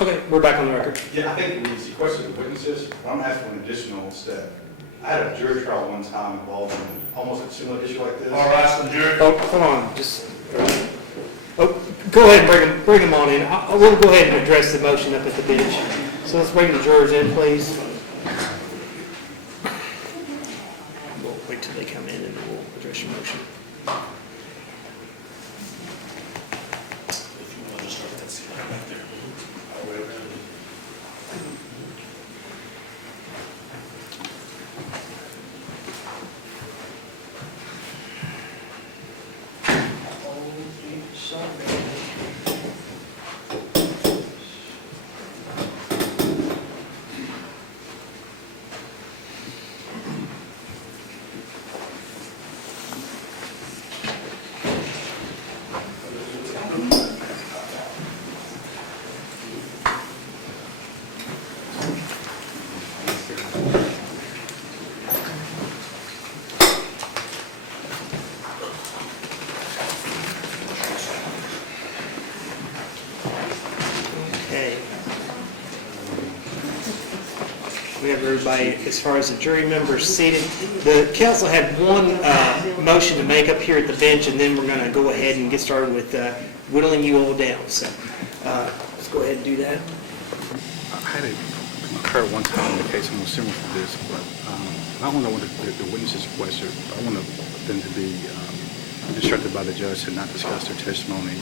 Okay, we're back on the record. Yeah, I think we sequestered the witnesses. I'm asking an additional step. I had a jury trial one time involving almost a similar issue like this. All right, so jury. Oh, hold on, go ahead and bring them on in. We'll go ahead and address the motion up at the bench. So let's bring the jurors in, please. We'll wait till they come in and then we'll address your motion. If you want to just start that seat right back there. All the way around. Okay. We have everybody, as far as the jury members seated. The council had one motion to make up here at the bench, and then we're going to go ahead and get started with whittling you all down. So let's go ahead and do that. I had it occur one time in the case almost similar to this, but I don't know what the witnesses requested. I want them to be instructed by the judge to not discuss their testimony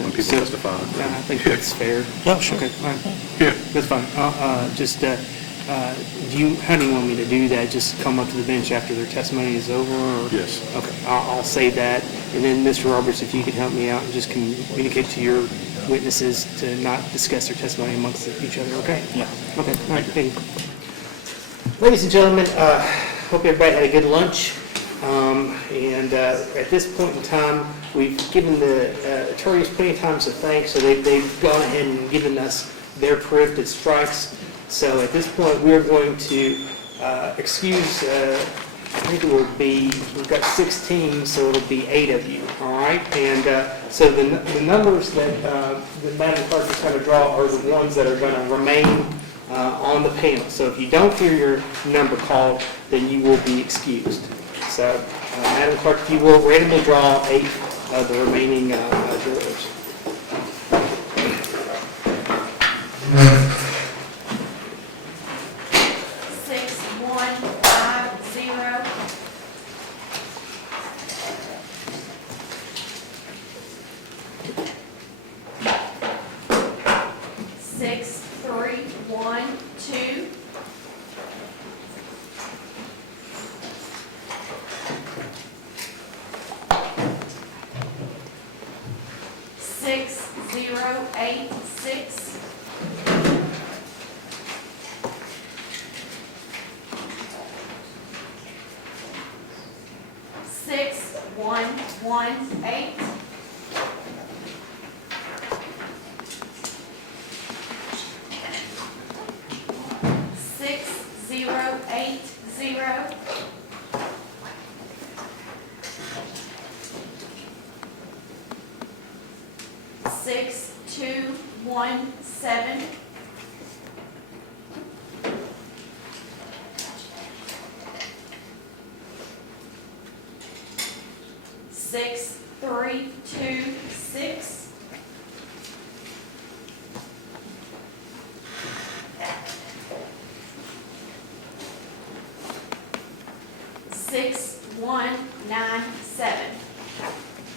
when people testify. I think that's fair. Oh, sure. Okay, fine. Yeah. That's fine. How do you want me to do that? Just come up to the bench after their testimony is over? Or? Yes. Okay, I'll say that. And then, Mr. Roberts, if you could help me out and just communicate to your witnesses to not discuss their testimony amongst each other, okay? Yeah. Okay, all right, thank you. Ladies and gentlemen, hope everybody had a good lunch. At this point in time, we've given the attorneys plenty of time to thank, so they've gone ahead and given us their preemptive strikes. So at this point, we're going to excuse, I think it will be, we've got 16, so it'll be 8 of you, all right? And so the numbers that Madam Clerk is going to draw are the ones that are going to remain on the panel. So if you don't hear your number called, then you will be excused. So, Madam Clerk, if you will randomly draw 8 of the remaining jurors.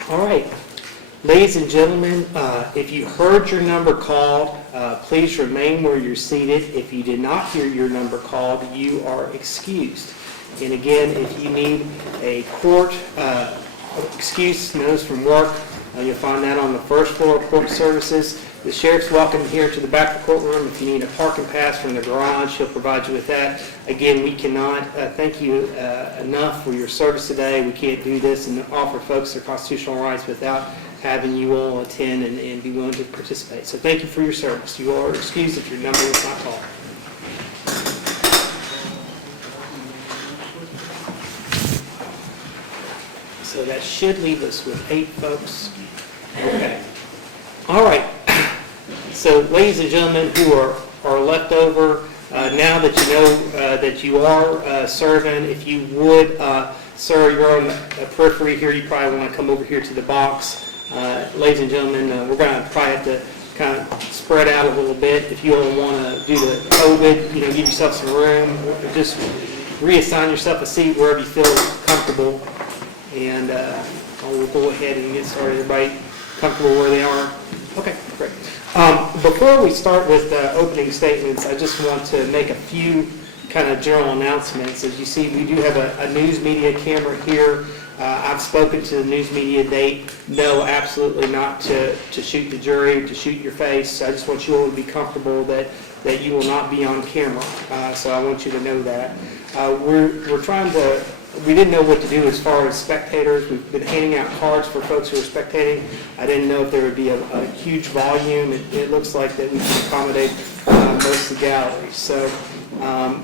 All right. Ladies and gentlemen, if you heard your number called, please remain where you're seated. If you did not hear your number called, you are excused. And again, if you need a court excuse notice from work, you'll find that on the first floor of court services. The sheriff's welcome here to the back of the courtroom. If you need a parking pass from the garage, he'll provide you with that. Again, we cannot thank you enough for your service today. We can't do this and offer folks their constitutional rights without having you all attend and be willing to participate. So thank you for your service. You are excused if your number was not called. So that should leave us with 8 folks. Okay. All right. So ladies and gentlemen who are left over, now that you know that you are serving, if you would, sir, you're on the periphery here, you probably want to come over here to the box. Ladies and gentlemen, we're going to probably have to kind of spread out a little bit. If you all want to do the COVID, give yourself some room, just reassign yourself a seat wherever you feel comfortable, and we'll go ahead and get started. Everybody comfortable where they are? Okay, great. Before we start with opening statements, I just want to make a few kind of general announcements. As you see, we do have a news media camera here. I've spoken to the news media. They know absolutely not to shoot the jury, to shoot your face. So I just want you all to be comfortable that you will not be on camera. So I want you to know that. We're trying to, we didn't know what to do as far as spectators. We've been handing out cards for folks who are spectating. I didn't know if there would be a huge volume. It looks like that we can accommodate most of the galleries. So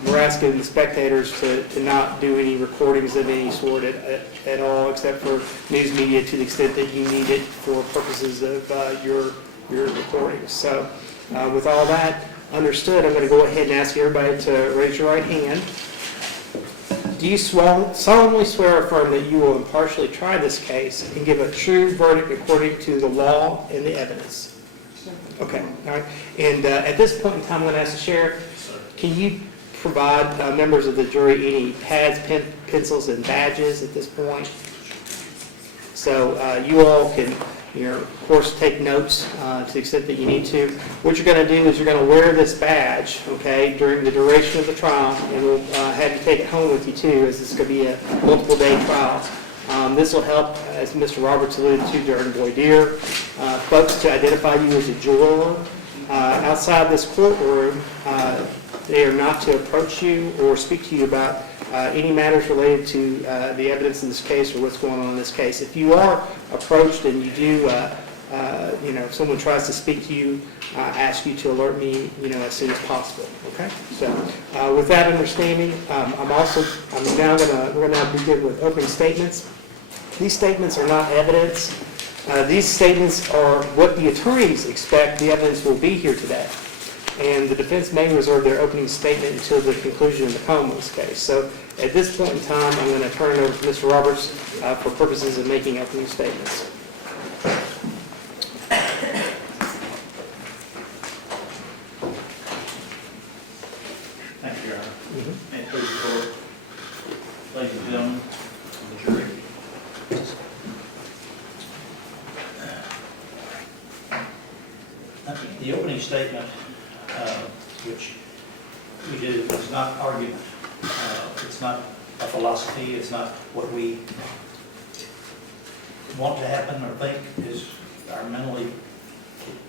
we're asking the spectators to not do any recordings of any sort at all, except for news media to the extent that you need it for purposes of your recordings. So with all that understood, I'm going to go ahead and ask everybody to raise your right hand. Do you solemnly swear or affirm that you will impartially try this case and give a true verdict according to the law and the evidence? Okay, all right. And at this point in time, I'm going to ask the sheriff, can you provide members of the jury any pads, pencils, and badges at this point? So you all can, of course, take notes to the extent that you need to. What you're going to do is you're going to wear this badge, okay, during the duration of the trial, and we'll have you take it home with you too, as this is going to be a multiple-day trial. This will help, as Mr. Roberts alluded to during voir dire, folks to identify you as a juror. Outside this courtroom, they are not to approach you or speak to you about any matters related to the evidence in this case or what's going on in this case. If you are approached and you do, if someone tries to speak to you, ask you to alert me, as soon as possible. Okay. So, with that understanding, we're going to begin with opening statements. These statements are not evidence. These statements are what the attorneys expect the evidence will be here today. And the defense may reserve their opening statement until the conclusion of the Commonwealth's case. So at this point in time, I'm going to turn it over to Mr. Roberts for purposes of making opening statements. Thank you, Your Honor. May it please the court, ladies and gentlemen of the jury. The opening statement, which we do, is not argument. It's not a philosophy. It's not what we want to happen or think is our mentally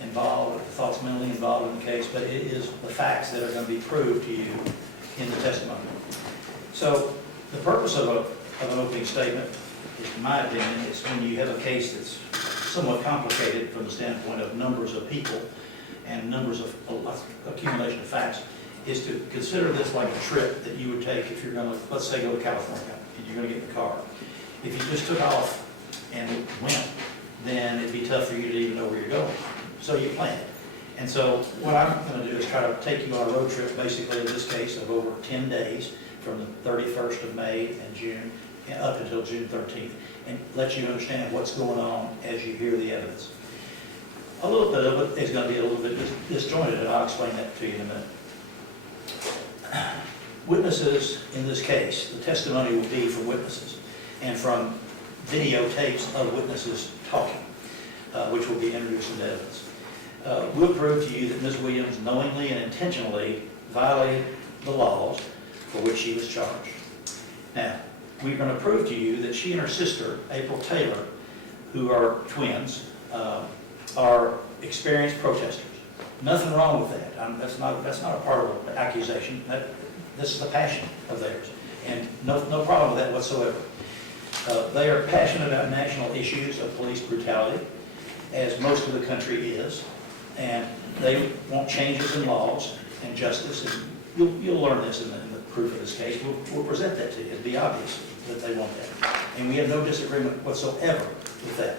involved, thoughts mentally involved in the case, but it is the facts that are going to be proved to you in the testimony. So the purpose of an opening statement, in my opinion, is when you have a case that's somewhat complicated from the standpoint of numbers of people and numbers of accumulation of facts, is to consider this like a trip that you would take if you're going to, let's say, go to California and you're going to get in the car. If you just took off and went, then it'd be tough for you to even know where you're going. So you plan it. And so what I'm going to do is try to take you on a road trip, basically in this case, of over 10 days from the 31st of May and June up until June 13th, and let you understand what's going on as you hear the evidence. A little bit of it is going to be a little bit disjointed, and I'll explain that to you in a minute. Witnesses in this case, the testimony will be from witnesses and from videotapes of witnesses talking, which will be introduced into evidence. We'll prove to you that Ms. Williams knowingly and intentionally violated the laws for which she was charged. Now, we're going to prove to you that she and her sister, April Taylor, who are twins, are experienced protesters. Nothing wrong with that. That's not a part of the accusation. This is the passion of theirs, and no problem with that whatsoever. They are passionate about national issues of police brutality, as most of the country is, and they want changes in laws and justice. And you'll learn this in the proof of this case. We'll present that to you. It'll be obvious that they want that, and we have no disagreement whatsoever with that.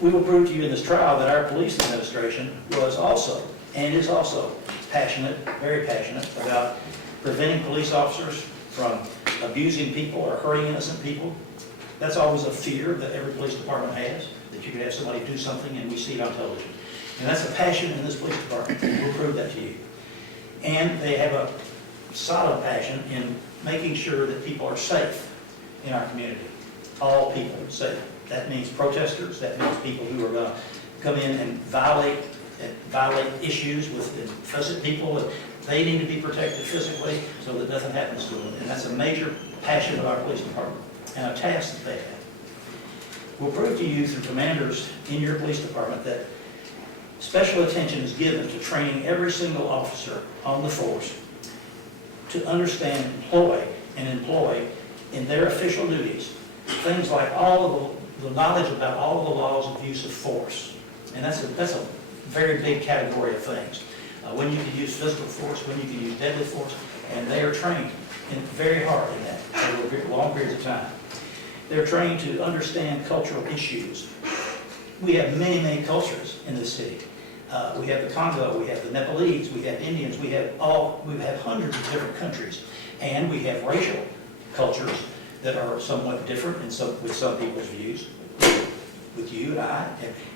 We will prove to you in this trial that our police administration was also, and is also, passionate, very passionate about preventing police officers from abusing people or hurting innocent people. That's always a fear that every police department has, that you could have somebody do something and we see it on television. And that's a passion in this police department. We'll prove that to you. And they have a solid passion in making sure that people are safe in our community. All people safe. That means protesters, that means people who are going to come in and violate issues with and fuss at people. And they need to be protected physically so that nothing happens to them. And that's a major passion of our police department and a task that they have. We'll prove to you through commanders in your police department that special attention is given to training every single officer on the force to understand, employ in their official duties things like all of the knowledge about all of the laws of use of force. And that's a very big category of things. When you can use physical force, when you can use deadly force, and they are trained very hard in that over long periods of time. They're trained to understand cultural issues. We have many, many cultures in this city. We have the Congo, we have the Nepalese, we have Indians, we have hundreds of different countries. And we have racial cultures that are somewhat different with some people's views, with you and I,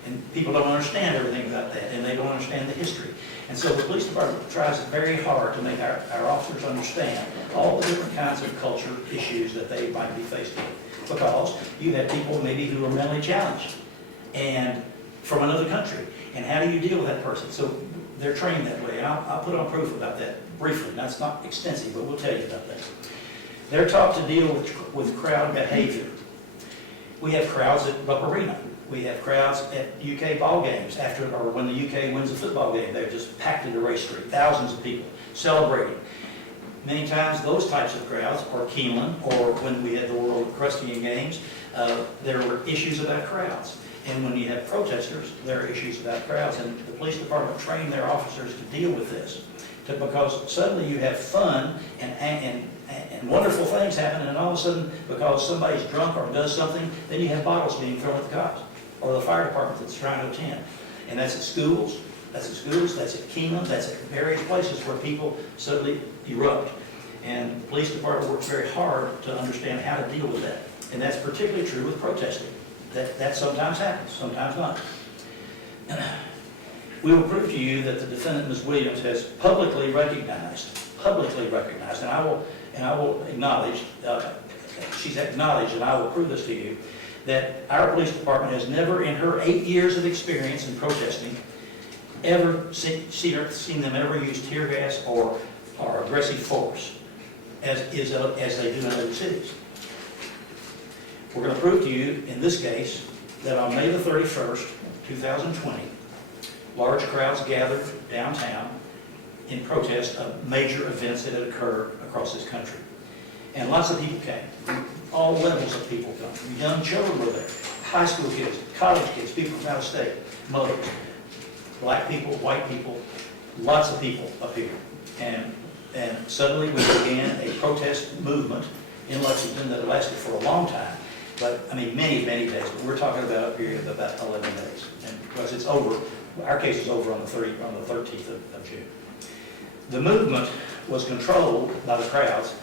and people don't understand everything about that, and they don't understand the history. And so the police department tries very hard to make our officers understand all the different kinds of culture issues that they might be faced with. Because you have people maybe who are mentally challenged and from another country. And how do you deal with that person? So they're trained that way. And I'll put on proof about that briefly. That's not extensive, but we'll tell you about that. They're taught to deal with crowd behavior. We have crowds at Rupp Arena. We have crowds at UK ball games or when the UK wins a football game. They're just packed into Race Street, thousands of people celebrating. Many times those types of crowds, or Keeneland, or when we had the World Equestrian Games, there were issues about crowds. And when you have protesters, there are issues about crowds. And the police department trained their officers to deal with this. Because suddenly you have fun and wonderful things happen, and all of a sudden, because somebody's drunk or does something, then you have bottles being thrown at the cops or the fire department that's trying to attend. And that's at schools, that's at Keeneland, that's at various places where people suddenly erupt. And the police department works very hard to understand how to deal with that. And that's particularly true with protesting. That sometimes happens, sometimes not. We will prove to you that the defendant, Ms. Williams, has publicly recognized, and I will acknowledge, she's acknowledged, and I will prove this to you, that our police department has never, in her 8 years of experience in protesting, ever seen them ever use tear gas or aggressive force, as they do in other cities. We're going to prove to you, in this case, that on May the 31st, 2020, large crowds gathered downtown in protest of major events that had occurred across this country. And lots of people came. All levels of people come. Young children were there. High school kids, college kids, people from out of state, mothers, black people, white people, lots of people appeared. And suddenly we began a protest movement in Lexington that lasted for a long time. But, I mean, many, many days. But we're talking about a period of about 11 days. And because it's over, our case is over on the 13th of June. The movement was controlled by the crowds.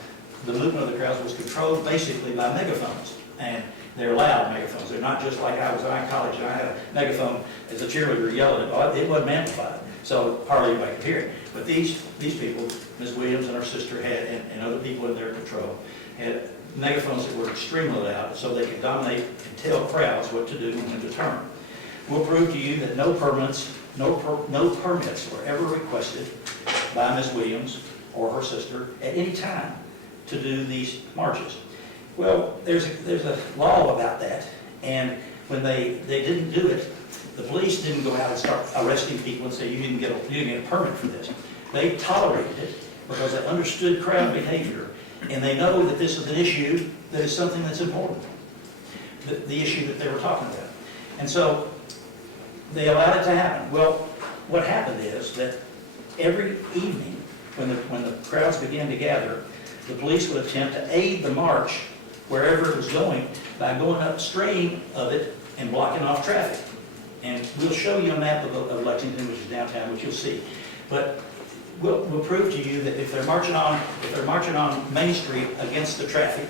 The movement of the crowds was controlled basically by megaphones. And they're loud megaphones. They're not just like I was in college and I had a megaphone as a cheerleader yelling at it. It wasn't amplified, so hardly anybody could hear it. But these people, Ms. Williams and her sister had, and other people in their patrol, had megaphones that were extremely loud so they could dominate and tell crowds what to do and when to turn. We'll prove to you that no permits were ever requested by Ms. Williams or her sister at any time to do these marches. Well, there's a law about that, and when they didn't do it, the police didn't go out and start arresting people and say you didn't get a permit for this. They tolerated it because they understood crowd behavior, and they know that this is an issue that is something that's important, the issue that they were talking about. And so they allowed it to happen. Well, what happened is that every evening when the crowds began to gather, the police would attempt to aid the march wherever it was going by going upstream of it and blocking off traffic. And we'll show you a map of Lexington, which is downtown, which you'll see. But we'll prove to you that if they're marching on Main Street against the traffic,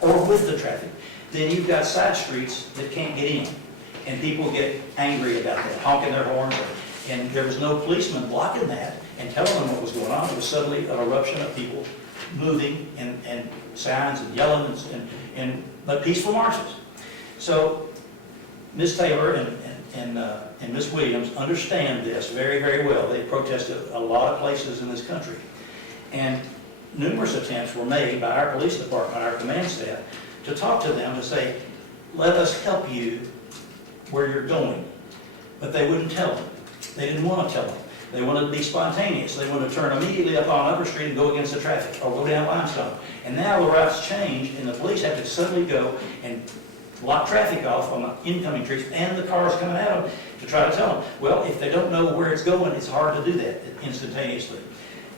or with the traffic, then you've got side streets that can't get in. And people get angry about that, honking their horns. And there was no policeman blocking that and telling them what was going on. It was suddenly an eruption of people moving and signs and yelling but peaceful marches. So Ms. Taylor and Ms. Williams understand this very, very well. They protested a lot of places in this country. And numerous attempts were made by our police department, our command staff, to talk to them to say, let us help you where you're going. But they wouldn't tell them. They didn't want to tell them. They wanted to be spontaneous. They wanted to turn immediately up on Upper Street and go against the traffic, or go down Limestone. And now the route's changed, and the police have to suddenly go and block traffic off on the incoming streets and the cars coming at them to try to tell them. Well, if they don't know where it's going, it's hard to do that instantaneously.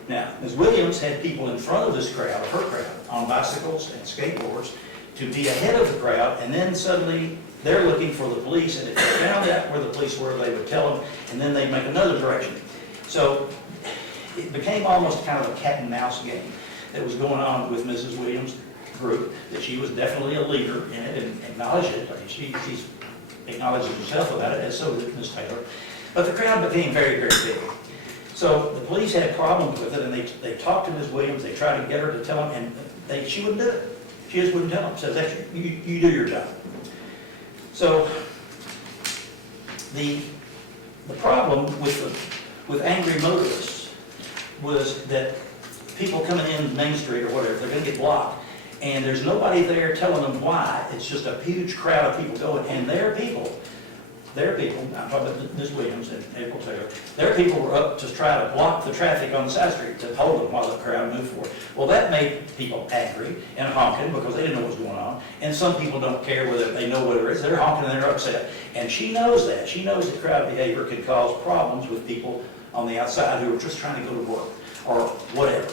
Now, Ms. Williams had people in front of this crowd, her crowd, on bicycles and skateboards to be ahead of the crowd, and then suddenly they're looking for the police, and if they found out where the police were, they would tell them, and then they'd make another direction. So it became almost kind of a cat and mouse game that was going on with Mrs. Williams' group, that she was definitely a leader in it and acknowledged it. I mean, she's acknowledged herself about it, as so did Ms. Taylor. But the crowd became very, very big. So the police had problems with it, and they talked to Ms. Williams. They tried to get her to tell them, and she wouldn't do it. She just wouldn't tell them. Said, you do your job. So the problem with angry motorists was that people coming in Main Street or whatever, they're going to get blocked, and there's nobody there telling them why. It's just a huge crowd of people going, and their people, I'm talking about Ms. Williams and April Taylor, their people were up to try to block the traffic on the side street to hold them while the crowd moved forward. Well, that made people angry and honking because they didn't know what was going on. And some people don't care whether they know what it is. They're honking and they're upset. And she knows that. She knows that crowd behavior can cause problems with people on the outside who are just trying to go to work or whatever.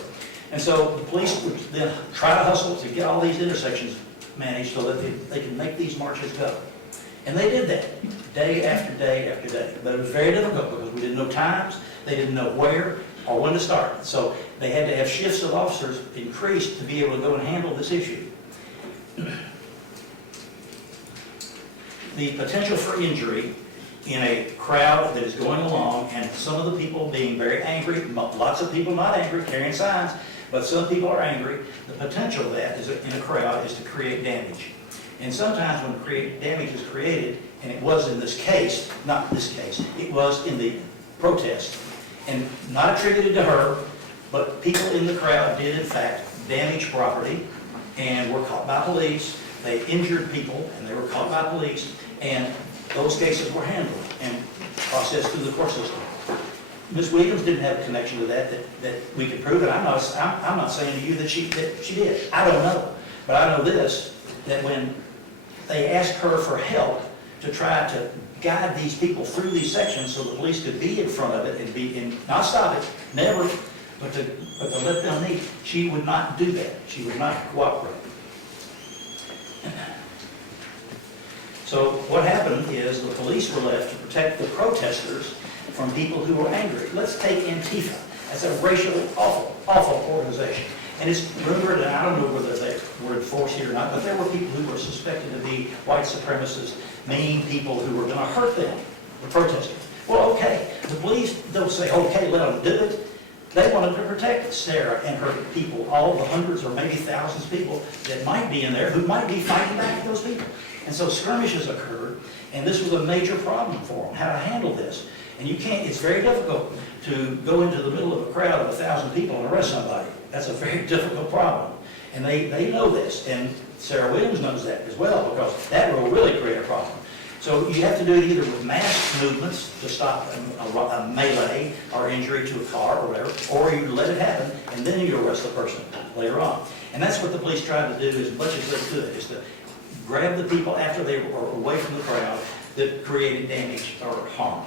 And so the police would then try to hustle to get all these intersections managed so that they can make these marches go. And they did that day after day after day. But it was very difficult because we didn't know times, they didn't know where or when to start. So they had to have shifts of officers increased to be able to go and handle this issue. The potential for injury in a crowd that is going along, and some of the people being very angry, lots of people not angry, carrying signs, but some people are angry. The potential of that is in a crowd is to create damage. And sometimes when damage is created, and it was in this case, not this case, it was in the protest, and not attributed to her, but people in the crowd did in fact damage property and were caught by police. They injured people and they were caught by police, and those cases were handled and processed through the court system. Ms. Williams didn't have a connection to that we could prove it. I'm not saying to you that she did. I don't know. But I know this, that when they asked her for help to try to guide these people through these sections so the police could be in front of it and not stop it, never, but to let them lead, she would not do that. She would not cooperate. So what happened is the police were left to protect the protesters from people who were angry. Let's take Antifa. That's a racially awful organization. And it's rumored, and I don't know whether they were enforced here or not, but there were people who were suspected to be white supremacists, mean people who were going to hurt them, the protesters. Well, okay, the police don't say, okay, let them do it. They wanted to protect Sarah and her people, all the hundreds or maybe thousands of people that might be in there who might be fighting back at those people. And so skirmishes occurred, and this was a major problem for them, how to handle this. And you can't, it's very difficult to go into the middle of a crowd of 1,000 people and arrest somebody. That's a very difficult problem. And they know this, and Sarah Williams knows that as well, because that will really create a problem. So you have to do it either with mass movements to stop a melee or injury to a car or whatever, or you let it happen, and then you arrest the person later on. And that's what the police tried to do as much as they could, is to grab the people after they were away from the crowd that created damage or harm.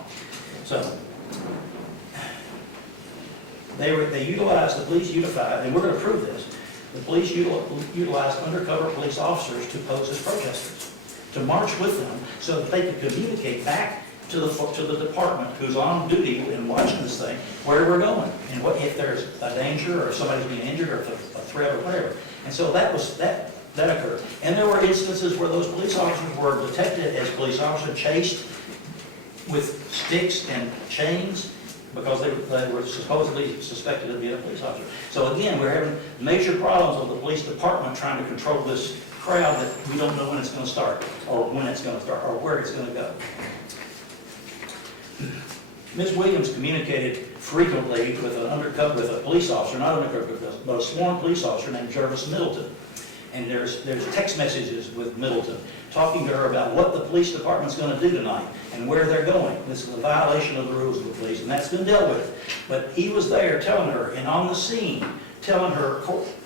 So they utilized, the police unified, and we're going to prove this, the police utilized undercover police officers to pose as protesters, to march with them so that they could communicate back to the department who's on duty and watching this thing, where we're going, and what, if there's a danger, or if somebody's being injured, or if a threat, or whatever. And so that occurred. And there were instances where those police officers were detected as police officers, chased with sticks and chains, because they were supposedly suspected of being a police officer. So again, we're having major problems with the police department trying to control this crowd that we don't know when it's going to start, or when it's going to start, or where it's going to go. Ms. Williams communicated frequently with with a police officer, not undercover, but a sworn police officer named Jervis Middleton. And there's text messages with Middleton talking to her about what the police department's going to do tonight and where they're going. This is a violation of the rules of the police, and that's been dealt with. But he was there telling her, and on the scene, telling her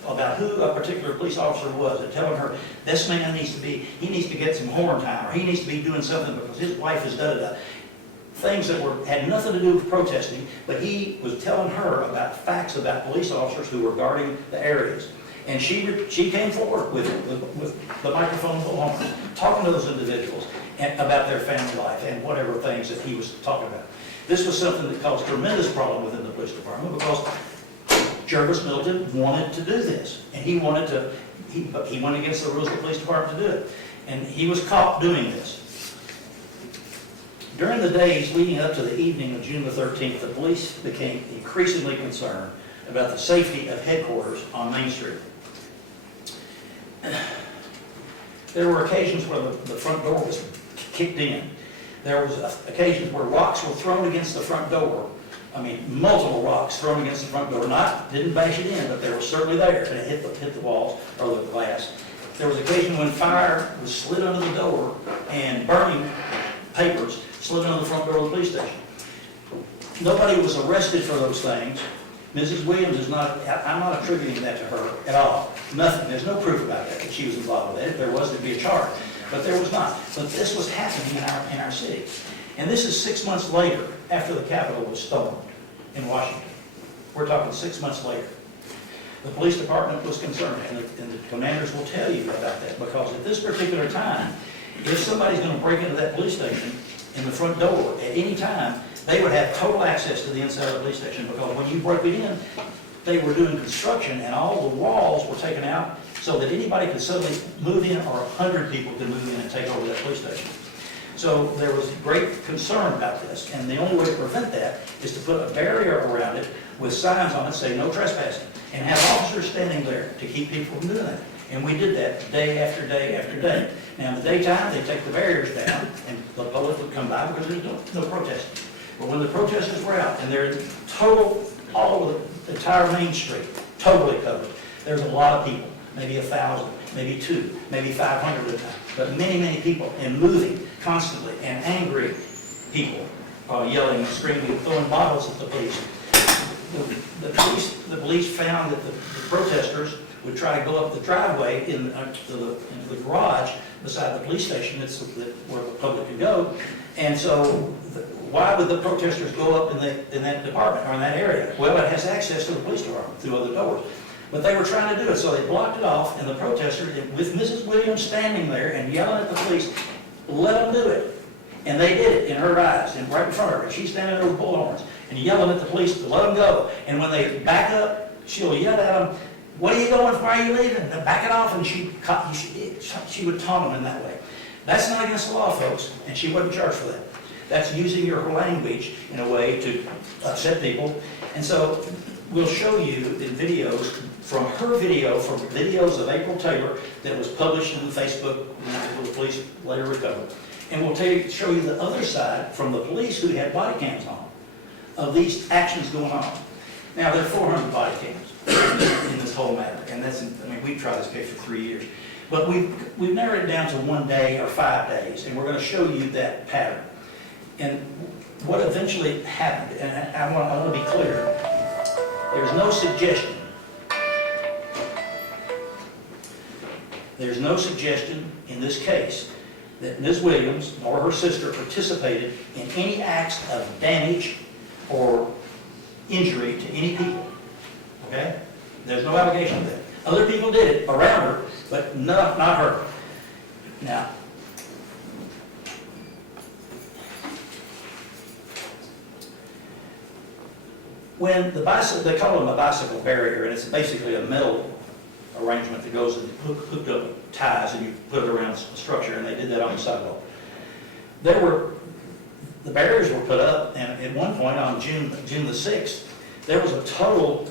about who a particular police officer was, and telling her, this man needs to get some horn time, or he needs to be doing something because his wife is da-da-da. Things that had nothing to do with protesting, but he was telling her about facts about police officers who were guarding the areas. And she came forward with the microphone on, talking to those individuals about their family life and whatever things that he was talking about. This was something that caused tremendous problem within the police department because Jervis Middleton wanted to do this, and he went against the rules of the police department to do it, and he was caught doing this. During the days leading up to the evening of June the 13th, the police became increasingly concerned about the safety of headquarters on Main Street. There were occasions where the front door was kicked in. There was occasions where rocks were thrown against the front door. I mean, multiple rocks thrown against the front door. Didn't bash it in, but they were certainly there, and it hit the walls or the glass. There was occasion when fire was slid under the door and burning papers slid under the front door of the police station. Nobody was arrested for those things. Mrs. Williams is not, I'm not attributing that to her at all. Nothing, there's no proof about that she was involved with it. If there was, there'd be a charge. But there was not. But this was happening in our city. And this is 6 months later, after the Capitol was stormed in Washington. We're talking 6 months later. The police department was concerned, and the commanders will tell you about that, because at this particular time, if somebody's going to break into that police station in the front door at any time, they would have total access to the inside of the police station, because when you broke it in, they were doing construction and all the walls were taken out so that anybody could suddenly move in, or 100 people could move in and take over that police station. So there was great concern about this, and the only way to prevent that is to put a barrier around it with signs on it saying no trespassing, and have officers standing there to keep people from doing that. And we did that day after day after day. Now in the daytime, they take the barriers down, and the public would come by because there's no protesting. But when the protesters were out, and they're all over the entire Main Street, totally covered, there's a lot of people, maybe 1,000, maybe 2, maybe 500 at a time, but many, many people, and moving constantly, and angry people, yelling and screaming, throwing bottles at the police. The police found that the protesters would try to go up the driveway into the garage beside the police station, where the public could go. And so, why would the protesters go up in that department or in that area? Well, it has access to the police department through other doors. But they were trying to do it, so they blocked it off, and the protesters, with Mrs. Williams standing there and yelling at the police, let them do it. And they did it in her eyes, and right in front of her. She's standing there with bullhorns and yelling at the police to let them go. And when they back up, she'll yell at them, "What are you going for? Why are you leaving?" And back it off, and she would taunt them in that way. That's not against the law, folks, and she wasn't charged for that. That's using your language in a way to upset people. And so we'll show you in videos from her video, from videos of April Taylor that was published in the Facebook that the police later recovered. And we'll show you the other side from the police who had body cams on of these actions going on. Now, there are 400 body cams in this whole matter, and we've tried this case for 3 years. But we've narrowed it down to 1 day or 5 days, and we're going to show you that pattern. And what eventually happened, and I want to be clear, there's no suggestion in this case that Ms. Williams or her sister participated in any acts of damage or injury to any people. Okay? There's no allegation of that. Other people did it around her, but not her. Now, When the bicycle, they call them a bicycle barrier, and it's basically a metal arrangement that goes and hooked up with ties, and you put it around the structure, and they did that on the sidewalk. The barriers were put up, and at one point on June the 6th, there was a total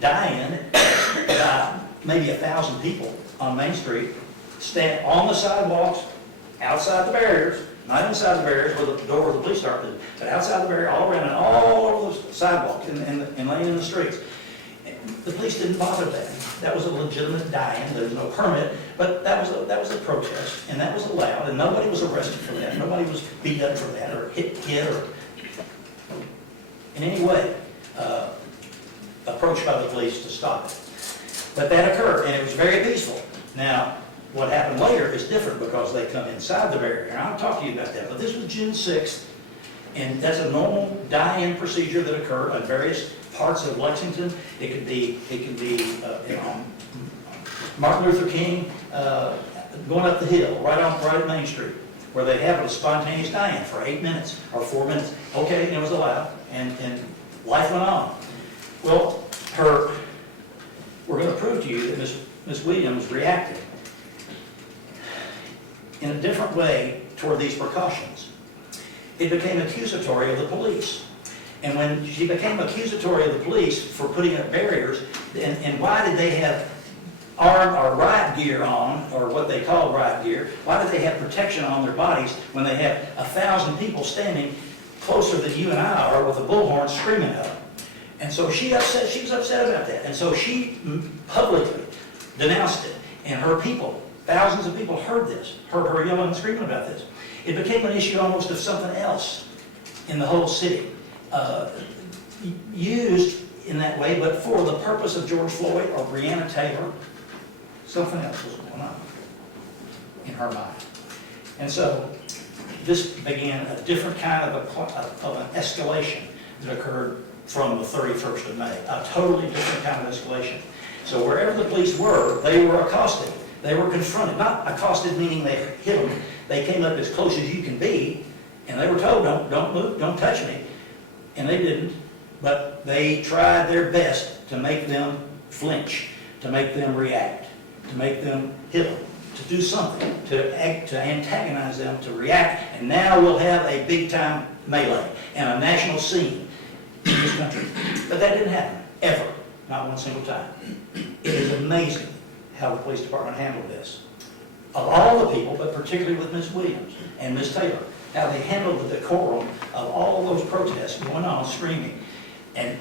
die-in by maybe 1,000 people on Main Street, stand on the sidewalks, outside the barriers, not inside the barriers where the door of the police department is, but outside the barrier, all around and all over the sidewalk and laying in the streets. The police didn't bother that. That was a legitimate die-in. There was no permit, but that was a protest, and that was allowed, and nobody was arrested for that. Nobody was beat up for that, or hit or in any way approached by the police to stop it. But that occurred, and it was very peaceful. Now, what happened later is different because they come inside the barrier, and I'll talk to you about that. But this was June 6th, and that's a normal die-in procedure that occurred on various parts of Lexington. It could be Martin Luther King going up the hill, right at Main Street, where they have a spontaneous die-in for 8 minutes or 4 minutes. Okay, and it was allowed, and life went on. Well, we're going to prove to you that Ms. Williams reacted in a different way toward these precautions. It became accusatory of the police. And when she became accusatory of the police for putting up barriers, and why did they have armed or riot gear on, or what they call riot gear, why did they have protection on their bodies when they have 1,000 people standing closer than you and I are with a bullhorn screaming at them? And so she was upset about that. And so she publicly denounced it. And her people, thousands of people heard this, heard her yelling and screaming about this. It became an issue almost of something else in the whole city. Used in that way, but for the purpose of George Floyd or Breonna Taylor, something else was going on in her mind. And so this began a different kind of an escalation that occurred from the 31st of May, a totally different kind of escalation. So wherever the police were, they were accosted. They were confronted. Not accosted meaning they hit them. They came up as close as you can be, and they were told, don't move, don't touch me. And they didn't, but they tried their best to make them flinch, to make them react, to make them hit them, to do something, to antagonize them, to react, and now we'll have a big-time melee and a national scene in this country. But that didn't happen, ever, not one single time. It is amazing how the police department handled this. Of all the people, but particularly with Ms. Williams and Ms. Taylor, how they handled the decorum of all those protests going on, screaming, and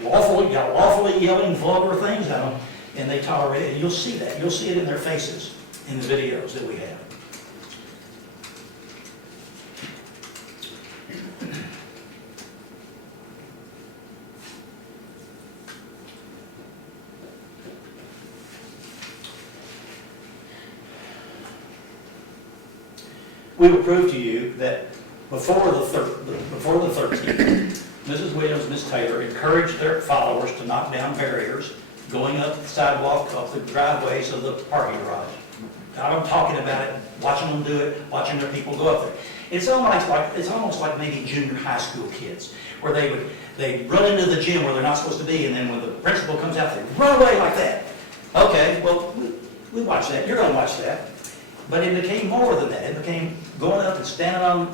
lawfully yelling vulgar things at them, and they tolerated it. You'll see that. You'll see it in their faces in the videos that we have. We will prove to you that before the 13th, Mrs. Williams, Ms. Taylor encouraged their followers to knock down barriers going up the sidewalk, up the driveways of the parking garage. I'm talking about it, watching them do it, watching their people go up there. It's almost like maybe junior high school kids, where they run into the gym where they're not supposed to be, and then when the principal comes out, they run away like that. Okay, well, we watch that. You're going to watch that. But it became more than that. It became going up and standing on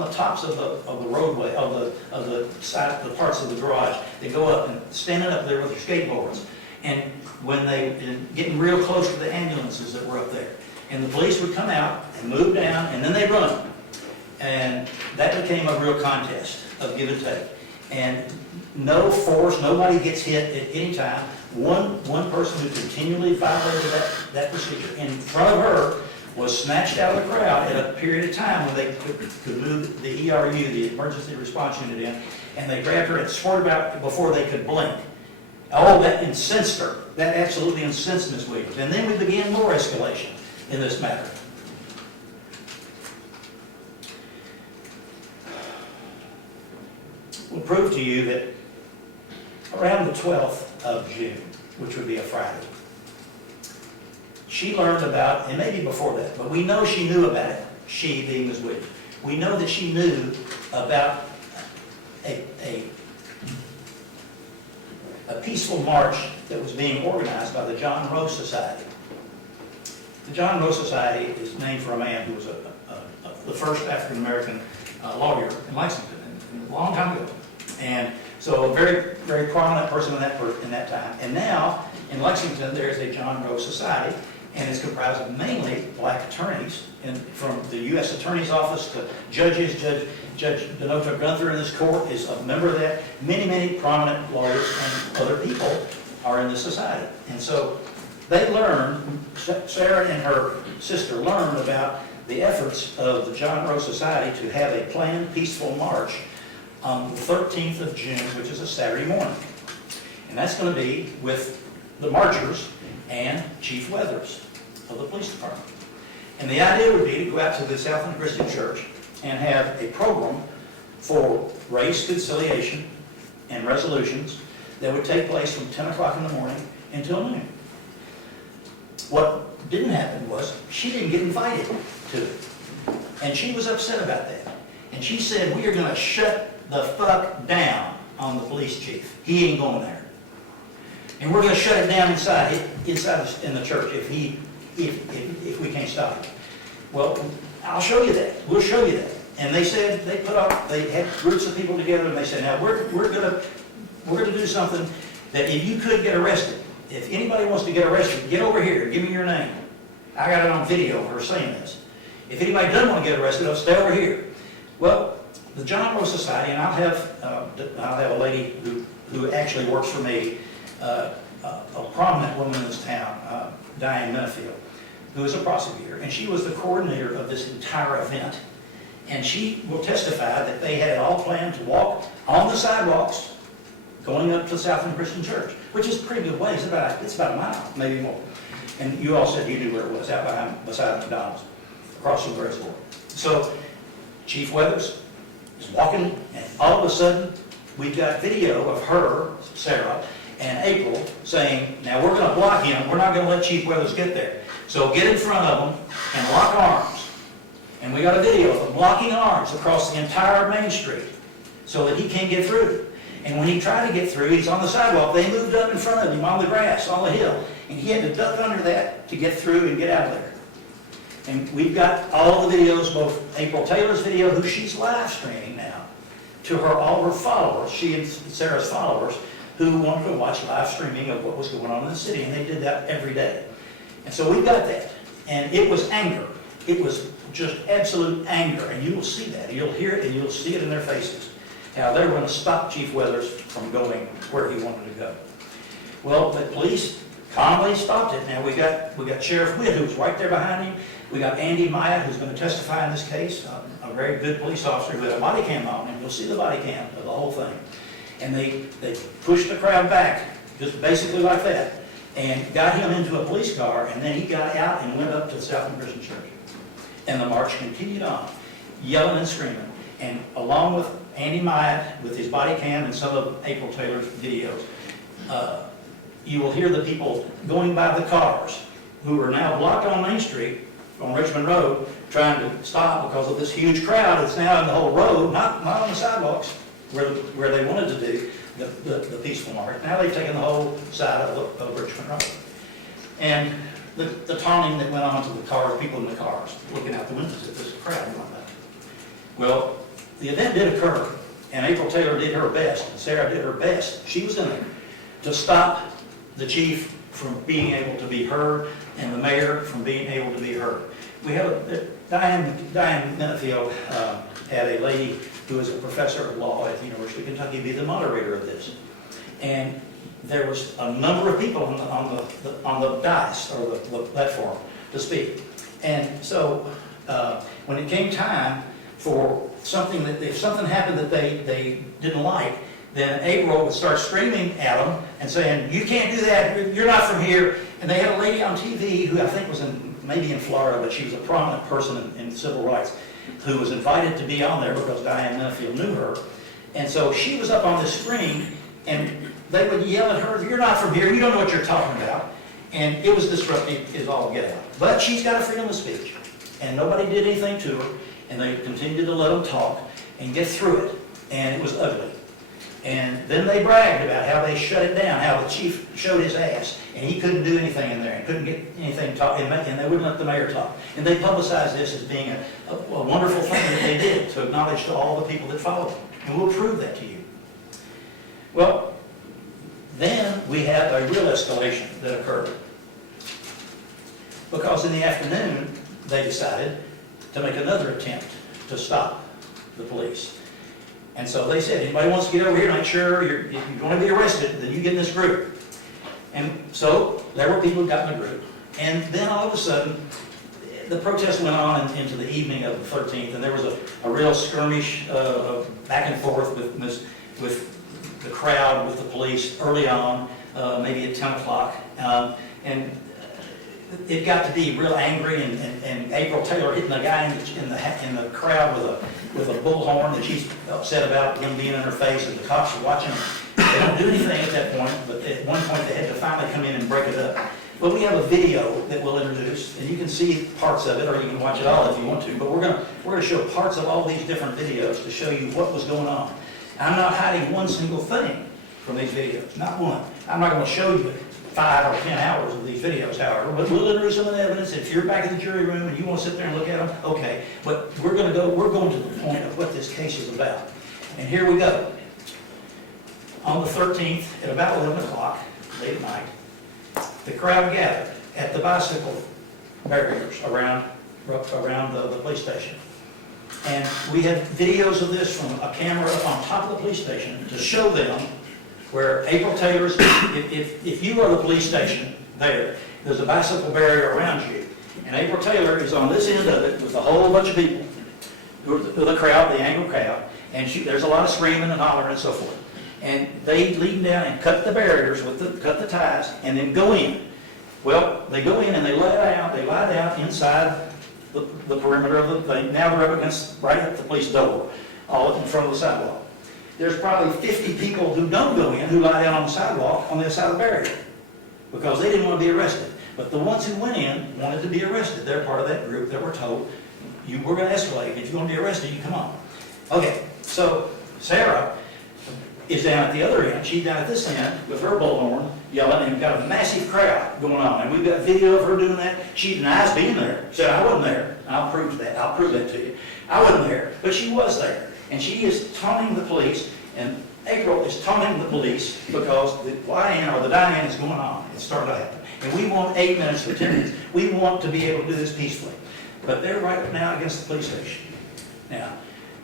the tops of the roadway, of the side, the parts of the garage. They go up and standing up there with their skateboards, and when getting real close to the ambulances that were up there, and the police would come out and move down, and then they run, and that became a real contest of give and take. And no force, nobody gets hit at any time. One person who continually violated that procedure in front of her was snatched out of the crowd at a period of time when they could move the ERU, the emergency response unit, in, and they grabbed her and swerved out before they could blink. Oh, that incensed her. That absolutely incensed Ms. Williams. And then we began more escalation in this matter. We'll prove to you that around the 12th of June, which would be a Friday, she learned about, and maybe before that, but we know she knew about it, she being Ms. Whitley. We know that she knew about a a peaceful march that was being organized by the John Roe Society. The John Roe Society is named for a man who was the first African-American lawyer in Lexington a long time ago. And so a very, very prominent person in that time. And now, in Lexington, there is a John Roe Society, and it's comprised of mainly black attorneys, from the U.S. Attorney's Office to judges. Judge Denoto Gunther in this court is a member of that. Many, many prominent lawyers and other people are in this society. And so they learned, Sarah and her sister learned about the efforts of the John Roe Society to have a planned peaceful march on the 13th of June, which is a Saturday morning. And that's going to be with the marchers and Chief Weathers of the police department. And the idea would be to go out to the Southland Christian Church and have a program for race conciliation and resolutions that would take place from 10 o'clock in the morning until noon. What didn't happen was she didn't get invited to it. And she was upset about that. And she said, we are going to shut the fuck down on the police chief. He ain't going there. And we're going to shut it down inside in the church if we can't stop it. Well, I'll show you that. We'll show you that. And they said, they had groups of people together, and they said, now we're going to do something that if you could get arrested, if anybody wants to get arrested, get over here, give me your name. I got it on video of her saying this. If anybody doesn't want to get arrested, I'll stay over here. Well, the John Roe Society, and I'll have a lady who actually works for me, a prominent woman in this town, Diane Minifield, who is a prosecutor, and she was the coordinator of this entire event. And she will testify that they had it all planned to walk on the sidewalks going up to Southland Christian Church, which is a pretty good way. It's about a mile, maybe more. And you all said you knew where it was, out beside McDonald's, across from the reservoir. So Chief Weathers is walking, and all of a sudden, we've got video of her, Sarah, and April saying, now we're going to block him. We're not going to let Chief Weathers get there. So get in front of him and lock arms. And we got a video of them locking arms across the entire Main Street so that he can't get through. And when he tried to get through, he's on the sidewalk. They moved up in front of him on the grass, on the hill. And he had to duck under that to get through and get out of there. And we've got all the videos, both April Taylor's video, who she's live streaming now, to all her followers, she and Sarah's followers, who wanted to watch live streaming of what was going on in the city. And they did that every day. And so we've got that. And it was anger. It was just absolute anger. And you will see that. You'll hear it and you'll see it in their faces. How they were going to stop Chief Weathers from going where he wanted to go. Well, the police calmly stopped it. Now we got Sheriff Witt, who's right there behind him. We got Andy Myatt, who's going to testify in this case, a very good police officer with a body cam on, and you'll see the body cam of the whole thing. And they pushed the crowd back, just basically like that, and got him into a police car, and then he got out and went up to the Southland Christian Church. And the march continued on, yelling and screaming. And along with Andy Myatt, with his body cam and some of April Taylor's videos, you will hear the people going by the cars who are now blocked on Main Street on Richmond Road trying to stop because of this huge crowd that's now in the whole road, not on the sidewalks where they wanted to do the peaceful march. Now they've taken the whole side of Richmond Road. And the taunting that went on to the cars, people in the cars, looking out the windows at this crowd going by. Well, the event did occur, and April Taylor did her best, and Sarah did her best. She was in there to stop the chief from being able to be heard and the mayor from being able to be heard. We have Diane Minifield had a lady who is a professor of law at the University of Kentucky be the moderator of this. And there was a number of people on the dais, or the platform, to speak. And so when it came time for something if something happened that they didn't like, then April would start screaming at them and saying, you can't do that, you're not from here. And they had a lady on TV who I think was maybe in Florida, but she was a prominent person in civil rights, who was invited to be on there because Diane Minifield knew her. And so she was up on the screen, and they would yell at her, you're not from here, you don't know what you're talking about. And it was disruptive as all get out. But she's got a freedom of speech, and nobody did anything to her, and they continued to let them talk and get through it, and it was ugly. And then they bragged about how they shut it down, how the chief showed his ass, and he couldn't do anything in there, and couldn't get anything talked, and they wouldn't let the mayor talk. And they publicized this as being a wonderful thing that they did to acknowledge to all the people that followed them. And we'll prove that to you. Well, then we have a real escalation that occurred. Because in the afternoon, they decided to make another attempt to stop the police. And so they said, anybody wants to get over here, make sure if you're going to be arrested, then you get in this group. And so there were people who got in the group. And then all of a sudden, the protest went on into the evening of the 13th, and there was a real skirmish back and forth with the crowd, with the police early on, maybe at 10 o'clock. And it got to be real angry, and April Taylor hitting a guy in the crowd with a bullhorn that she's upset about him being in her face, and the cops are watching them. They don't do anything at that point, but at one point they had to finally come in and break it up. But we have a video that we'll introduce, and you can see parts of it, or you can watch it all if you want to. But we're going to show parts of all these different videos to show you what was going on. I'm not hiding one single thing from these videos, not one. I'm not going to show you 5 or 10 hours of these videos, however, but we'll introduce some of the evidence. If you're back in the jury room and you want to sit there and look at them, okay. But we're going to the point of what this case is about. And here we go. On the 13th, at about 11 o'clock, late at night, the crowd gathered at the bicycle barriers around the police station. And we had videos of this from a camera up on top of the police station to show them where April Taylor's, if you are the police station there's a bicycle barrier around you. And April Taylor is on this end of it with a whole bunch of people, who are the crowd, the angry crowd, and there's a lot of screaming and hollering and so forth. And they lead down and cut the barriers, cut the ties, and then go in. Well, they go in and they lie down inside the perimeter of the thing. Now they're up against, right at the police door, all in front of the sidewalk. There's probably 50 people who don't go in, who lie down on the sidewalk on the other side of the barrier, because they didn't want to be arrested. But the ones who went in wanted to be arrested. They're part of that group that were told, we're going to escalate. If you're going to be arrested, you come on. Okay, so Sarah is down at the other end. She's down at this end with her bullhorn yelling, and we've got a massive crowd going on. And we've got video of her doing that. She denies being there. Said, I wasn't there. I'll prove that. I'll prove that to you. I wasn't there, but she was there. And she is taunting the police, and April is taunting the police because the YN or the die-in is going on. It's starting to happen. And we want 8 minutes or 10 minutes. We want to be able to do this peacefully. But they're right now against the police station. Now,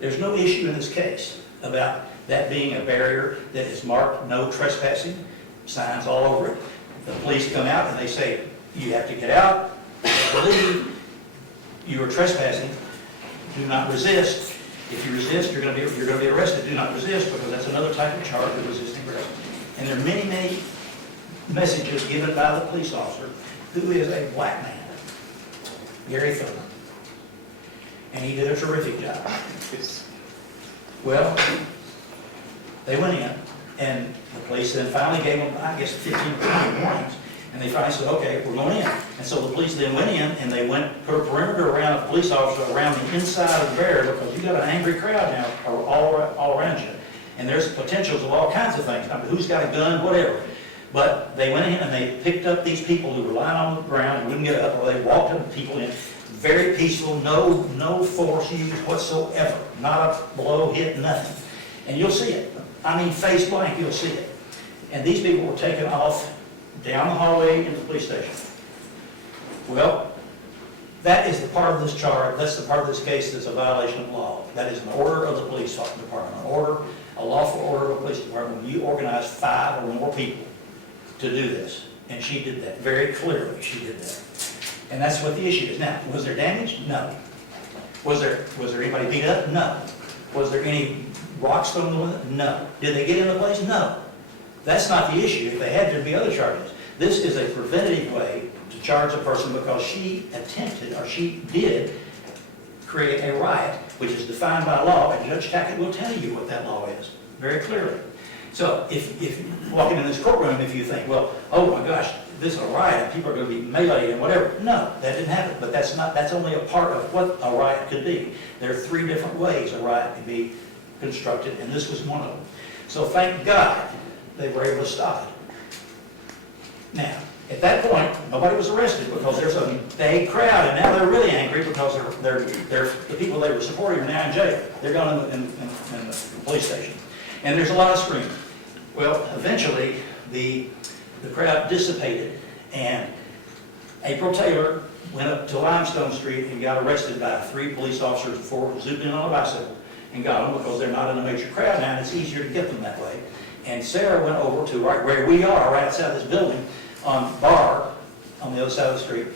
there's no issue in this case about that being a barrier that is marked no trespassing, signs all over it. The police come out and they say, you have to get out, you have to leave, you are trespassing, do not resist. If you resist, you're going to be arrested. Do not resist, because that's another type of charge of resisting arrest. And there are many, many messages given by the police officer, who is a black man, Gary Thurman. And he did a terrific job. Well, they went in, and the police then finally gave them, I guess, 15 or 20 warnings. And they finally said, okay, we're going in. And so the police then went in, and they put a perimeter around a police officer around the inside of the barrier, because you've got an angry crowd now all around you. And there's potentials of all kinds of things. I mean, who's got a gun, whatever. But they went in and they picked up these people who were lying on the ground and wouldn't get up, or they walked up people in. Very peaceful, no force used whatsoever. Not a blow, hit, nothing. And you'll see it. I mean, face blank, you'll see it. And these people were taken off down the hallway into the police station. Well, that is the part of this charge, that's the part of this case that's a violation of law. That is an order of the police department, a lawful order of the police department when you organize 5 or more people to do this. And she did that very clearly, she did that. And that's what the issue is. Now, was there damage? No. Was there anybody beat up? No. Was there any rocks thrown in the window? No. Did they get in the place? No. That's not the issue. If they had, there'd be other charges. This is a preventative way to charge a person because she attempted, or she did, create a riot, which is defined by law, and Judge Tackett will tell you what that law is, very clearly. So if walking in this courtroom, if you think, well, oh my gosh, this is a riot, people are going to be meleeed and whatever. No, that didn't happen, but that's only a part of what a riot could be. There are 3 different ways a riot can be constructed, and this was one of them. So thank God they were able to stop it. Now, at that point, nobody was arrested because there's a big crowd, and now they're really angry because the people they were supporting are now in jail. They're gone in the police station. And there's a lot of screaming. Well, eventually, the crowd dissipated, and April Taylor went up to Limestone Street and got arrested by 3 police officers before zooming in on a bicycle and got them because they're not in a major crowd now, and it's easier to get them that way. And Sarah went over to right where we are, right outside this building, on Bar, on the other side of the street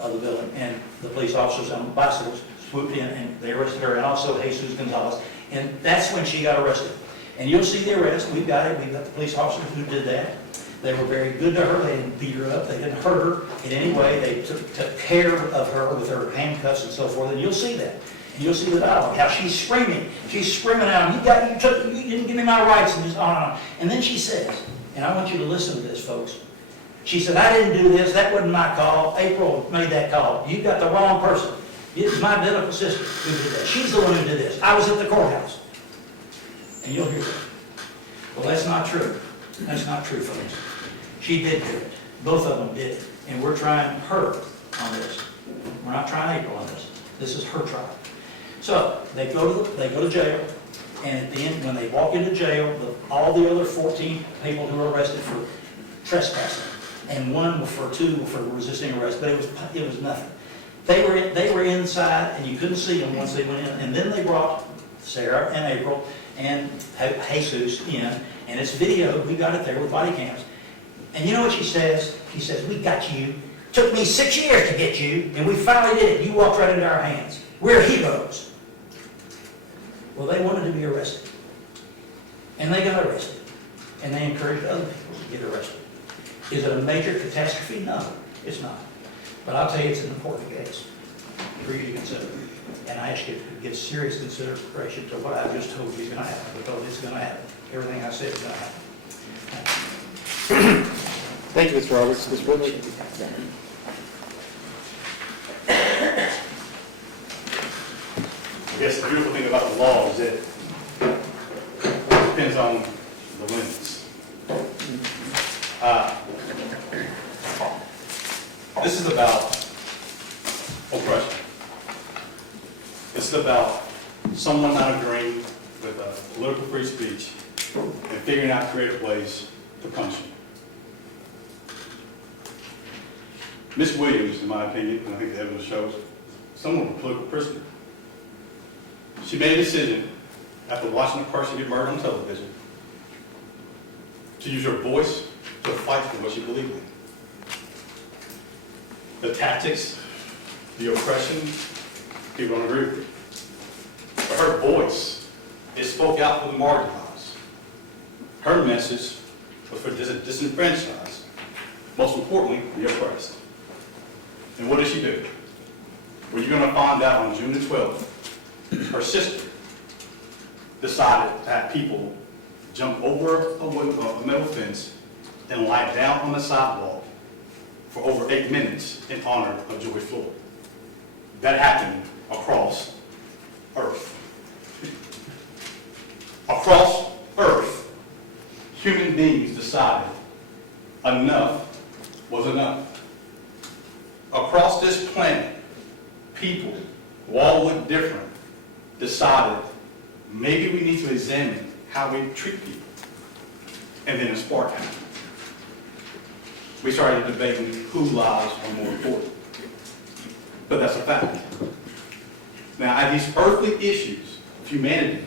of the building, and the police officers on bicycles swooped in and they arrested her, and also Jesus Gonzalez, and that's when she got arrested. And you'll see the arrest. We've got it. We've got the police officers who did that. They were very good to her. They didn't beat her up. They didn't hurt her in any way. They took care of her with her handcuffs and so forth. And you'll see that. And you'll see the dialogue, how she's screaming. She's screaming out, you didn't give me my rights, and just on and on. And then she says, and I want you to listen to this, folks. She said, I didn't do this. That wasn't my call. April made that call. You got the wrong person. It's my identical sister who did that. She's the one who did this. I was at the courthouse. And you'll hear that. Well, that's not true. That's not true, folks. She did do it. Both of them did. And we're trying her on this. We're not trying April on this. This is her trial. So they go to jail, and at the end, when they walk into jail, all the other 14 people who were arrested for trespassing, and one for 2 for resisting arrest, but it was nothing. They were inside, and you couldn't see them once they went in, and then they brought Sarah and April and Jesus in, and it's video. We got it there with body cams. And you know what she says? She says, we got you. Took me 6 years to get you, and we finally did it. You walked right into our hands. We're heroes. Well, they wanted to be arrested. And they got arrested. And they encouraged other people to get arrested. Is it a major catastrophe? No, it's not. But I'll tell you, it's an important case for you to consider. And I ask you to give serious consideration to what I just told you is going to happen, because it's going to happen. Everything I said is going to happen. Thank you, Mr. Roberts. Ms. Whitley? I guess the beautiful thing about the law is that it depends on the limits. This is about oppression. This is about someone not agreeing with political free speech and figuring out creative ways to punish you. Ms. Williams, in my opinion, and I think the evidence shows, someone was a political prisoner. She made a decision after watching a person get murdered on television to use her voice to fight for what she believed in. The tactics, the oppression, people don't agree with it. But her voice, it spoke out for the marginalized. Her message was for the disenfranchised. Most importantly, the oppressed. And what did she do? Well, you're going to find out on June the 12th, her sister decided to have people jump over a metal fence and lie down on the sidewalk for over 8 minutes in honor of George Floyd. That happened across Earth. Across Earth, human beings decided enough was enough. Across this planet, people who all look different decided maybe we need to examine how we treat people. And then it sparked happened. We started debating whose lives are more important. But that's a fact. Now, as these earthly issues of humanity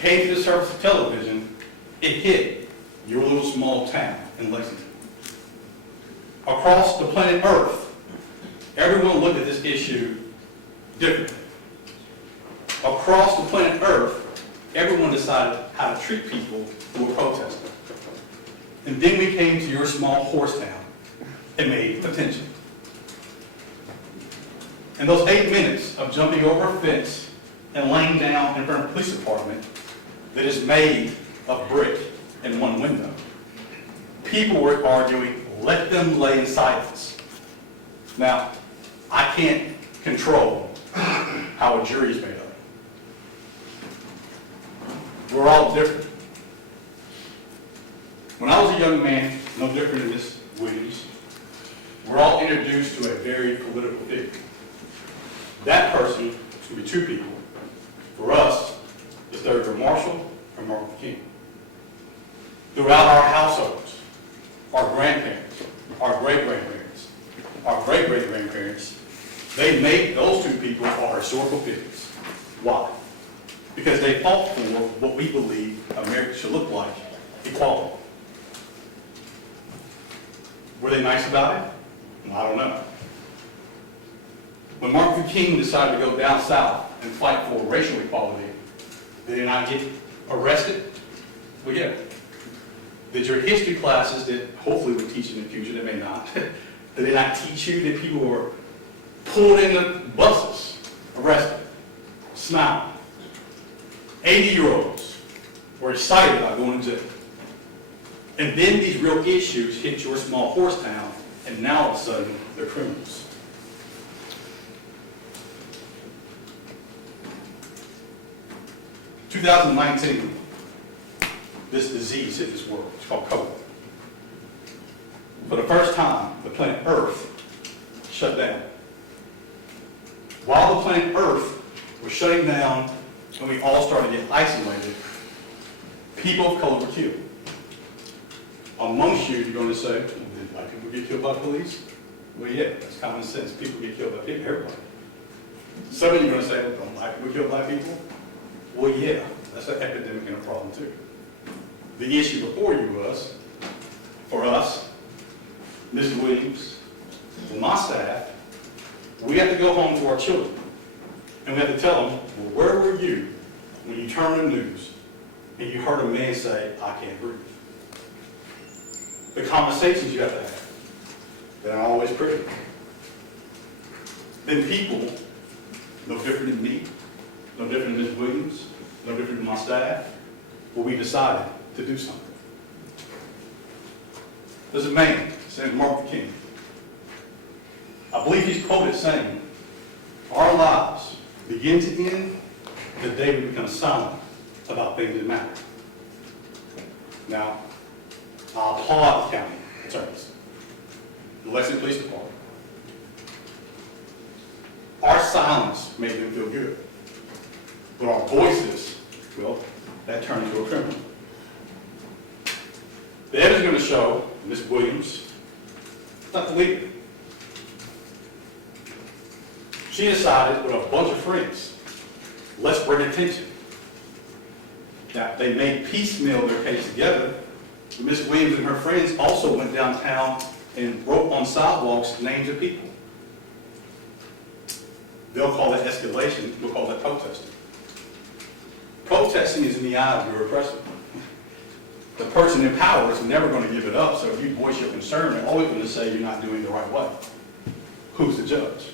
came to the surface of television, it hit your little small town in Lexington. Across the planet Earth, everyone looked at this issue differently. Across the planet Earth, everyone decided how to treat people who were protesting. And then we came to your small horse town and made attention. And those 8 minutes of jumping over a fence and laying down in front of a police department that is made of brick and one window, people were arguing, let them lay in silence. Now, I can't control how a jury is made up. We're all different. When I was a young man, no different than Ms. Williams, we're all introduced to a very political figure. That person, it's going to be two people. For us, it's Thurgood Marshall or Martin Luther King. Throughout our households, our grandparents, our great-grandparents, our great-great-grandparents, they make those two people our historical figures. Why? Because they fought for what we believe America should look like, equality. Were they nice about it? I don't know. When Martin Luther King decided to go down south and fight for racial equality, did he not get arrested? Well, yeah. Did your history classes that hopefully would teach in the future, they may not, did they not teach you that people were pulled in the buses, arrested, smiling? 80-year-olds were excited about going to jail. And then these real issues hit your small horse town, and now all of a sudden, they're criminals. In 2019, this disease hit this world. It's called COVID. For the first time, the planet Earth shut down. While the planet Earth was shutting down and we all started to get isolated, people of color were killed. Amongst you, you're going to say, well, did black people get killed by police? Well, yeah, that's common sense. People get killed by people, everybody. Some of you are going to say, well, don't black people kill black people? Well, yeah, that's an epidemic and a problem too. The issue before you was, for us, Mrs. Williams, and my staff, we have to go home to our children, and we have to tell them, well, where were you when you turned on the news and you heard a man say, I can't breathe? The conversations you have to have, that are always pretty. Then people, no different than me, no different than Ms. Williams, no different than my staff, well, we decided to do something. There's a man, his name is Martin Luther King. I believe he's quoted saying, our lives begin to end the day we become silent about things that matter. Now, I applaud the county attorneys, the Lexington Police Department. Our silence made them feel good. But our voices, well, that turned into a criminal. The evidence is going to show Ms. Williams, not the leader. She decided with a bunch of friends, let's bring attention. Now, they made piecemeal their case together. Ms. Williams and her friends also went downtown and wrote on sidewalks names of people. They'll call that escalation, we'll call that protesting. Protesting is in the eye of your oppressor. The person in power is never going to give it up, so if you voice your concern, they're always going to say you're not doing it the right way. Who's the judge?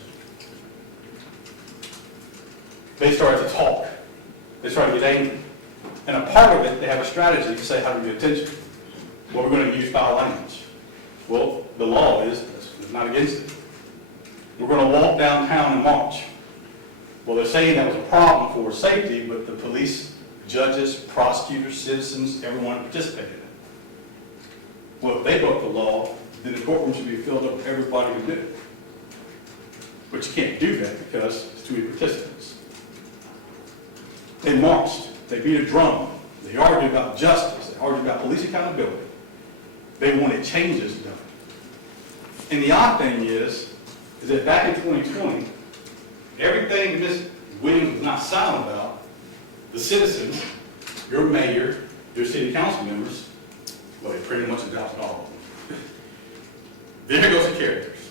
They started to talk. They started to get angry. And a part of it, they have a strategy to say how to get attention. Well, we're going to use foul language. Well, the law is it's not against it. We're going to walk downtown and march. Well, they're saying that was a problem for safety, but the police, judges, prosecutors, citizens, everyone participated in it. Well, if they broke the law, then the courtroom should be filled up with everybody who did it. But you can't do that because it's too many participants. They marched. They beat a drum. They argued about justice. They argued about police accountability. They wanted changes done. And the odd thing is that back in 2020, everything Ms. Williams was not silent about, the citizens, your mayor, your city council members, well, they pretty much adopted all of them. There goes the characters.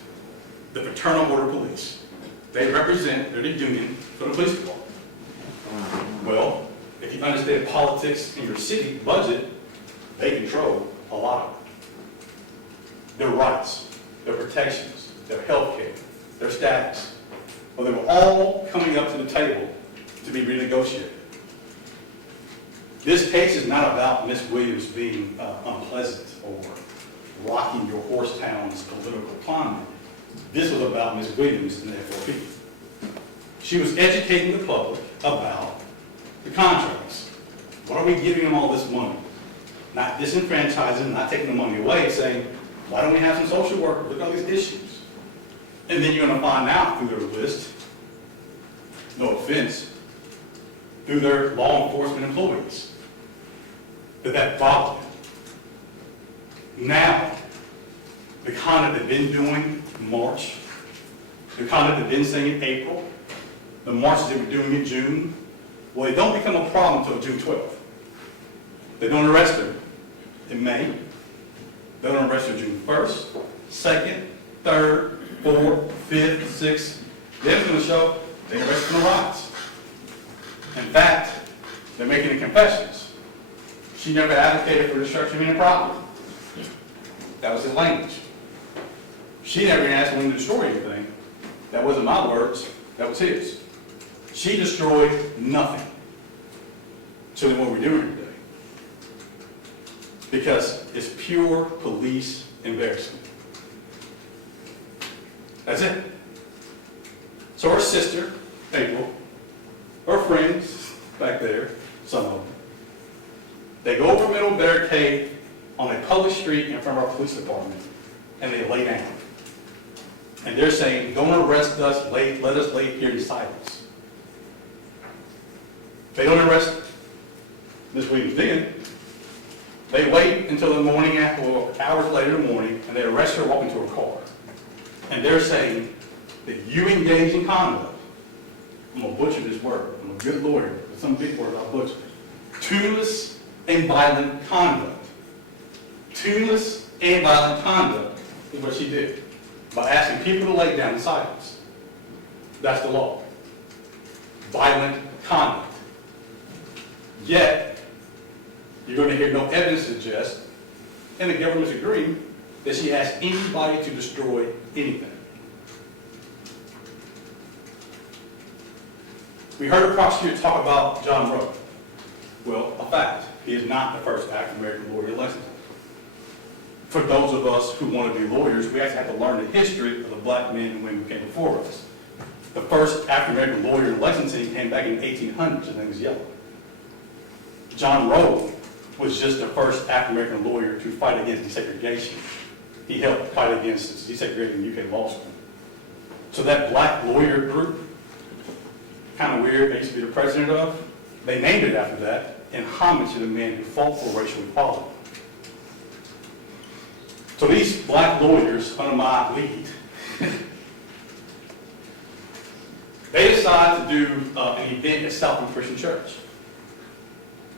The Fraternal Order Police. They represent, they're the union for the police department. Well, if you understand politics in your city budget, they control a lot of it. Their rights, their protections, their health care, their status. Well, they were all coming up to the table to be renegotiated. This case is not about Ms. Williams being unpleasant or rocking your horse town's political climate. This was about Ms. Williams and the FOP. She was educating the public about the contracts. What are we giving them all this money? Not disenfranchising them, not taking the money away, saying, why don't we have some social workers, look at all these issues? And then you're gonna find out through their list, no offense, through their law enforcement employees, that bothered them. Now, the conduct they've been doing in March, the conduct they've been saying in April, the marches they were doing in June, well, they don't become a problem until June 12th. They don't arrest them in May. They don't arrest her June 1st, 2nd, 3rd, 4th, 5th, 6th. Then it's going to show they arrested the riots. In fact, they're making the confessions. She never advocated for destruction of any property. That was his language. She never even asked him to destroy anything. That wasn't my words, that was his. She destroyed nothing. So then what we're doing today? Because it's pure police embarrassment. That's it. So her sister, April, her friends back there, some of them, they go over a middle barricade on a public street in front of our police department, and they lay down. And they're saying, don't arrest us, let us lay here in silence. They don't arrest Ms. Williams then. They wait until the morning after, or hours later in the morning, and they arrest her walking to her car. And they're saying that you engage in conduct. I'm going to butcher this word. I'm a good lawyer, but some big words I'll butcher. Tuneless and violent conduct. Tuneless and violent conduct is what she did by asking people to lay down in silence. That's the law. Violent conduct. Yet, you're going to hear no evidence suggest, and the government's agreeing, that she asked anybody to destroy anything. We heard a prosecutor talk about John Rowe. Well, a fact, he is not the first African-American lawyer in Lexington. For those of us who want to be lawyers, we actually have to learn the history of the black men and women who came before us. The first African-American lawyer in Lexington came back in the 1800s. His name was Yellow. John Rowe was just the first African-American lawyer to fight against desegregation. He helped fight against desegregation in UK law school. So that black lawyer group, kind of weird, they used to be the president of, they named it after that in homage to the men who fought for racial equality. So these black lawyers, under my lead, they decided to do an event at Southern Christian Church.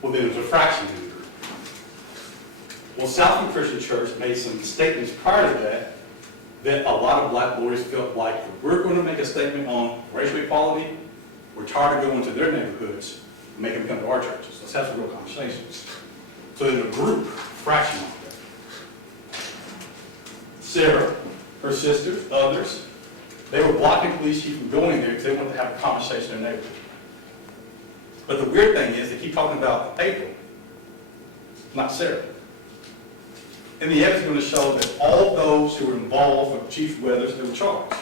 Well, then it was a fraction of the group. Well, Southern Christian Church made some statements prior to that a lot of black lawyers felt like, if we're going to make a statement on racial equality, we're tired of going to their neighborhoods and make them come to our churches. Let's have some real conversations. So then the group fractioned off that. Sarah, her sisters, others, they were blocking police chief from going there because they wanted to have a conversation in their neighborhood. But the weird thing is, they keep talking about April, not Sarah. And the evidence is going to show that all those who were involved with Chief Weathers, they were charged.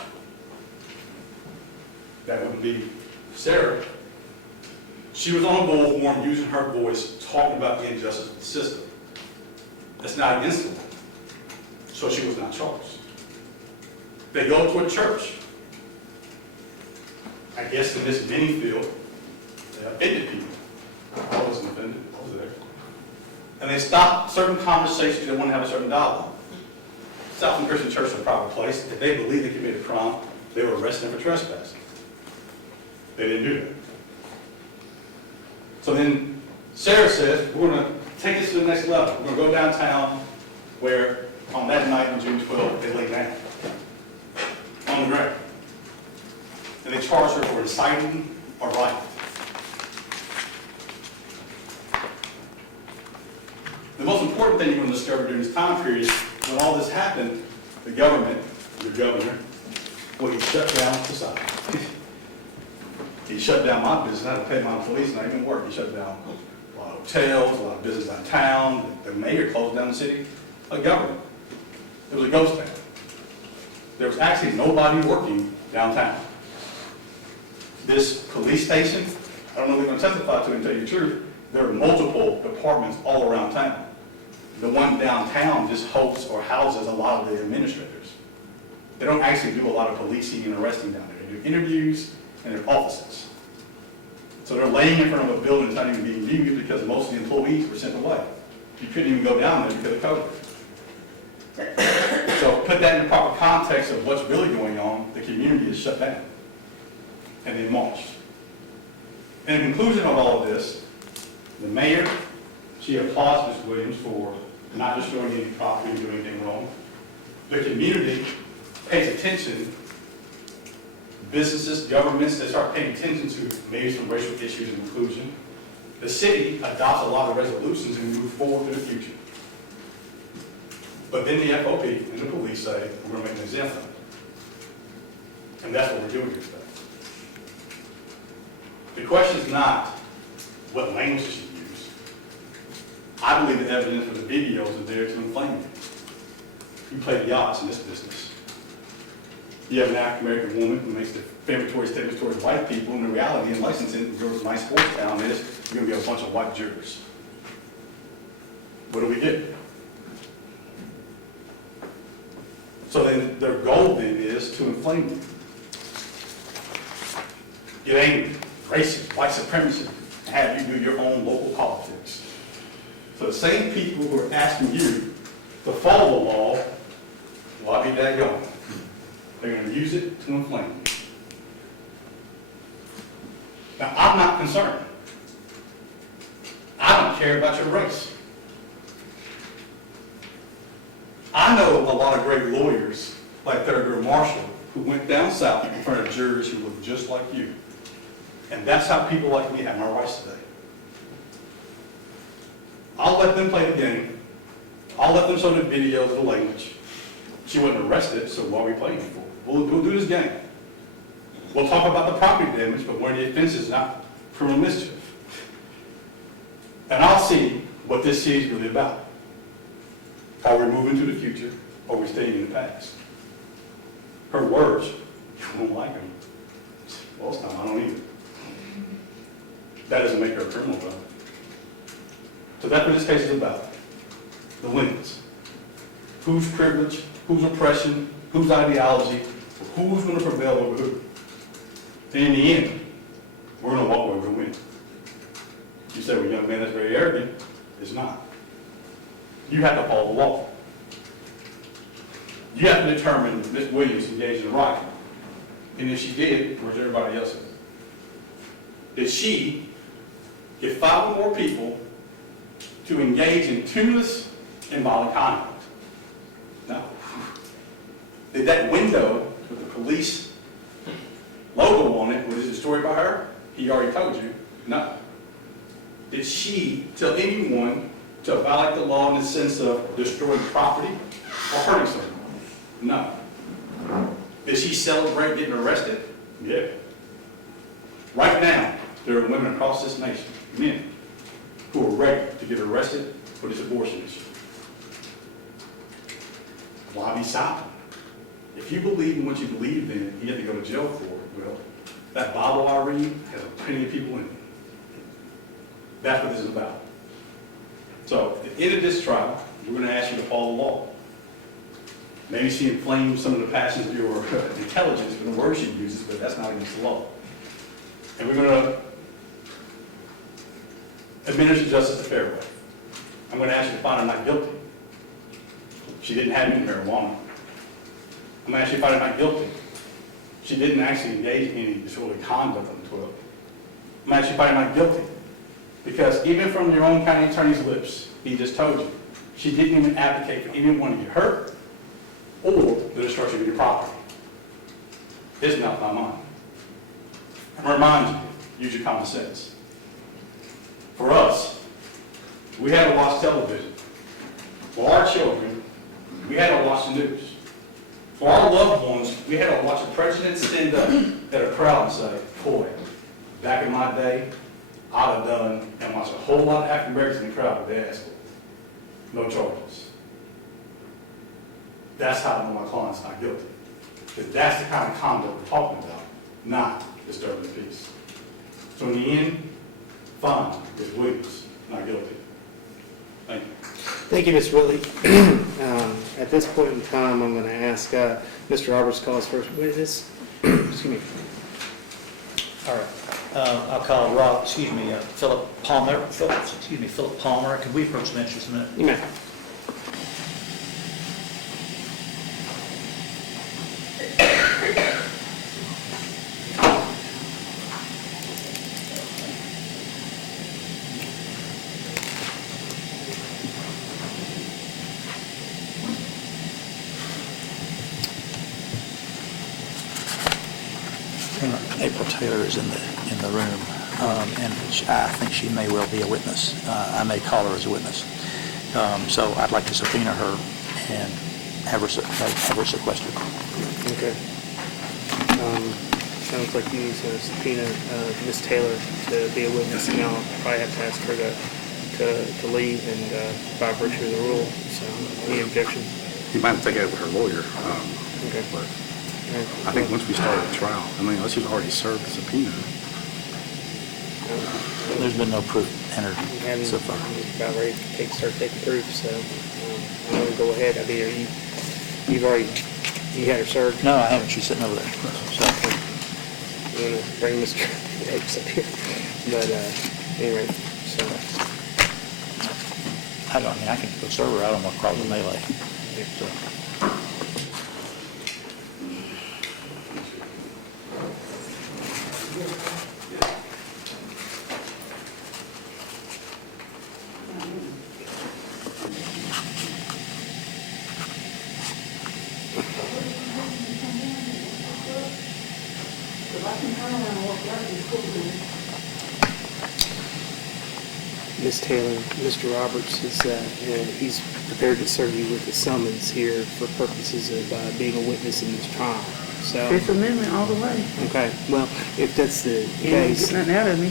That wouldn't be Sarah. She was on a bullhorn using her voice, talking about the injustice of the system. That's not against the law. So she was not charged. They go to a church. I guess in this mini field, they offended people. I wasn't offended. I was there. And they stopped certain conversations. They want to have a certain dialogue. Southern Christian Church is a proper place. If they believe they committed a crime, they would arrest them for trespassing. They didn't do that. So then Sarah says, we're going to take this to the next level. We're going to go downtown where on that night on June 12th, they lay down on the ground. And they charged her for inciting a riot. The most important thing you're going to discover during this time period is when all this happened, the government, the governor, well, he shut down society. He shut down my business. I had to pay my employees not even work. He shut down a lot of hotels, a lot of business downtown. The mayor closed down the city. A government. It was a ghost town. There was actually nobody working downtown. This police station, I don't know if they're going to testify to it and tell you the truth, There are multiple departments all around town. The one downtown just hosts or houses a lot of the administrators. They don't actually do a lot of policing and arresting down there. They do interviews and their offices. So they're laying in front of a building that's not even being used because most of the employees were sent away. You couldn't even go down there because of COVID. So put that in the proper context of what's really going on, the community is shut down. And they marched. In conclusion of all of this, the mayor, she applauds Ms. Williams for not destroying any property and doing anything wrong. The community pays attention. Businesses, governments, they start paying attention to maybe some racial issues and inclusion. The city adopts a lot of resolutions and we move forward to the future. But then the FOP and the police say, we're going to make an example of it. And that's what we're doing here today. The question is not what language you should use. I believe the evidence for the videos is there to inflame you. You play the odds in this business. You have an African-American woman who makes defamatory statements towards white people, and the reality in licensing, if you're a nice sports town, is you're going to get a bunch of white jurors. What do we do? So then their goal then is to inflame you. Get angry, racist, white supremacy, and have you do your own local politics. So the same people who are asking you to follow the law, well, I'll be that going. They're going to use it to inflame you. Now, I'm not concerned. I don't care about your race. I know a lot of great lawyers, like Thurgood Marshall, who went down south in front of jurors who looked just like you. And that's how people like me have my rights today. I'll let them play the game. I'll let them show the videos of the language. She wasn't arrested, so why are we playing it for? We'll do this game. We'll talk about the property damage, but where the offense is not criminal mischief. And I'll see what this city is really about. Are we moving to the future, or are we staying in the past? Her words, you won't like them. Well, it's time, I don't either. That doesn't make her a criminal, though. So that's what this case is about. The wins. Whose privilege, whose oppression, whose ideology, who's going to prevail over who. And in the end, we're going to walk away with a win. You say, well, young man, that's very arrogant. It's not. You have to follow the law. You have to determine if Ms. Williams engaged in the right. And if she did, where's everybody else? Did she get 5 or more people to engage in tuneless and violent conduct? No. Did that window with the police logo on it, was it destroyed by her? He already told you. No. Did she tell anyone to violate the law in the sense of destroying property or hurting someone? No. Did she celebrate getting arrested? Yeah. Right now, there are women across this nation, men, who are ready to get arrested for this abortion issue. Why be silent? If you believe in what you believe in, you have to go to jail for it. Well, that Bible I read has plenty of people in it. That's what this is about. So, at the end of this trial, we're going to ask you to follow the law. Maybe she inflamed some of the passions of your intelligence with the words she uses, but that's not against the law. And we're going to administer justice the fair way. I'm going to ask you to find her not guilty. She didn't have any marijuana. I'm going to ask you to find her not guilty. She didn't actually engage in any disorderly conduct on the 12th. I'm going to ask you to find her not guilty. Because even from your own county attorney's lips, he just told you, she didn't even advocate for anyone to get hurt or the destruction of your property. It's not my mind. I remind you, use your common sense. For us, we had to watch television. For our children, we had to watch the news. For our loved ones, we had to watch a president stand up at a crowd and say, boy, back in my day, I'd have done and watched a whole lot of African Americans in the crowd with their ass. No charges. That's how I know my client's not guilty. Because that's the kind of conduct we're talking about, not disturbing the peace. So in the end, fine, Ms. Williams. not guilty. Thank you. Thank you, Ms. Whitley. At this point in time, I'm going to ask Mr. Roberts to call his first witness. Excuse me. All right. I'll call Philip Palmer. Philip Palmer. Could we approach the bench just a minute? You may. April Taylor is in the room, and I think she may well be a witness. I may call her as a witness. So I'd like to subpoena her and have her sequestered. Okay. Sounds like you need to subpoena Ms. Taylor to be a witness, and I'll probably have to ask her to leave and by virtue of the rule. So, any objection? You might have to take it with her lawyer. Okay. But I think once we start the trial, unless you've already served the subpoena. There's been no proof entered We haven't, so far. about ready to start taking proof, so I'm going to go ahead. I mean, you had her served. No, I haven't. She's sitting over there. So, I'm going to bring Mr. Apes up here. But anyway, so I can go serve her. I don't want to cause a melee. So, Ms. Taylor, Mr. Roberts is he's prepared to serve you with a summons here for purposes of being a witness in this trial. So, Fifth Amendment all the way. okay, well, if that's the You ain't case, getting nothing out of me.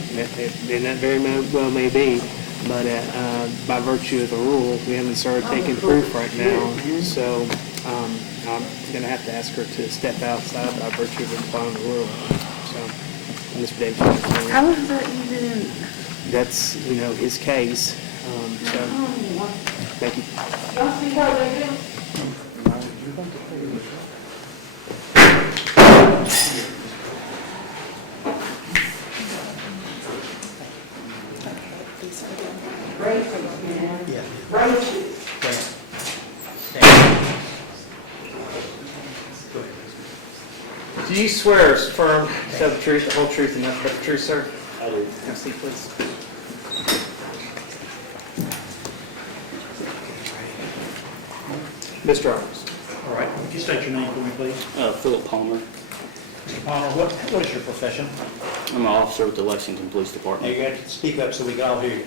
then that very well may be, but by virtue of the rule, we haven't started taking proof right now, so I'm going to have to ask her to step outside by virtue of following the rule. So, Mr. Davis, How is that even? that's, his case, so, thank you. Do you swear or affirm to tell the truth, the whole truth, and nothing but the truth, sir? I do. Have a seat, please. Mr. Roberts. all right. Would you state your name for me, please? Philip Palmer. Mr. Palmer, what is your profession? I'm an officer with the Lexington Police Now, Department. you got to speak up so we can all hear you.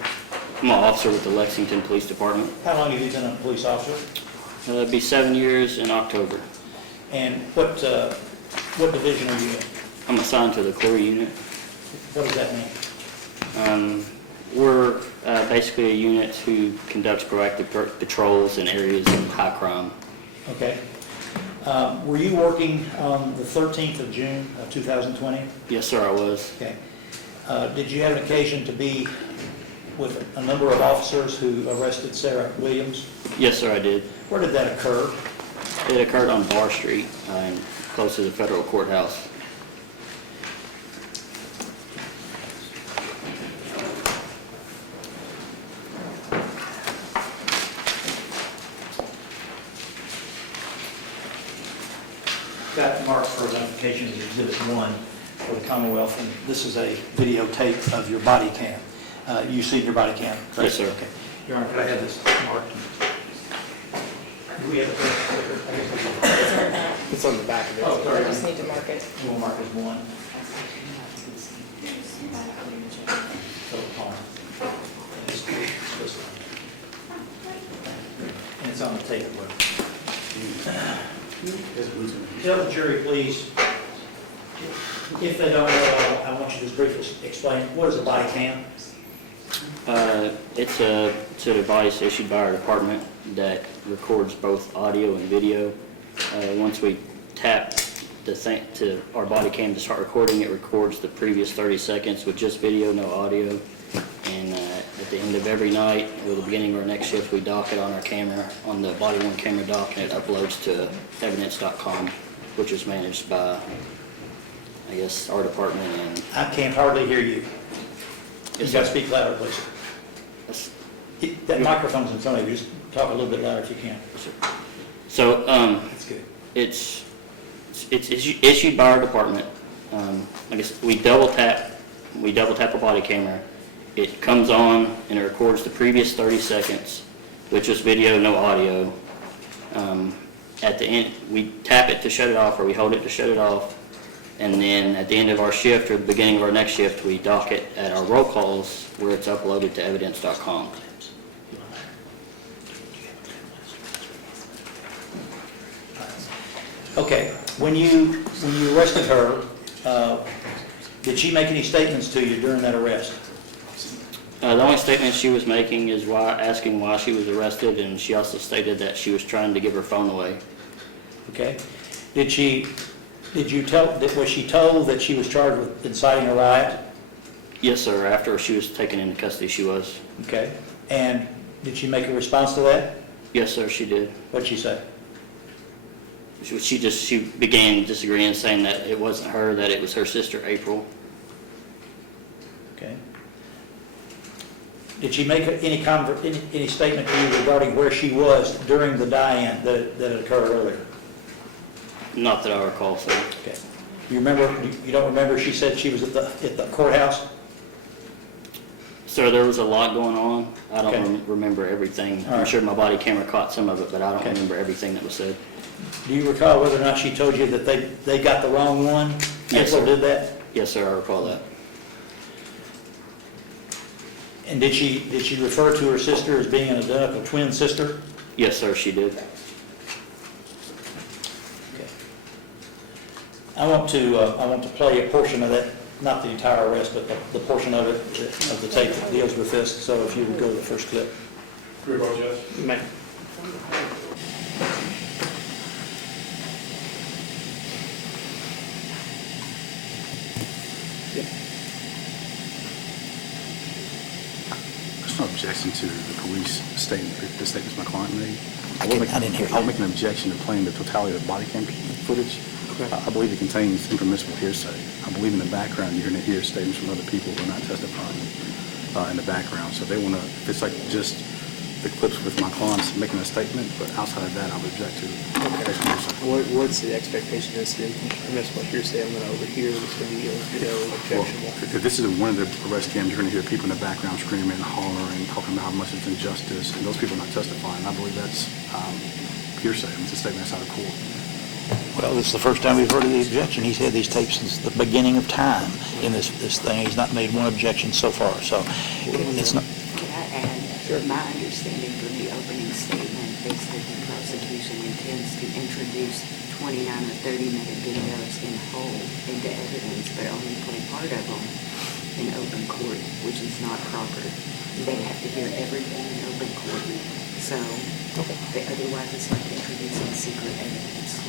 I'm an officer with the Lexington Police Department. How long have you been a police officer? It'll be 7 years in October. And what division are you in? I'm assigned to the Corps unit. What does that mean? We're basically a unit who conducts proactive patrols in areas of high crime. Okay. Were you working on the 13th of June of 2020? Yes, sir, I was. Okay. Did you have an occasion to be with a number of officers who arrested Sarah Williams? Yes, sir, I did. Where did that occur? It occurred on Bar Street, close to the federal courthouse. Got marked for identification as Exhibit 1 for the Commonwealth, and this is a videotape of your body cam. You see your body cam? correct? Yes, sir. Okay. Your Honor, could I have this marked? Do we have a It's on the back of it. Oh, I sorry. just need to mark it. We'll mark as 1. Philip Palmer. And it's on the tape. Tell the jury, please, if they don't know, I want you to just briefly explain, what is a body cam? It's a device issued by our department that records both audio and video. Once we tap the thing to our body cam to start recording, it records the previous 30 seconds with just video, no audio. And at the the end of every night, or the beginning of our next shift, we dock it on our camera, on the body-worn camera dock, and it uploads to evidence.com, which is managed by, I guess, our department and I can't hardly hear you. You Yes, got to sir. speak louder, please. That microphone's in front of you, just talk a little bit louder if you can. So, That's good. it's issued by our department. I guess we double tap a body camera. It comes on and it records the previous 30 seconds, which is video, no audio. At the end, we tap it to shut it off, or we hold it to shut it off. And then at the end of our shift or the beginning of our next shift, we dock it at our roll calls where it's uploaded to evidence.com. Okay, when you arrested her, did she make any statements to you during that arrest? The only statement she was making is asking why she was arrested, and she also stated that she was trying to give her phone away. Okay. Was she told that she was charged with inciting a riot? Yes, sir. After she was taken into custody, she was. Okay. And did she make a response to that? Yes, sir, she did. What'd she say? She began disagreeing, saying that it wasn't her, that it was her sister, April. Okay. Did she make any statement to you regarding where she was during the die-in that occurred earlier? Not that I recall, sir. Okay. You don't remember she said she was at the courthouse? Sir, there was a lot going on. I don't Okay. remember everything. All I'm right. sure my body camera caught some of it, but I don't Okay. remember everything that was said. Do you recall whether or not she told you that they got the wrong one? Yes, April sir. did that? Yes, sir, I recall that. And did she refer to her sister as being an identical twin sister? Yes, sir, she did. Okay. I want to play a portion of that, not the entire arrest, but the portion of it, of the tape that deals with this. So if you would go to the first clip. Report, Judge. Ma'am. There's no objection to the police statement, the statements my client made. I didn't hear you. I'll make an objection to playing the totality of the body cam footage. I believe it contains impermissible hearsay. I believe in the background, you're going to hear statements from other people who are not testifying in the background. So they want to, if it's like just the clips with my clients making a statement, but outside of that, I would object to. What's the expectation as to permissible hearsay? I'm going to overhear, it's going to be objectionable. If this is one of the arrest cams, you're going to hear people in the background screaming, hollering, talking about how much it's injustice, and those people are not testifying. I believe that's hearsay. It's a statement outside of court. Well, this is the first time we've heard of the objection. He's had these tapes since the beginning of time in this thing. He's not made one objection so far, so it's not. Could I add, my understanding from the opening statement is that the prosecution intends to introduce 29 or 30-minute videos in whole into evidence, but only play part of them in open court, which is not proper. They have to hear everything in open court. So otherwise it's like introducing secret evidence.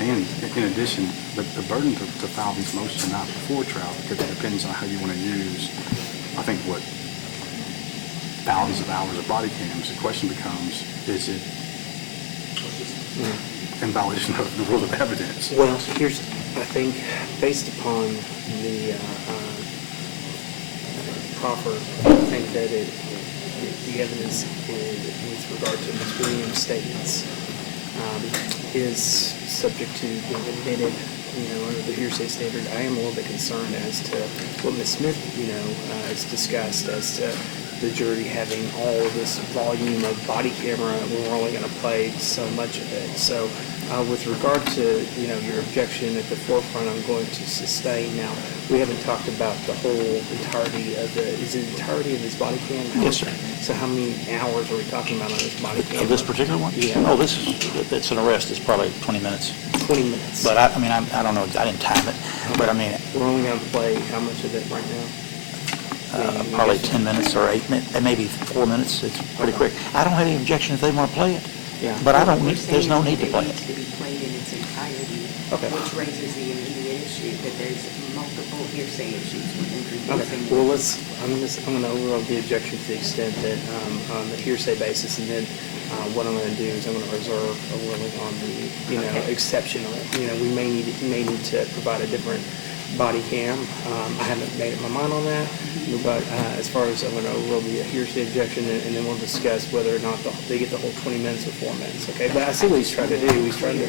And in addition, the burden to file these motions are not before trial, because it depends on how you want to use, I think, what thousands of hours of body cams. The question becomes, is it in violation of the rule of evidence? Well, I think, based upon the proffer, I think that the evidence with regard to Ms. Williams' statements is subject to being admitted, under the hearsay standard. I am a little bit concerned as to what Ms. Smith, has discussed as to the jury having all of this volume of body camera when we're only going to play so much of it. So with regard to, your objection at the forefront, I'm going to sustain. Now, we haven't talked about the whole entirety of is it entirety of this body cam? Yes, sir. So how many hours are we talking about on this body cam? Of this particular one? Yeah. Oh, it's an arrest. It's probably 20 minutes. 20 minutes. But I don't know. I didn't time it. But We're only going to play how much of it right now? probably 10 minutes or 8 minutes, maybe 4 minutes. It's pretty quick. I don't have any objection if they want to play it. Yeah. But We're there's no saying need to that play it it. needs to be played in its entirety, Okay. which raises the immediate issue, that there's multiple hearsay issues with Okay, introducing. well, I'm gonna overrule the objection to the extent that, on the hearsay basis, and then, what I'm gonna do is I'm gonna reserve a ruling on the, Okay. exceptional. We may need to provide a different body cam. I haven't made up my mind on that, but, as far as I'm gonna overrule the hearsay objection, and then we'll discuss whether or not they get the whole 20 minutes or 4 minutes, okay? But I see what he's trying to do. He's trying to,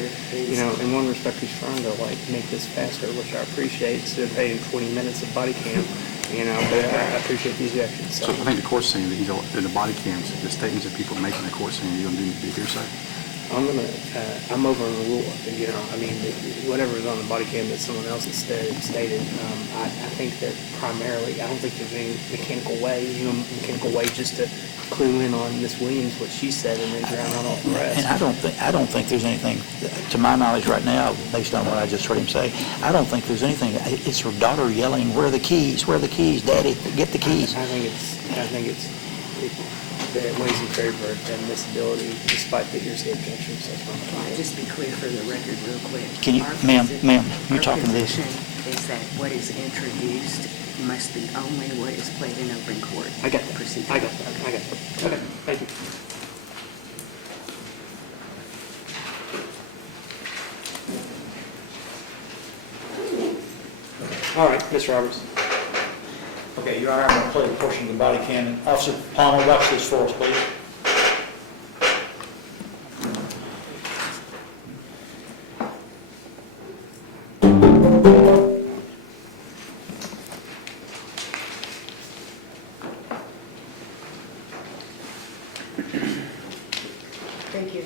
in one respect, he's trying to like make this faster, which I appreciate, instead of paying 20 minutes of body cam, but I appreciate the objection, So I think the court's saying that in the body cams, the statements that people make in the court saying you're going to do the hearsay. I'm over the rule, whatever's on the body cam that someone else has stated, I think that primarily, I don't think there's any mechanical way just to clue in on Miss Williams, what she said, and then drown out all the rest. And I don't think there's anything, to my knowledge right now, based on what I just heard him say, I don't think there's anything. It's her daughter yelling, "Where are the keys? Where are the keys? Daddy, get the keys." I think it weighs in favor of admissibility despite the hearsay objections. That's what I'm Can I just be clear for the record real quick? Can you- Our ma'am, you're our talking to this. position is that what is introduced must be only what is played in open court. I got that. Procedure. I got that. Okay, thank you. All right, Mr. Roberts. Okay, Your Honor, I'm going to play a portion of the body cam. Officer Palmer, watch this for us, please. Thank you.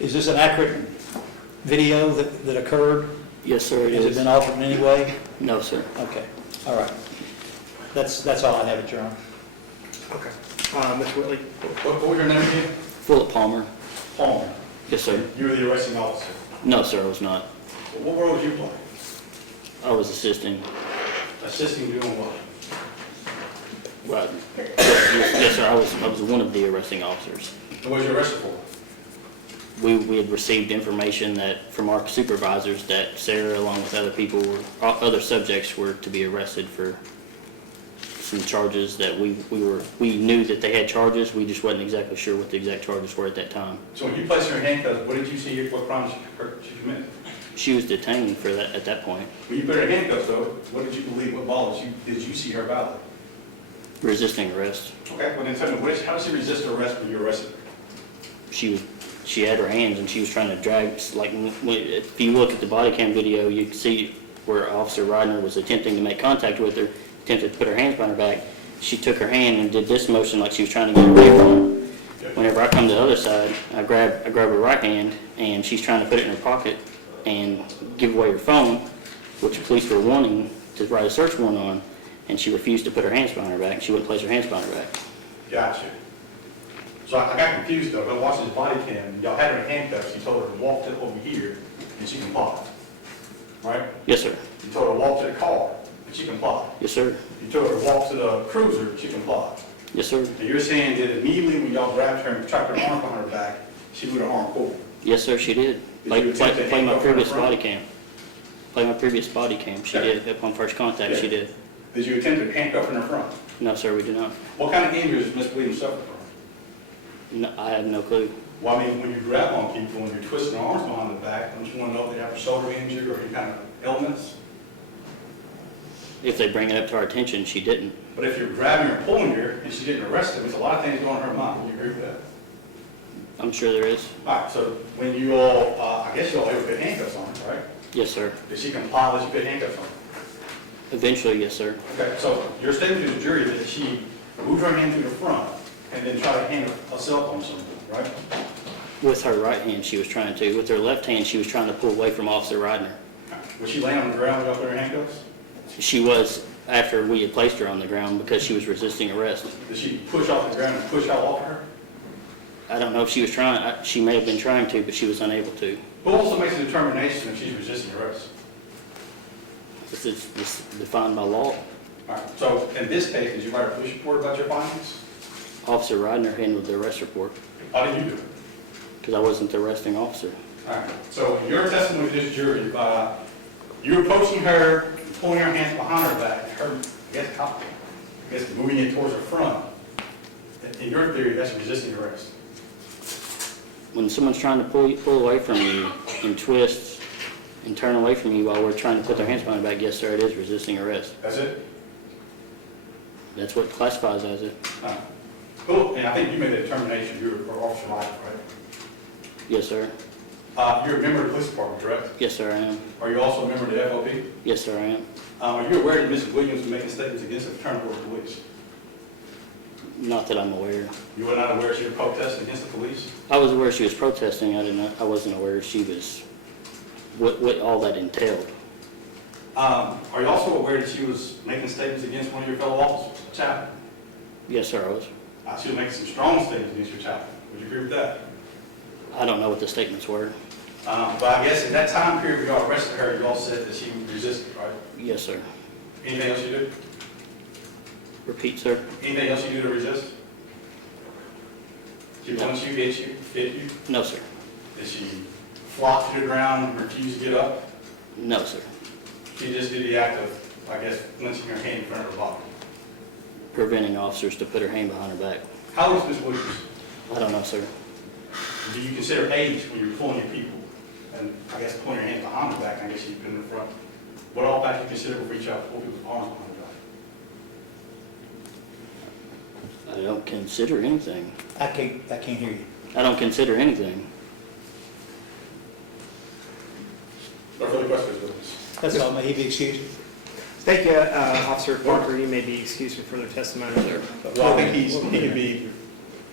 Is this an accurate video that occurred? Yes, sir, it Has it is. been altered in any way? No, sir. Okay, all right. That's all I have, Your Honor. Okay. Mr. Whitley? What was your name again? Philip Palmer. Palmer. Yes, sir. You were the arresting officer. No, sir, I was not. What role did you play? I was assisting. Assisting doing what? Right. Yes, sir, I was one of the arresting officers. And what was you arrested for? We had received information that, from our supervisors, that Sarah, along with other people, other subjects were to be arrested for some charges that we knew that they had charges, we just wasn't exactly sure what the exact charges were at that time. So when you placed her in handcuffs, what did you see, what crimes she committed? She was detained for that, at that point. When you put her in handcuffs though, what did you believe, what law did you see her violate? Resisting arrest. Okay, well then tell me, how does she resist arrest when you arrested her? She had her hands and she was trying to drag, like, if you look at the body cam video, you can see where Officer Ryder was attempting to make contact with her, attempted to put her hands behind her back. She took her hand and did this motion like she was trying to get away from him. Okay. Whenever I come to the other side, I grab her right hand and she's trying to put it in her pocket and give away her phone, which police were wanting to write a search warrant on, and she refused to put her hands behind her back. She wouldn't place her hands behind her back. Gotcha. So I got confused though, but I watched this body cam, y'all had her in handcuffs, you told her to walk to over here, and she complied, right? Yes, sir. You told her to walk to the car, and she complied. Yes, sir. You told her to walk to the cruiser, and she complied. Yes, sir. And you're saying that immediately when y'all grabbed her and trapped her arm behind her back, she moved her arm forward. Yes, sir, she did. Did you attempt to Play my handcuff her in previous front? body cam. Play my previous body cam. She Okay. did. Upon first contact, she did. Did you attempt to handcuff her in the front? No, sir, we did not. What kind of injuries does Ms. Williams suffer from? No, I have no clue. Well, I mean, when you grab on people and you're twisting their arms behind the back, don't you want to know if they have a shoulder injury or any kind of illness? If they bring it up to our attention, she didn't. But if you're grabbing her and pulling her and she didn't arrest her, there's a lot of things going on in her mind. Do you agree with that? I'm sure there is. All right, so when you all, I guess you all ever put handcuffs on her, right? Yes, sir. Did she comply that you put handcuffs on her? Eventually, yes, sir. Okay, so your statement to the jury that she moved her hand to the front and then tried to hand a cell phone to someone, right? With her right hand, she was trying to. With her left hand, she was trying to pull away from Officer Ryder. Was she laying on the ground without her handcuffs? She was, after we had placed her on the ground, because she was resisting arrest. Did she push off the ground and push out off of her? I don't know if she was trying, she may have been trying to, but she was unable to. Who also makes a determination if she's resisting arrest? This is defined by law. All right, so in this case, did you write a police report about your findings? Officer Ryder handled the arrest report, How did you do it? because I wasn't the arresting officer. All right, so in your testimony to this jury, you were approaching her, pulling her hands behind her back, her, I guess moving it towards her front. In your theory, that's resisting arrest. When someone's trying to pull away from you and twist and turn away from you while we're trying to put their hands behind their back, yes, sir, it is resisting arrest. That's it? That's what classifies as it. All right. Cool, and I think you made the determination, you were Officer Ryder, right? Yes, sir. You're a member of the police department, correct? Yes, sir, I am. Are you also a member of the FOP? Yes, sir, I am. Are you aware that Mrs. Williams was making statements against the Fraternal Order of Police? Not that I'm aware. You were not aware she was protesting against the police? I was aware she was protesting. I wasn't aware she was, what all that entailed. Are you also aware that she was making statements against one of your fellow officers, a chaplain? Yes, sir, I was. She was making some strong statements against your chaplain. Would you agree with that? I don't know what the statements were. But I guess in that time period when y'all arrested her, you all said that she resisted, right? Yes, sir. Anything else you do? Repeat, sir. Anything else you do to resist? She punched you, hit you, hit you? No, sir. Did she flop to the ground and refuse to get up? No, sir. She just did the act of, I guess, clenching her hand in front of her body. Preventing officers to put her hand behind her back. How old is Ms. Williams? I don't know, sir. Do you consider age when you're pulling your people? And I guess pulling your hands behind the back, I guess you put in the front. What all factors you consider before you try to pull people's arms behind the back? I don't consider anything. I can't hear you. I don't consider anything. No further questions, witness? That's all, may he be excused? Thank you, Officer Parker. You may be excused from further testimony. Well, I think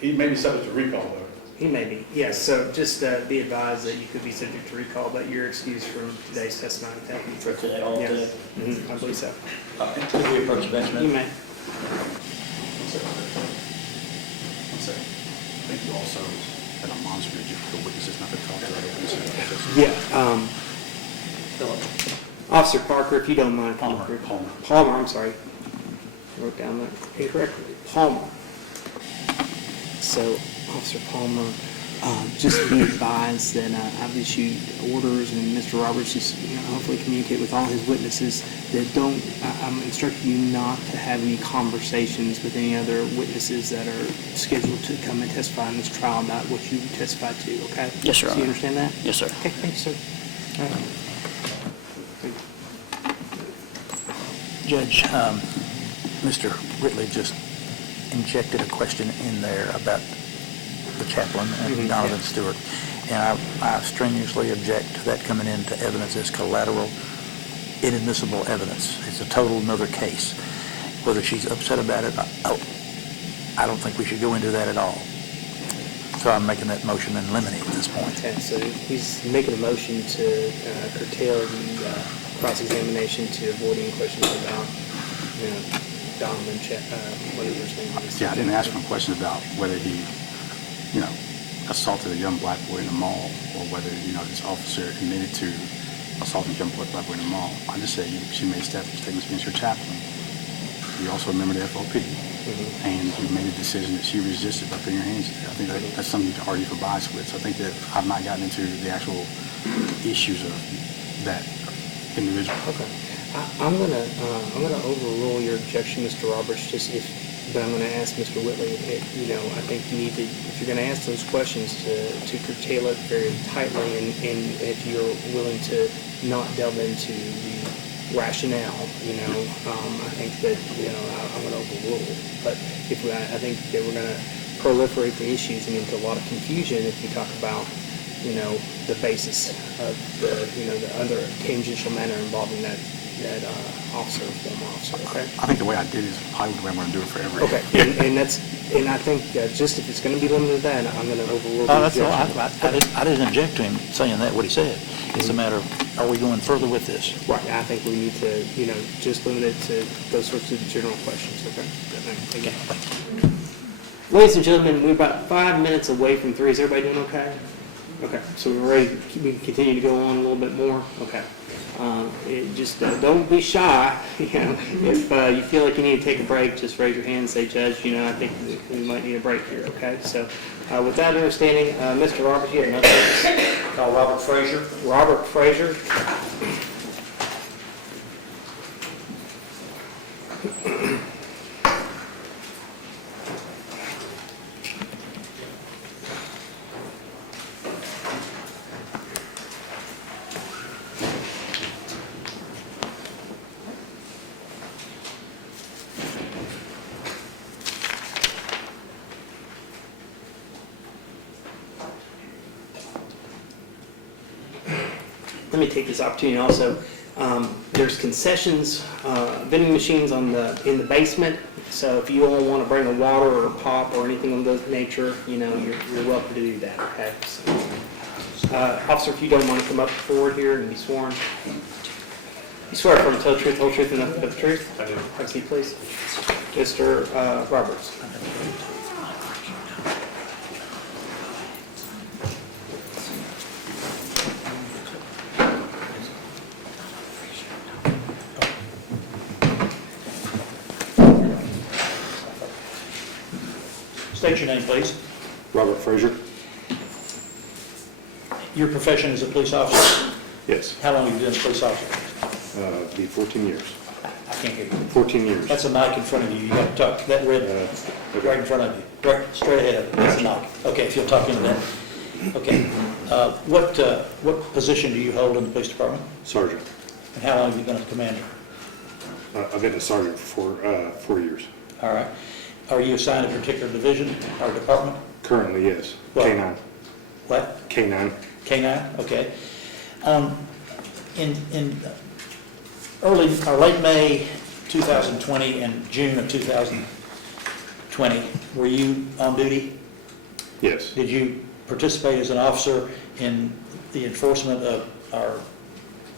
he may be subject to recall though. He may be, yes. So just be advised that you could be subject to recall, but you're excused from today's testimony. Thank you. For today, all Yes. today. I believe so. Could we approach the bench, You may. you also had a monster for witnesses not to talk to other witnesses. Yeah, Philip. Officer Parker, if you don't mind. can you Palmer. repeat? Palmer. Palmer, I'm sorry. Wrote down that incorrectly. Palmer. So, Officer Palmer, just be advised that I've issued orders, and Mr. Roberts is hopefully communicate with all his witnesses that I'm instructing you not to have any conversations with any other witnesses that are scheduled to come and testify in this trial about what you testified to, okay? Yes, sir. So you understand that? Yes, sir. Okay, thank you, sir. All right. Judge, Mr. Whitley just injected a question in there about the chaplain and Donovan Stewart. And I strenuously object to that coming into evidence as collateral, inadmissible evidence. It's a total another case. Whether she's upset about it, I don't think we should go into that at all. So I'm making that motion in limine at this point. Okay, so he's making a motion to curtail the cross-examination to avoid any questions about, Donovan, whatever his name is. Yeah, I didn't ask him a question about whether he, assaulted a young black boy in the mall, or whether, this officer admitted to assaulting a young black boy in the mall. I just said she made statements against her chaplain. You also remember the FOP. And you made a decision that she resisted by putting her hands in there. I think that's something you can argue for bias with. So I think that I've not gotten into the actual issues of that individual. Okay. I'm gonna overrule your objection, Mr. Roberts, but I'm gonna ask Mr. Whitley, I think you need to, if you're gonna ask those questions, to curtail it very tightly, and if you're willing to not delve into the rationale, I think that, I'm gonna overrule. But I think that we're gonna proliferate the issues and into a lot of confusion if we talk about, the basis of the other tangential matter involving that officer, former officer, okay? I think the way I did is probably the way I'm going to do it forever. Okay, and I think just if it's going to be limited to that, I'm going to overrule the Oh, that's all. objection. I didn't object to him saying that, what he said. It's a matter of, are we going further with this? Right, I think we need to, just limit it to those sorts of general questions, okay? Thank you. Ladies and gentlemen, we're about 5 minutes away from 3. Is everybody doing okay? Okay, so we're ready, we can continue to go on a little bit more? Okay. Don't be shy, If you feel like you need to take a break, just raise your hand and say, Judge, I think we might need a break here, okay? So with that understanding, Mr. Roberts, you have another witness? Call Robert Frazier. Robert Frazier. Let me take this opportunity also. There's concessions, vending machines in the basement. So if you all want to bring a water or a pop or anything of that nature, you're welcome to do that. Okay. So, officer, if you don't want to come up forward here and be sworn. You swear from tell the truth, whole truth, and nothing but the truth. I do. Have a seat, please. Mr. Roberts. State your name, please. Robert Frazier? Your profession is a police officer. Yes. How long have you been a police officer? Be 14 years. I can't hear you. 14 years. That's a mic in front of you. You got to talk, that red, right in front of you, right straight ahead of you. That's a mic. Okay, if you'll talk into that. Okay. What position do you hold in the police department? Sergeant. And how long have you been a commander? I've been a sergeant for 4 years. All right. Are you assigned a particular division or department? Currently, yes. What? K9. What? K9. K-9, okay. In early or late May 2020 and June of 2020, were you on duty? Yes. Did you participate as an officer in the enforcement of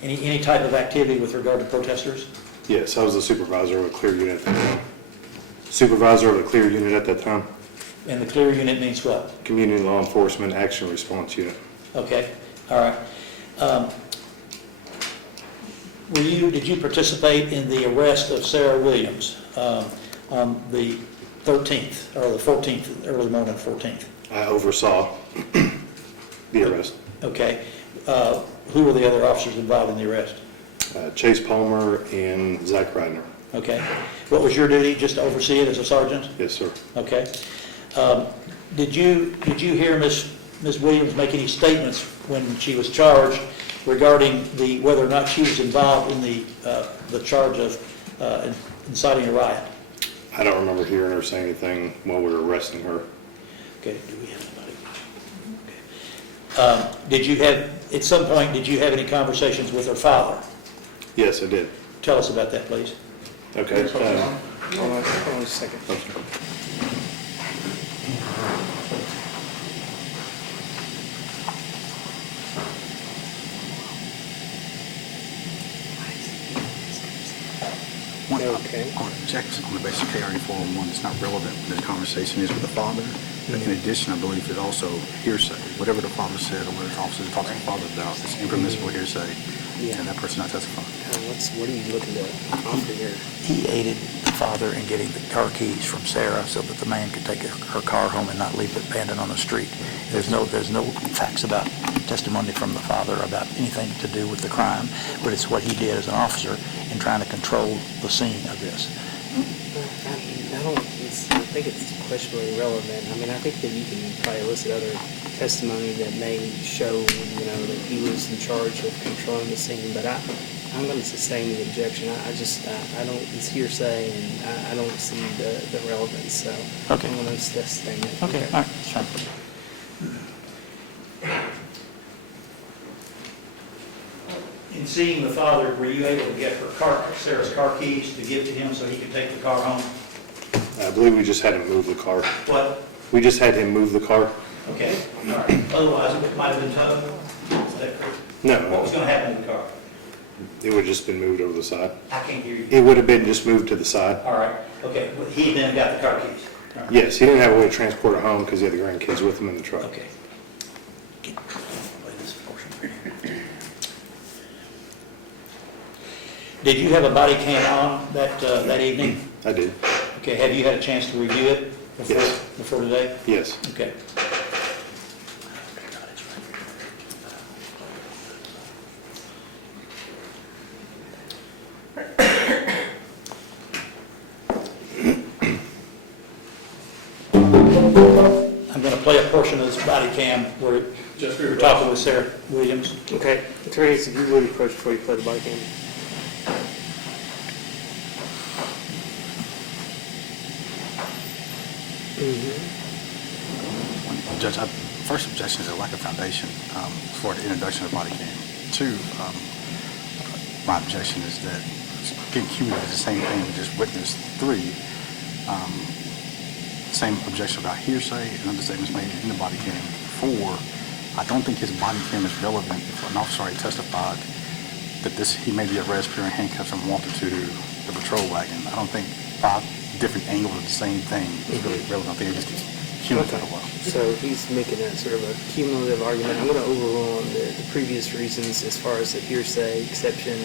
any type of activity with regard to protesters? Yes, I was the supervisor of a clear unit at that time. Supervisor of a clear unit at that time. And the clear unit means what? Community Law Enforcement Action Response Unit. Okay, all right. Did you participate in the arrest of Sarah Williams on the 13th, or the 14th, early morning 14th? I oversaw the arrest. Okay. Who were the other officers involved in the arrest? Chase Palmer and Zach Reidner. Okay. What was your duty, just to oversee it as a sergeant? Yes, sir. Okay. Did you hear Ms. Williams make any statements when she was charged regarding whether or not she was involved in the charge of inciting a riot? I don't remember hearing her say anything while we were arresting her. Okay. Do we have anybody? At some point, did you have any conversations with her father? Yes, I did. Tell us about that, please. Okay. Hold on a second. Okay. On objection on the basis of KRA 401, it's not relevant. The conversation is with the father. But in addition, I believe it's also hearsay. Whatever the father said or whatever the officer talks to the father about, it's impermissible hearsay. Yeah. And that person not testifying. What are you looking to offer here? He aided the father in getting the car keys from Sarah so that the man could take her car home and not leave it abandoned on the street. There's no facts about testimony from the father about anything to do with the crime, but it's what he did as an officer in trying to control the scene of this. I think it's questionably relevant. I mean, I think that you can probably elicit other testimony that may show, that he was in charge of controlling the scene, but I'm going to sustain the objection. I don't, it's hearsay, and I don't see the relevance, so Okay. I'm going to sustain it. Okay, all right, that's fine. In seeing the father, were you able to get Sarah's car keys to give to him so he could take the car home? I believe we just had him move the car. What? We just had him move the car. Okay, all right. Otherwise, it might have been towed. Is that correct? No, What was going to happen to the car? it would have just been moved over the side. I can't hear you. It would have been just moved to the side. All right, okay. Well, he then got the car keys. All right. Yes, he didn't have a way to transport it home because he had the grandkids with him in the truck. Okay. Play this portion here. Did you have a body cam on that evening? I did. Okay, have you had a chance to review it Yes. before today? Yes. Okay. I'm going to play a portion of this body cam where you're talking with Sarah Williams. Okay, Attorney, if you would approach before you play the body cam. Judge, first objection is a lack of foundation for the introduction of body cam. Two, my objection is that getting cumulative is the same thing we just witnessed. Three, same objection about hearsay and other statements made in the body cam. Four, I don't think his body cam is relevant if an officer already testified that he made the arrest, put her in handcuffs, and walked her to the patrol wagon. I don't think 5 different angles of the same thing is really relevant. I think it just gets cumulative a while. So he's making a sort of a cumulative argument. I'm going to overrule on the previous reasons as far as the hearsay exception.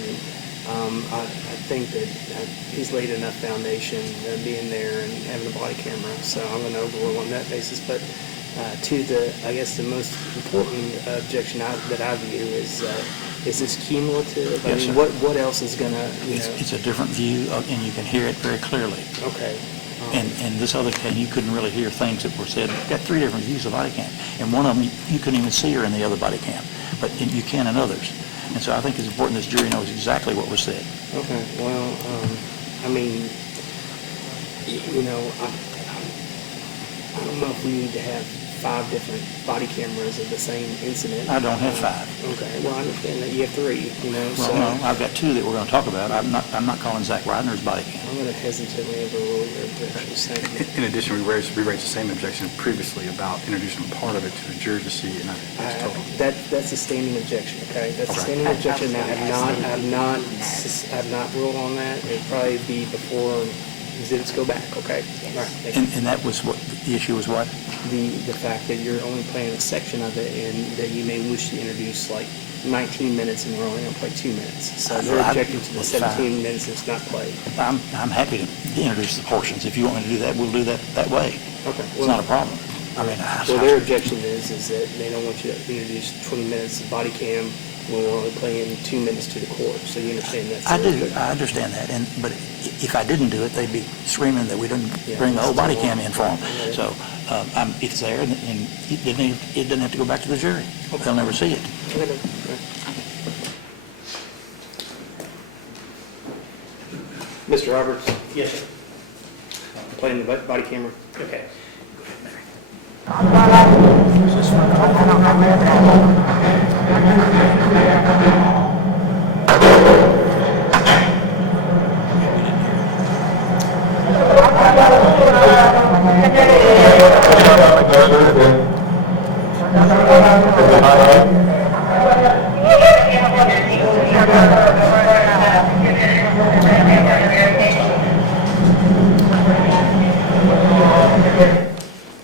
I think that he's laid enough foundation being there and having a body camera, so I'm going to overrule on that basis. But I guess the most important objection that I view is this cumulative? Yes, sir. What else is going to, It's a different view, and you can hear it very clearly. Okay. And this other cam, you couldn't really hear things that were said. We've got 3 different views of body cam, and one of them, you couldn't even see her in the other body cam, but you can in others. And so I think it's important this jury knows exactly what was said. Okay, well, I mean, I don't know if we need to have 5 different body cameras of the same incident. I don't have 5. Okay, well, I understand that you have 3, so. Well, no, I've got 2 that we're going to talk about. I'm not calling Zach Reidner's body cam. I'm going to hesitantly overrule your objection. In addition, we raised the same objection previously about introducing part of it to the jury to see, and it's total. That's a standing objection, okay? That's a standing objection. Now, I have not ruled on that. It'll probably be before exhibits go back, okay? All right, thank you. And that was what, the issue was what? The fact that you're only playing a section of it and that you may wish to introduce like 19 minutes and we're only going to play 2 minutes. So they're objecting to the That's fine. 17 minutes that's not played. I'm happy to introduce the portions. If you want me to do that, we'll do that way. Okay. It's not a problem. I mean, Well, their objection is that they don't want you to introduce 20 minutes of body cam when we're only playing 2 minutes to the court. So you understand that? I do, I understand that, but if I didn't do it, they'd be screaming that we didn't bring the whole body cam in for them. So, it's there, and it doesn't have to go back to the jury. They'll never see it. Mr. Roberts, Yes, sir. playing the body camera? Okay.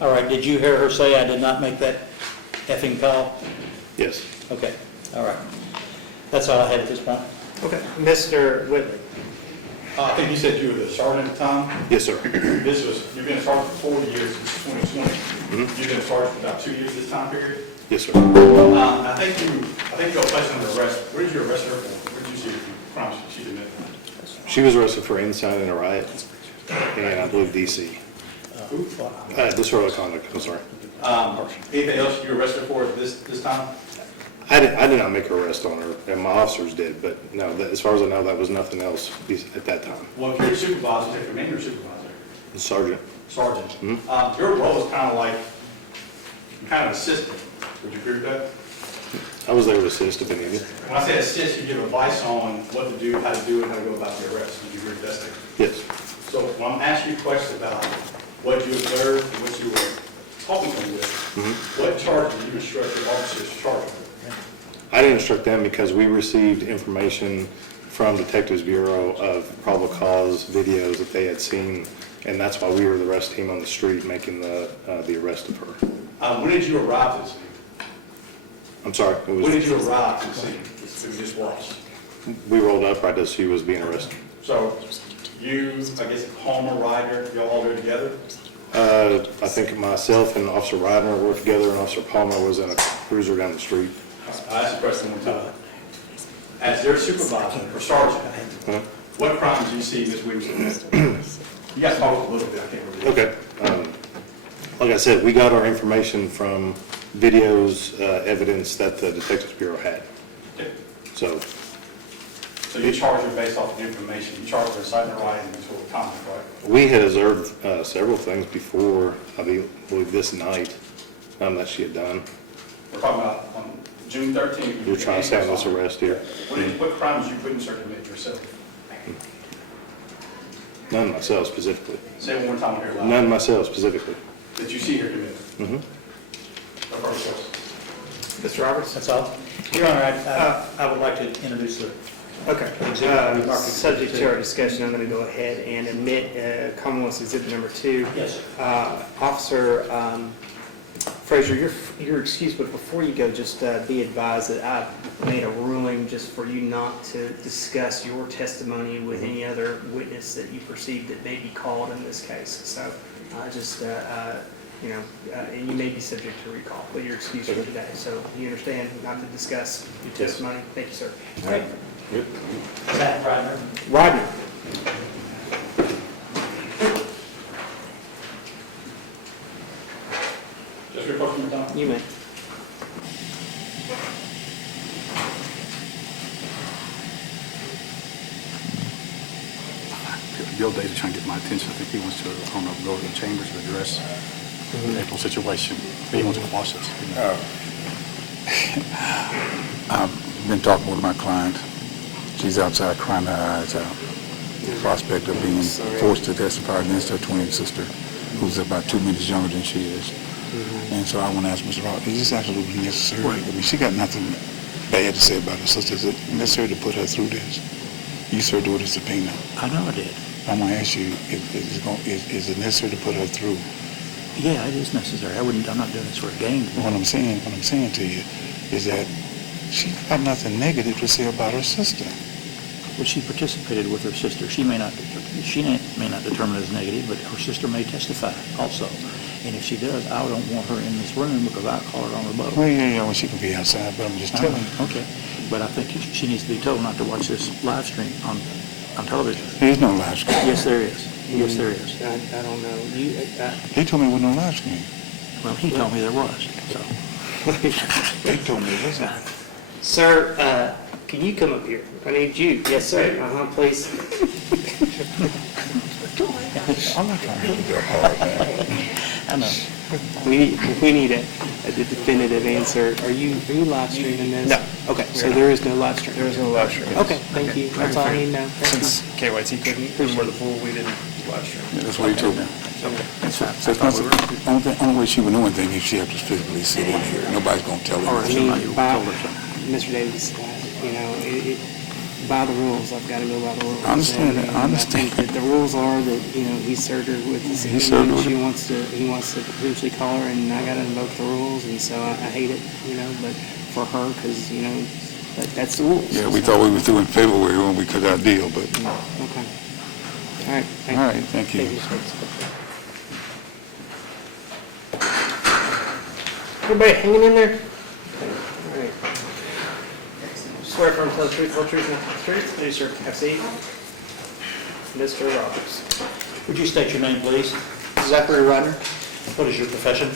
All right, did you hear her say I did not make that effing call? Yes. Okay, all right. That's all I had at this point. Okay. Mr. Whitley? I think you said you were the sergeant at the time. Yes, sir. You've been a sergeant for 4 years since 2020. You've been a sergeant for about 2 years this time period. Yes, sir. I think you got placed under arrest. Where did you arrest her for? Where did you see her crimes she committed? She was arrested for inciting a riot, and I believe DC. Disorderly conduct, I'm sorry. Anything else you arrested her for this time? I did not make an arrest on her, and my officers did, but no, as far as I know, that was nothing else at that time. Well, if you're a supervisor, take your name, you're a supervisor. Sergeant. Sergeant. Your role is kind of like, kind of assistant. Would you agree with that? I was there to assist if needed. When I say assist, you give advice on what to do, how to do it, how to go about the arrest. Would you agree with that statement? Yes. So when I'm asking you questions about what you observed and what you were talking to them with, what charge did you instruct your officers to charge them with? I didn't instruct them because we received information from Detectives Bureau of probable cause videos that they had seen, and that's why we were the arrest team on the street making the arrest of her. When did you arrive to the scene? I'm sorry. It was, When did you arrive to the scene? So we just watched. we rolled up right as she was being arrested. So you, I guess, Palmer, Ryder, y'all all there together? I think myself and Officer Ryder were together, and Officer Palmer was in a cruiser down the street. I asked the question one time. As their supervisor or sergeant, what crimes do you see Ms. Williams commit? You guys talk a little bit, I can't remember. Okay. Like I said, we got our information from videos, evidence that the Detectives Bureau had. Okay. So, So you charge her based off of information, you charge her inciting a riot and sort of conduct, right? we had observed several things before, I believe this night, that she had done. We're talking about on June 13th. You're trying to say on this arrest here. What crimes you witnessed her commit yourself? None myself specifically. Say it one more time here loud. None myself specifically. That you see her commit? Mhm. Of course. Mr. Roberts? That's all? Your Honor, I would like to introduce the Okay. Exhibit. Subject to our discussion, I'm going to go ahead and admit Commonwealth's Exhibit Number 2. Yes. Officer Frazier, you're excused, but before you go, just be advised that I've made a ruling just for you not to discuss your testimony with any other witness that you perceive that may be called in this case. So and you may be subject to recall, but you're excused for today. So you understand not to discuss your testimony? Thank you, sir. All right. Matt Ryder. Rodney. Just report from your time. You may. Bill Davis is trying to get my attention. I think he wants to, go to the chambers to address the April situation. He wants to watch this. I've been talking with my client. She's outside crying her eyes out. The prospect of being forced to testify against her twin sister, who's about 2 minutes younger than she is. And so I want to ask Mr. Rock, is this absolutely necessary? I mean, she got nothing bad to say about her sister. Is it necessary to put her through this? You served with a subpoena. I know I did. I'm gonna ask you, is it necessary to put her through? Yeah, it is necessary. I'm not doing this for a gain. What I'm saying to you is that she's got nothing negative to say about her sister. Well, she participated with her sister. She may not determine it as negative, but her sister may testify also. And if she does, I don't want her in this room because I call her on the boat. Well, yeah, well, she can be outside, but I'm just telling you. Okay, but I think she needs to be told not to watch this live stream on television. There's no live stream. Yes, there is. Yes, there is. I don't know. He told me there was no live stream. Well, he told me there was, so. They told me there wasn't. Sir, can you come up here? I need you. Yes, sir. Please. I'm not trying to make you go hard, man. I know. We need a definitive answer. Are you live streaming this? No. Okay, so there is no live stream. There is no live stream. Okay, thank you. That's all I need to know. Thank you. Since KYT couldn't wear the pool, we didn't live stream. Yeah, that's what he told me. That's fine. So it's not, only way she would know anything is she has to physically sit in here. Nobody's gonna tell her. I anything. mean, Mr. Davis, by the rules, I've got to go by the rules. I understand that. And I understand. think that the rules are that, he served her with this. He served her with He wants to potentially call her, and I got to invoke the rules, and so I hate it, but for her, because, that's the rules. Yeah, we thought we were through in February when we cut our deal, but, Okay. All right. Thank all you. right, thank you. Everybody hanging in there? All right. Swear firm to tell the truth, whole truth, nothing but the truth. Please, sir. Have a seat. Mr. Roberts. Would you state your name, please? Zachary Ryder. What is your profession?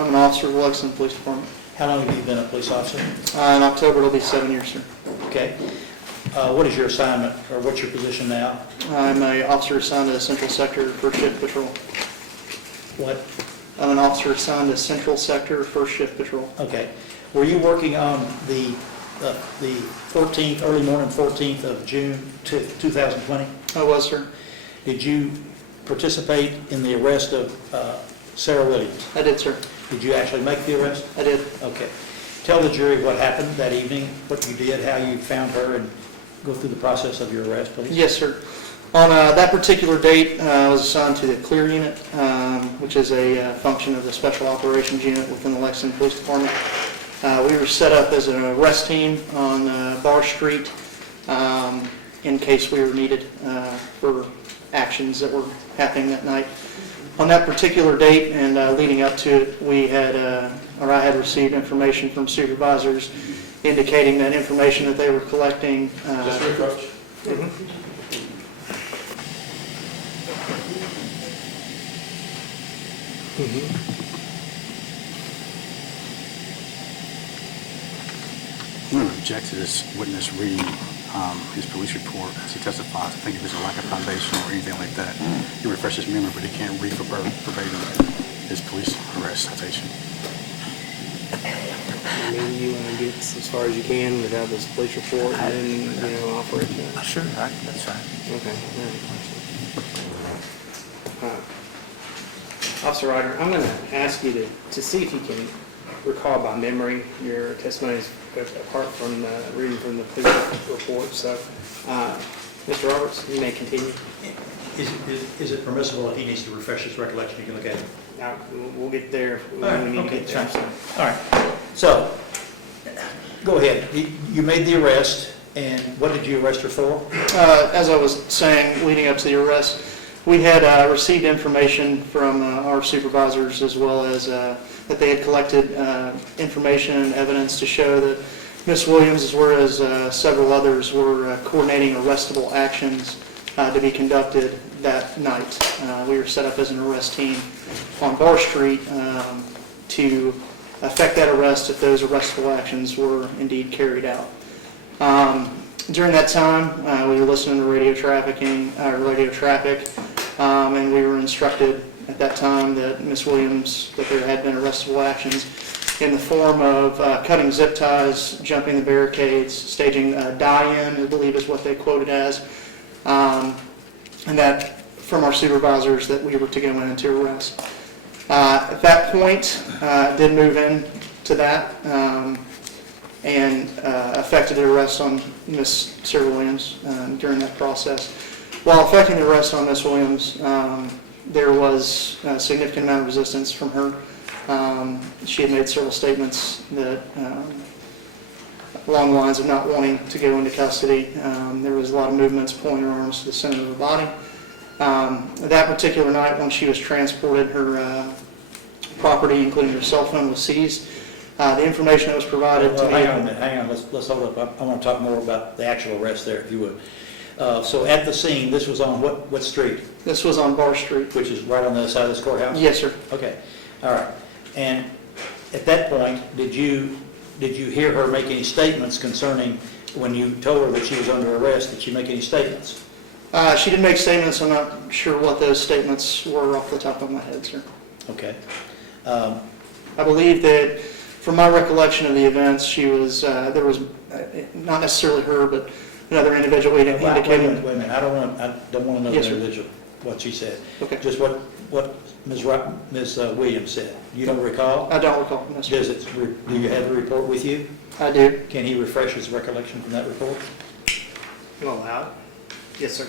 I'm an officer of the Lexington Police Department. How long have you been a police officer? In October, it'll be 7 years, sir. Okay. What is your assignment, or what's your position now? I'm an officer assigned to Central Sector, First Shift Patrol. What? I'm an officer assigned to Central Sector, First Shift Patrol. Okay. Were you working on the 14th, early morning 14th of June 2020? I was, sir. Did you participate in the arrest of Sarah Williams? I did, sir. Did you actually make the arrest? I did. Okay. Tell the jury what happened that evening, what you did, how you found her, and go through the process of your arrest, please. Yes, sir. On that particular date, I was assigned to the Clear Unit, which is a function of the Special Operations Unit within the Lexington Police Department. We were set up as an arrest team on Bar Street in case we were needed for actions that were happening that night. On that particular date and leading up to it, I had received information from supervisors indicating that information that they were collecting. Just your approach. I'm going to object to this witness reading his police report as he testifies. I think if there's a lack of foundation or anything like that, he refreshes his memory, but he can't read verbatim his police arrest citation. I mean, you want to get as far as you can without this police report and then, offer it to us. Sure, that's fine. Okay. All right. Officer Ryder, I'm going to ask you to see if you can recall by memory your testimonies apart from reading from the police report. So, Mr. Roberts, you may continue. Is it permissible if he needs to refresh his recollection, you can look at it? Now, we'll get there All right, when we need to okay, get there. All right, so, go ahead. You made the arrest, and what did you arrest her for? As I was saying, leading up to the arrest, we had received information from our supervisors as well as that they had collected information and evidence to show that Ms. Williams, as well as several others, were coordinating arrestable actions to be conducted that night. We were set up as an arrest team on Bar Street to effect that arrest if those arrestable actions were indeed carried out. During that time, we were listening to radio traffic, and we were instructed at that time that Ms. Williams, that there had been arrestable actions in the form of cutting zip ties, jumping the barricades, staging a die-in, I believe is what they quoted as, and that from our supervisors that we were to go in and to arrest. At that point, did move in to that and effected an arrest on Ms. Sarah Williams during that process. While effecting the arrest on Ms. Williams, there was a significant amount of resistance from her. She had made several statements that, along the lines of not wanting to go into custody. There was a lot of movements, pulling her arms to the center of her body. That particular night, when she was transported, her property, including her cell phone, was seized. The information that was provided to me... Hang on a minute, hang on, let's hold up. I want to talk more about the actual arrest there, if you would. So at the scene, this was on what street? This was on Bar Street. Which is right on the other side of this courthouse? Yes, sir. Okay, all right. And at that point, did you hear her make any statements concerning, when you told her that she was under arrest, did she make any statements? She did make statements. I'm not sure what those statements were off the top of my head, sir. Okay. I believe that, from my recollection of the events, she was, there was, not necessarily her, but another individual indicating... Wait a minute, I don't want to know Yes, the sir. individual, what she said. Okay. Just what Ms. Williams said. You don't recall? I don't recall, no, sir. Do you have the report with you? I do. Can he refresh his recollection from that report? You allowed? Yes, sir.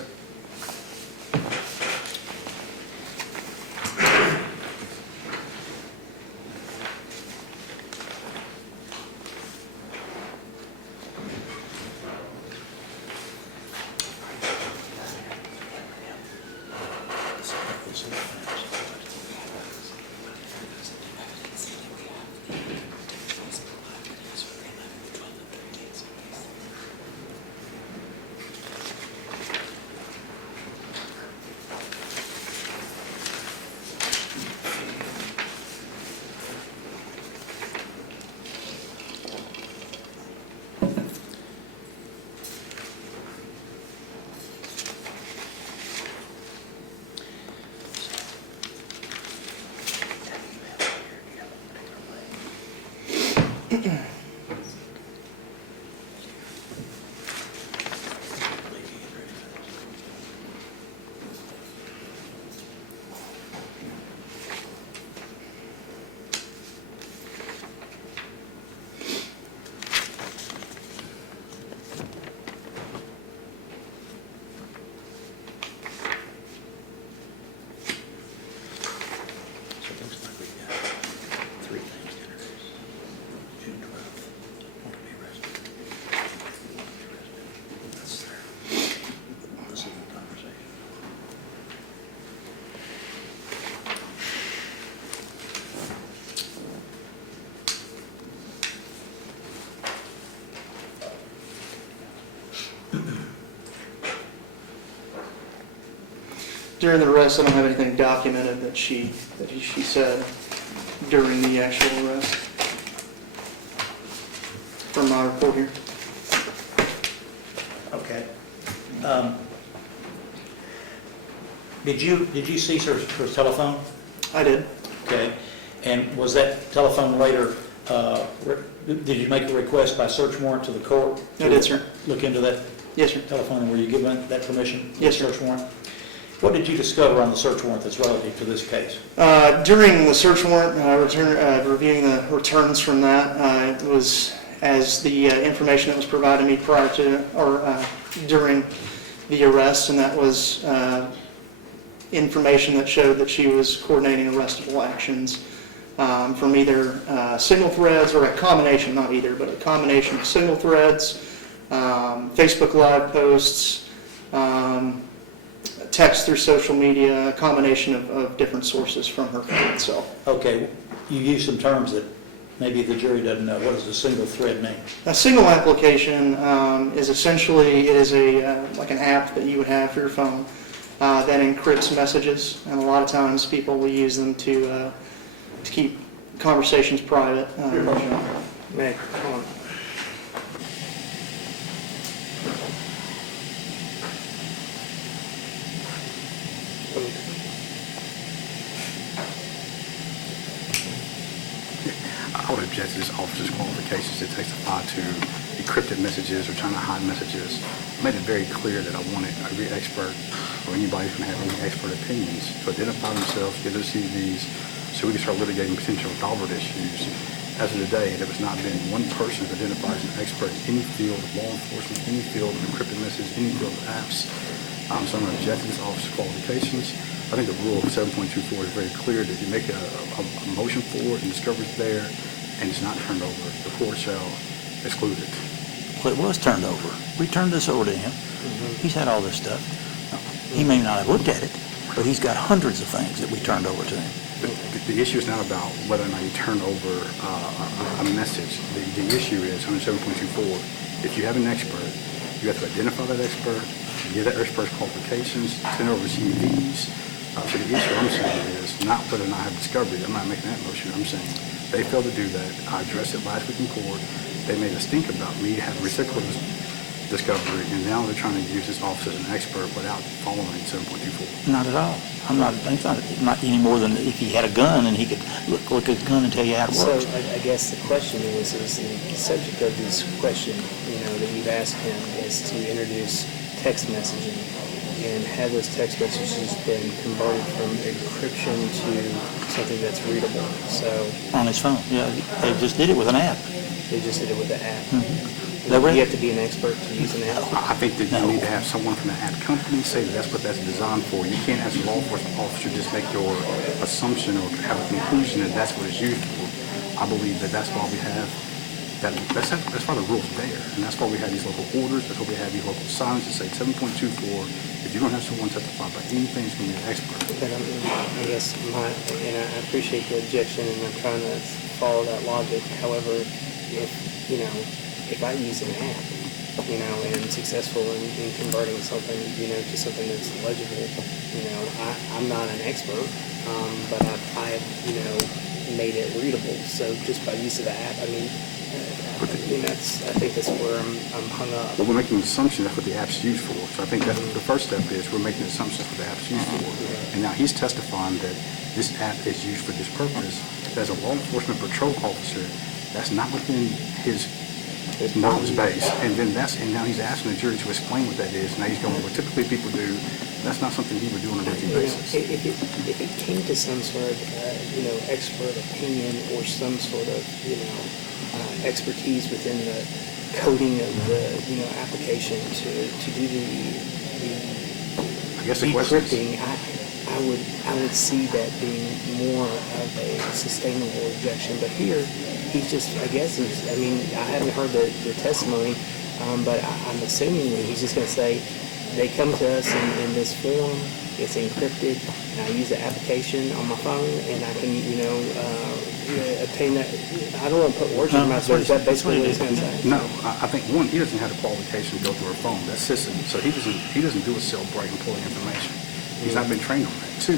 During the arrest, I don't have anything documented that she said during the actual arrest from my report here. Okay. Did you seize her telephone? I did. Okay. And was that telephone later, did you make a request by search warrant to the court? I did, sir. Look into that? Yes, sir. Telephone, and were you given that permission? Yes, sir. Search warrant? What did you discover on the search warrant that's relative to this case? During the search warrant, reviewing the returns from that, it was as the information that was provided me prior to or during the arrest, and that was information that showed that she was coordinating arrestable actions from either signal threads or a combination, not either, but a combination of signal threads, Facebook Live posts, text through social media, a combination of different sources from her phone itself. Okay, you used some terms that maybe the jury doesn't know. What does a single thread mean? A signal application is essentially, it is like an app that you would have for your phone that encrypts messages, and a lot of times people will use them to keep conversations private. May, come on. I would object to this officer's qualifications that testify to encrypted messages or trying to hide messages. I made it very clear that I wanted a real expert or anybody who's going to have any expert opinions to identify themselves, get their CVs, so we can start litigating potential Daubert issues. As of today, there has not been one person who identifies an expert in any field of law enforcement, any field of encrypted messages, any field of apps. So I'm going to object to this officer's qualifications. I think the rule of 7.24 is very clear that you make a motion for it and discovery is there and it's not turned over, the court shall exclude it. Well, it was turned over. We turned this over to him. He's had all this stuff. He may not have looked at it, but he's got hundreds of things that we turned over to him. The issue is not about whether or not you turn over a message. The issue is under 7.24, if you have an expert, you have to identify that expert, give that expert's qualifications, turn over CVs. So the issue I'm saying is not whether or not I have discovery. I'm not making that motion. I'm saying they failed to do that. I addressed it last week in court. They made us think about me having reciprocal discovery, and now they're trying to use this officer as an expert without following 7.24. Not at all. It's not any more than if he had a gun and he could look at the gun and tell you how it So works. I guess the question is the subject of this question, that you've asked him is to introduce text messaging and have those text messages been converted from encryption to something that's readable. So On his phone, yeah. They just did it with an app. they just did it with the app. They read- You have to be an expert to use an app. I think that you need to have someone from the ad company say that's what that's designed for. You can't, as a law enforcement officer, just make your assumption or have a conclusion that that's what it's used for. I believe that that's why we have that's why the rule's there, and that's why we have these local orders. That's why we have these local signs that say 7.24. If you don't have someone testify about anything, it's going to be an expert. But I guess and I appreciate the objection, and I'm trying to follow that logic. However, if I use an app, and I'm successful in converting something, to something that's legible, I'm not an expert, but I've made it readable. So just by use of the app, I think that's where I'm hung up. Well, we're making an assumption that's what the app's used for. So I think that's the first step is we're making an assumption that's what the app's used for. And now he's testifying that this app is used for this purpose. As a law enforcement patrol officer, that's not within his knowledge base. And now he's asking the jury to explain what that is. Now he's going, what typically people do, that's not something he would do on a routine basis. If it came to some sort of, expert opinion or some sort of, expertise within the coding of the, application to do the I guess the question is, decrypting, I would see that being more of a sustainable objection. But here, he's just, I haven't heard the testimony, but I'm assuming that he's just going to say, they come to us in this form, it's encrypted, and I use the application on my phone, and I can, obtain that. I don't want to put words in my mouth, but is that basically what he's going to say? no, I think one, he doesn't have the qualification to go through a phone. That's system. So he doesn't do a cell break and pull information. He's not been trained on that. Two,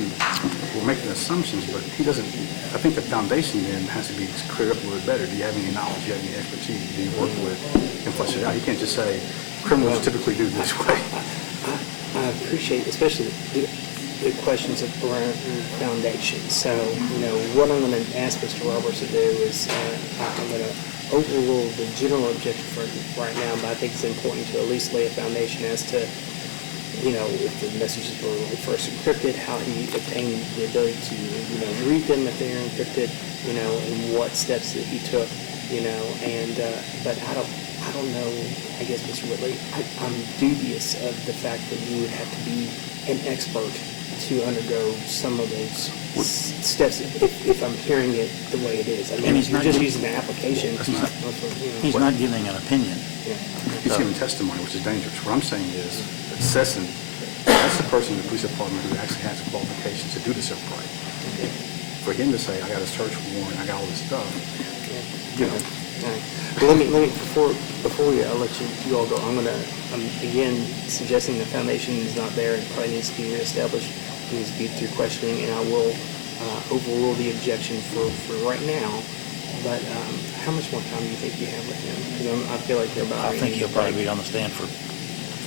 we're making assumptions, but he doesn't. I think the foundation then has to be cleared up a little better. Do you have any knowledge? Do you have any expertise? Do you work with and flesh it out? You can't just say criminals typically do this way. I appreciate, especially the questions around foundation. So, what I'm going to ask Mr. Roberts to do is I'm going to overrule the general objection for right now, but I think it's important to at least lay a foundation as to, if the messages were first encrypted, how he obtained the ability to, read them if they're encrypted, and what steps that he took, but I don't know, I guess, Mr. Whitley, I'm dubious of the fact that you would have to be an expert to undergo some of those steps if I'm hearing it the way it is. And he's you're not just giving- using the application. He's not giving an opinion. He's giving testimony, which is dangerous. What I'm saying is, assessing, that's the person in the police department who actually has the qualifications to do the cell break. For him to say, I got a search warrant, I got all this stuff, Well, let me before I'll let you all go. I'm again suggesting the foundation is not there. It probably needs to be reestablished. It needs to be through questioning, and I will overrule the objection for right now. But how much more time do you think you have with him? Because I feel like you're about. I think he'll probably be on the stand for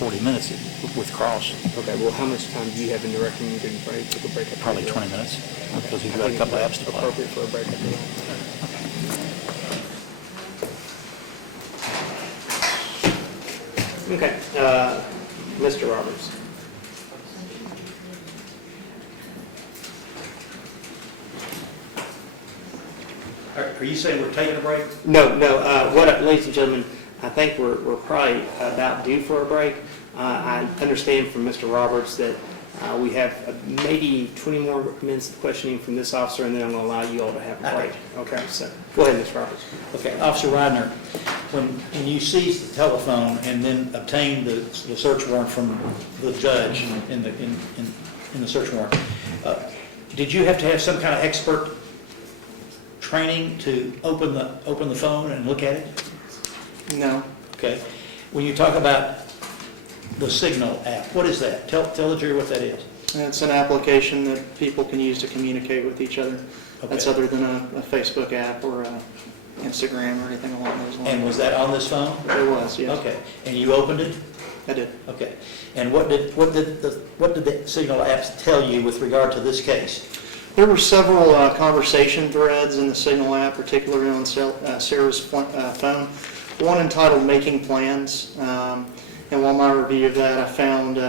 40 minutes with Cross. Okay. Well, how much time do you have in directing? You can probably take a break. Probably 20 minutes, because he's got a couple of apps to play. Appropriate for a break after that. Okay, Mr. Roberts. Are you saying we're taking a break? No, ladies and gentlemen, I think we're probably about due for a break. I understand from Mr. Roberts that we have maybe 20 more minutes of questioning from this officer, and then I'm going to allow you all to have a break. Okay, so go ahead, Mr. Roberts. Okay, Officer Reidner, when you seized the telephone and then obtained the search warrant from the judge in the search warrant, did you have to have some kind of expert training to open the phone and look at it? No. Okay. When you talk about the Signal app, what is that? Tell the jury what that is. It's an application that people can use to communicate with each other. That's Okay. other than a Facebook app or a Instagram or anything along those lines. And was that on this phone? It was, yes. Okay. And you opened it? I did. Okay. And what did the Signal apps tell you with regard to this case? There were several conversation threads in the Signal app, particularly on Sarah's phone. One entitled Making Plans. And while my review of that, I found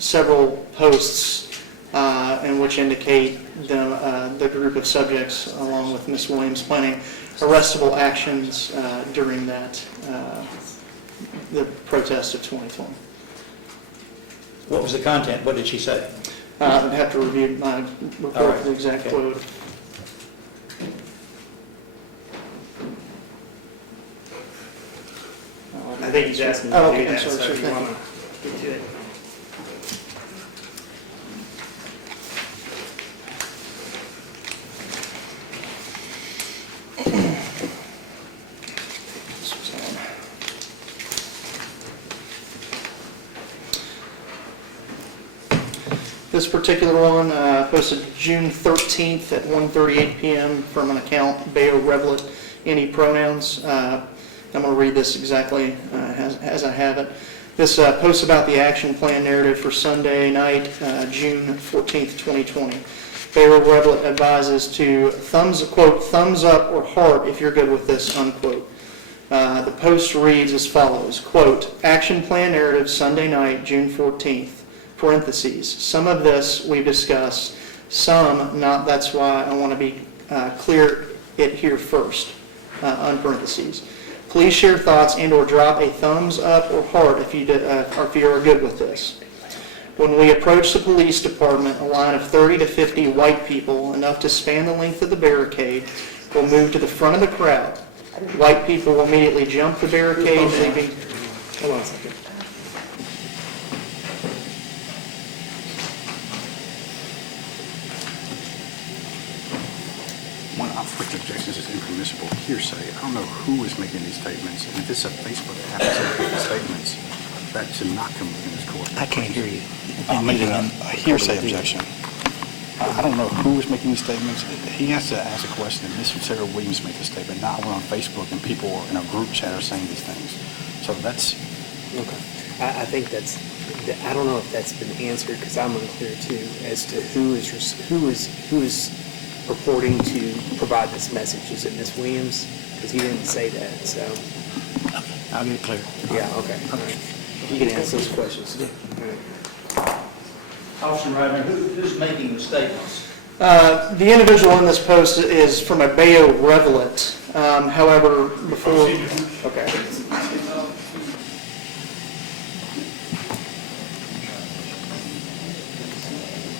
several posts in which indicate the group of subjects, along with Ms. Williams, planning arrestable actions during the protest of 2020. What was the content? What did she say? I'd have to review my report All right. for the exact Okay. quote. I think he's asking you Oh, to do okay, I'm that, sorry, so sir, if you thank want to get to it. This particular one posted June 13th at 1:38 p.m. from an account, Bayo Revlet, any pronouns. I'm going to read this exactly as I have it. This post about the action plan narrative for Sunday night, June 14th, 2020. Bayo Revlet advises to quote, thumbs up or heart if you're good with this, unquote. The post reads as follows, quote, action plan narrative Sunday night, June 14th. Parentheses, some of this we've discussed, some not, that's why I want to be clear it here first, unparentheses. Please share thoughts and or drop a thumbs up or heart if you are good with this. When we approach the police department, a line of 30 to 50 white people, enough to span the length of the barricade, will move to the front of the crowd. White people will immediately jump the barricade, leaving... Hold on a second. One of the objections is impermissible hearsay. I don't know who is making these statements, and if it's a Facebook app that's making statements, that should not come within this court. I can't hear you. I'm making a hearsay objection. I don't know who is making these statements. He has to ask a question, and Ms. Sarah Williams made this statement, not one on Facebook, and people in a group chat are saying these things. So that's... Okay. I think I don't know if that's been answered, because I'm unclear too, as to who is purporting to provide this message. Is it Ms. Williams? Because he didn't say that, so. I'll get it clear. Yeah, okay. All right. You can ask those questions. All right. Officer Reidner, who's making the statements? The individual in this post is from a Bayo Revlet. However, before... Okay.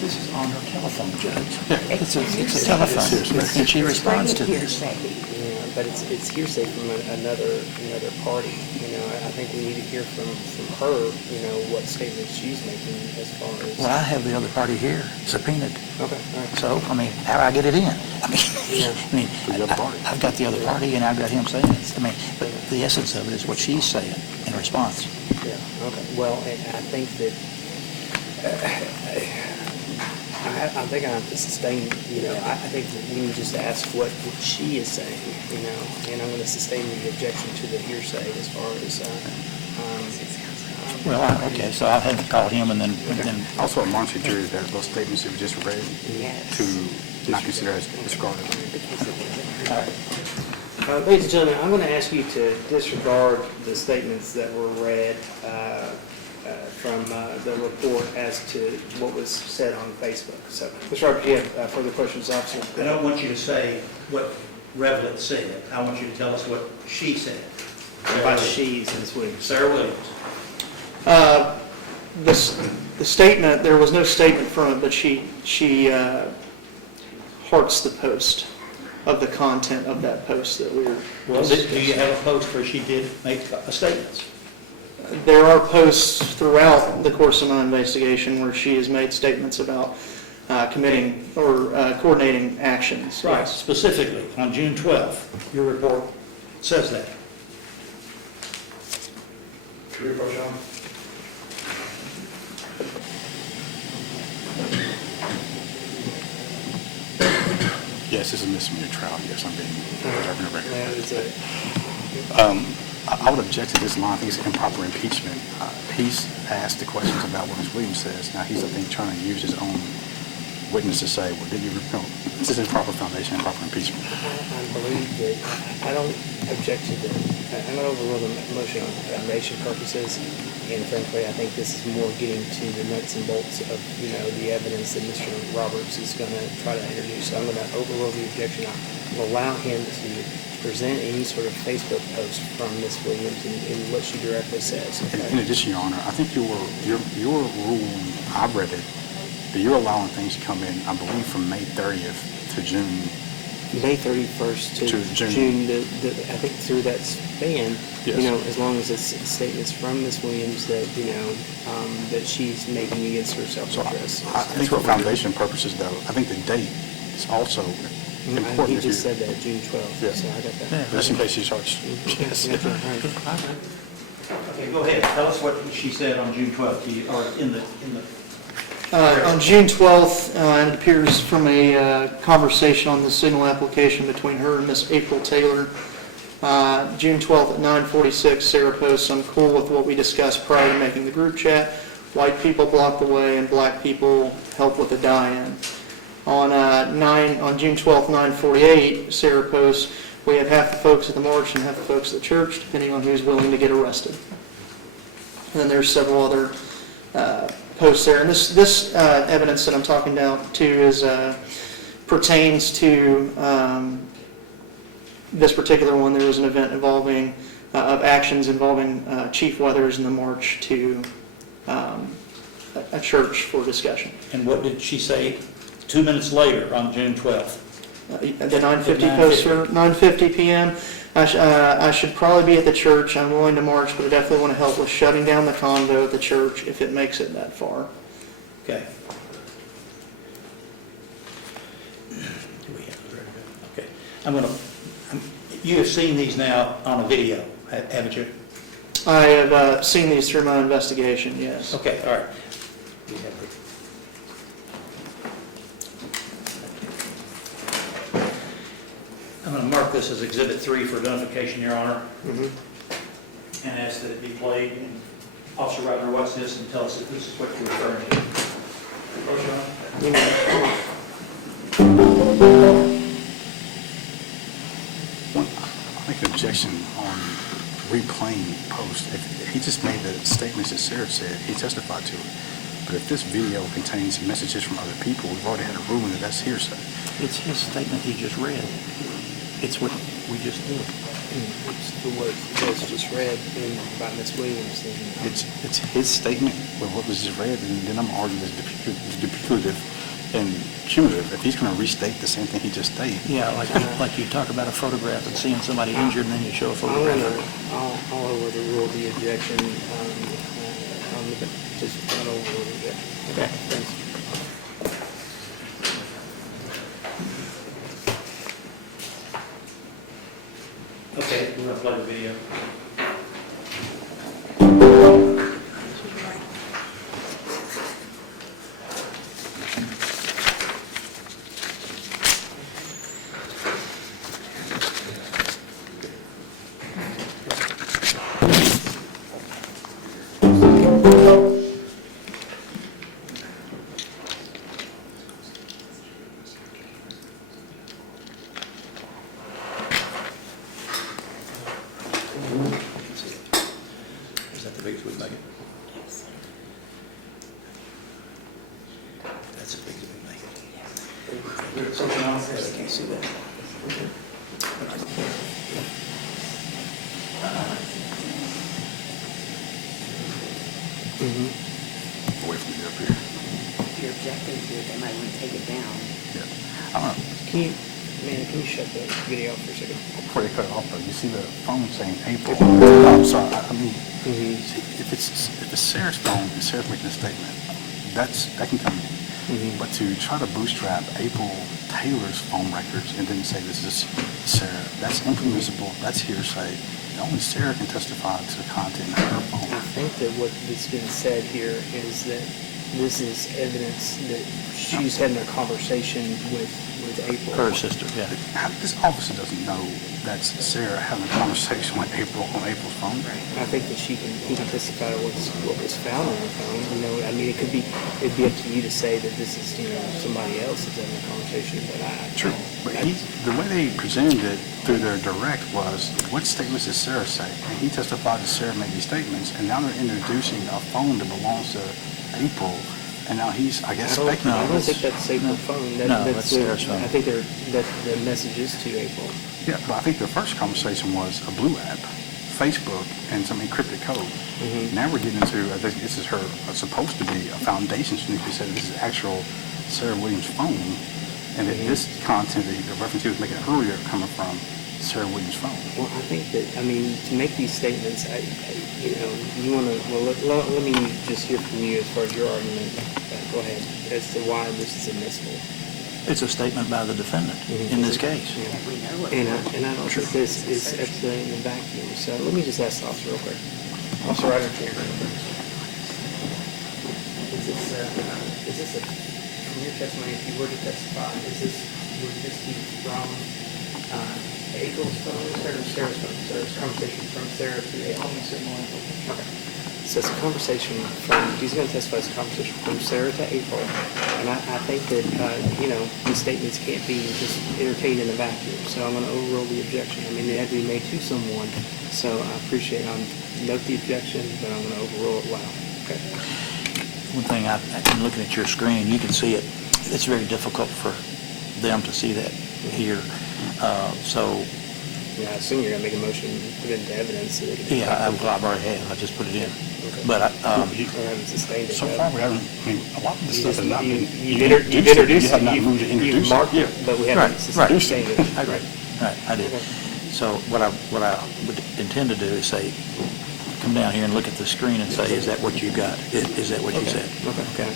This is on her telephone, Judge. It's a telephone, and she responds to this. Yeah, but it's hearsay from another party. I think we need to hear from her, what statements she's making as far as. Well, I have the other party here subpoenaed. Okay, all right. So, how do I get it in? Yeah. I've got the other party and I've got him saying it. But the essence of it is what she's saying in response. Yeah, okay. Well, and I think that, I think I have to sustain, I think that we need just to ask what she is saying, and I'm going to sustain the objection to the hearsay as far as, Well, okay, so I'll have to call him and then Also, amongst the jury, there are those statements that were just read to not consider as discarded. Ladies and gentlemen, I'm going to ask you to disregard the statements that were read from the report as to what was said on Facebook. So, Mr. Roberts, do you have further questions, officer? I don't want you to say what Revlet said. I want you to tell us what she said. by she's Ms. Williams. Sarah Williams. The statement, there was no statement from it, but she hearts the post of the content of that post that we were. Well, do you have a post where she did make statements? There are posts throughout the course of my investigation where she has made statements about committing or coordinating actions. Right, Yes. specifically, on June 12th, your report says that. Your report, Sean? Yes, this is a misdemeanor trial, yes, I'm being observing the record. That is a- I would object to this line, I think it's improper impeachment. He's asked the questions about what Ms. Williams says, now he's, I think, trying to use his own witness to say, well, did you, no, this is improper foundation, improper impeachment. I believe that, I don't object to I'm not overrule the motion on foundation purposes, and frankly, I think this is more getting to the nuts and bolts of, the evidence that Mr. Roberts is going to try to introduce. So I'm going to overrule the objection. I'll allow him to present any sort of Facebook post from Ms. Williams in what she directly says. In addition, Your Honor, I think your rule, I've read it, that you're allowing things to come in, I believe, from May 30th to June. May 31st to June, I think through that span, Yes. as long as it's statements from Ms. Williams that, that she's making against her So self-address. I think for foundation purposes, though, I think the date is also important. He if you- just said that, June 12th, Yeah. so I got that. Just in case you charge. Yes. Okay, go ahead, tell us what she said on June 12th, or in the. On June 12th, it appears from a conversation on the signal application between her and Miss April Taylor. June 12th at 9:46, Sarah posts, "I'm cool with what we discussed prior to making the group chat. White people block the way and black people help with the die-in." On June 12th, 9:48, Sarah posts, "We have half the folks at the march and half the folks at the church, depending on who's willing to get arrested." And then there's several other posts there. And this evidence that I'm talking about too pertains to this particular one. There was an event involving of actions involving Chief Weathers in the march to a church for discussion. And what did she say 2 minutes later on June 12th? The 9:50 post, sir, 9:50 p.m. I should probably be at the church. I'm willing to march, but I definitely want to help with shutting down the condo at the church if it makes it that far. Okay. Okay. You have seen these now on a video, haven't you? I have seen these through my investigation, yes. Okay, all right. I'm going to mark this as Exhibit 3 for identification, Your Honor, and ask that it be played. And Officer Ratner, watch this and tell us if this is what you're referring to. I make an objection on replaying post. If he just made the statements that Sarah said, he testified to it. But if this video contains messages from other people, we've already had a ruling that that's hearsay. It's his statement he just read. It's what we just did. It's the word was just read by Ms. Williams. It's his statement with what was just read, and then I'm arguing it's duplicative and cumulative. If he's going to restate the same thing he just stated. Yeah, like you talk about a photograph and seeing somebody injured, and then you show a I'll photograph. overrule the objection, just not overrule the objection. Okay. Thanks. Okay, we're going to play the video. Is that the biggest we make it? That's the biggest we make it. Something else? I can't see that. away from me up here. If you're objecting to it, they might want to take it down. Yeah. I don't know. Can you shut the video off for a second? Before you cut it off, though, you see the phone saying April. I'm sorry, I mean, see, if it's Sarah's phone and Sarah's making a statement, that can come in. But to try to bootstrap April Taylor's phone records and then say this is Sarah, that's impermissible, that's hearsay. And only Sarah can testify to the content of her phone. I think that what is being said here is that this is evidence that she's having a conversation with April. Her sister, yeah. This officer doesn't know that's Sarah having a conversation with April on April's phone. I think that he can testify to what was found on her phone. You know, I mean, it'd be up to you to say that this is, somebody else is having a conversation, but True, but the way they presented it through their direct was, what statements did Sarah say? And he testified that Sarah made these statements, and now they're introducing a phone that belongs to April, and now he's, I guess, speculating. I don't think that's April's phone. No, that's Sarah's phone. I think that the message is to April. Yeah, but I think their first conversation was a blue app, Facebook, and some encrypted code. Now we're getting into, I think this is her, supposed to be a foundation snoop who said this is actual Sarah Williams' phone, and that this content, the reference he was making earlier, coming from Sarah Williams' phone. Well, I think that, to make these statements, you want to, let me just hear from you as far as your argument. Go ahead, as to why this is admissible. It's a statement by the defendant in this case. And I don't think this is actually in the vacuum. So let me just ask the officer real quick. Officer Ryder, is this from your testimony, if you were to testify, would this be from April's phone or Sarah's phone? So it's a conversation from Sarah to April. Okay. So it's a conversation he's going to testify, it's a conversation from Sarah to April. And I think that, these statements can't be just entertained in a vacuum. So I'm going to overrule the objection. I mean, they had to be made to someone. So I appreciate, note the objection, but I'm going to overrule it loud. Okay. One thing, I'm looking at your screen, you can see it. It's very difficult for them to see that here. Yeah, I assume you're going to make a motion, put it into evidence. So they can I've already have. I just put it in. Okay. But haven't sustained it. So far, we haven't, a lot of this stuff has not been. You've introduced You have not moved to introduce you've marked it, but we haven't sustained it. I agree. Right, I did. So what I would intend to do is say, come down here and look at the screen and say, is that what you got? Is that what you said? Okay.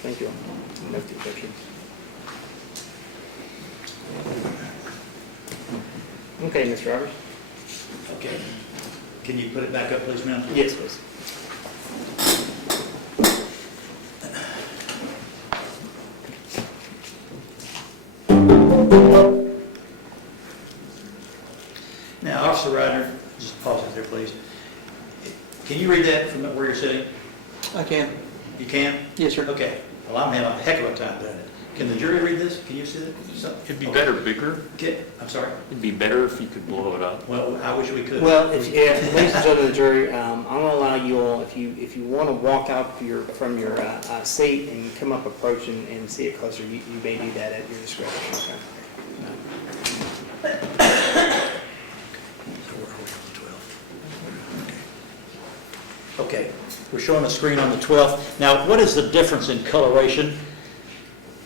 Thank you. Note the objection. Okay, Mr. Roberts? Okay. Can you put it back up, please, ma'am? Yes, please. Now, Officer Ryder, just pause it there, please. Can you read that from where you're sitting? I can. You can? Yes, sir. Okay. Well, I'm having a heck of a time doing it. Can the jury read this? Can you see it? It'd be better bigger. Okay, I'm sorry. It'd be better if you could blow it up. Well, I wish we could. Well, ladies and gentlemen of the jury, I'm going to allow you all, if you want to walk out from your seat and come up approach and see it closer, you may do that at your discretion. Okay. Okay, we're showing the screen on the 12th. Now, what is the difference in coloration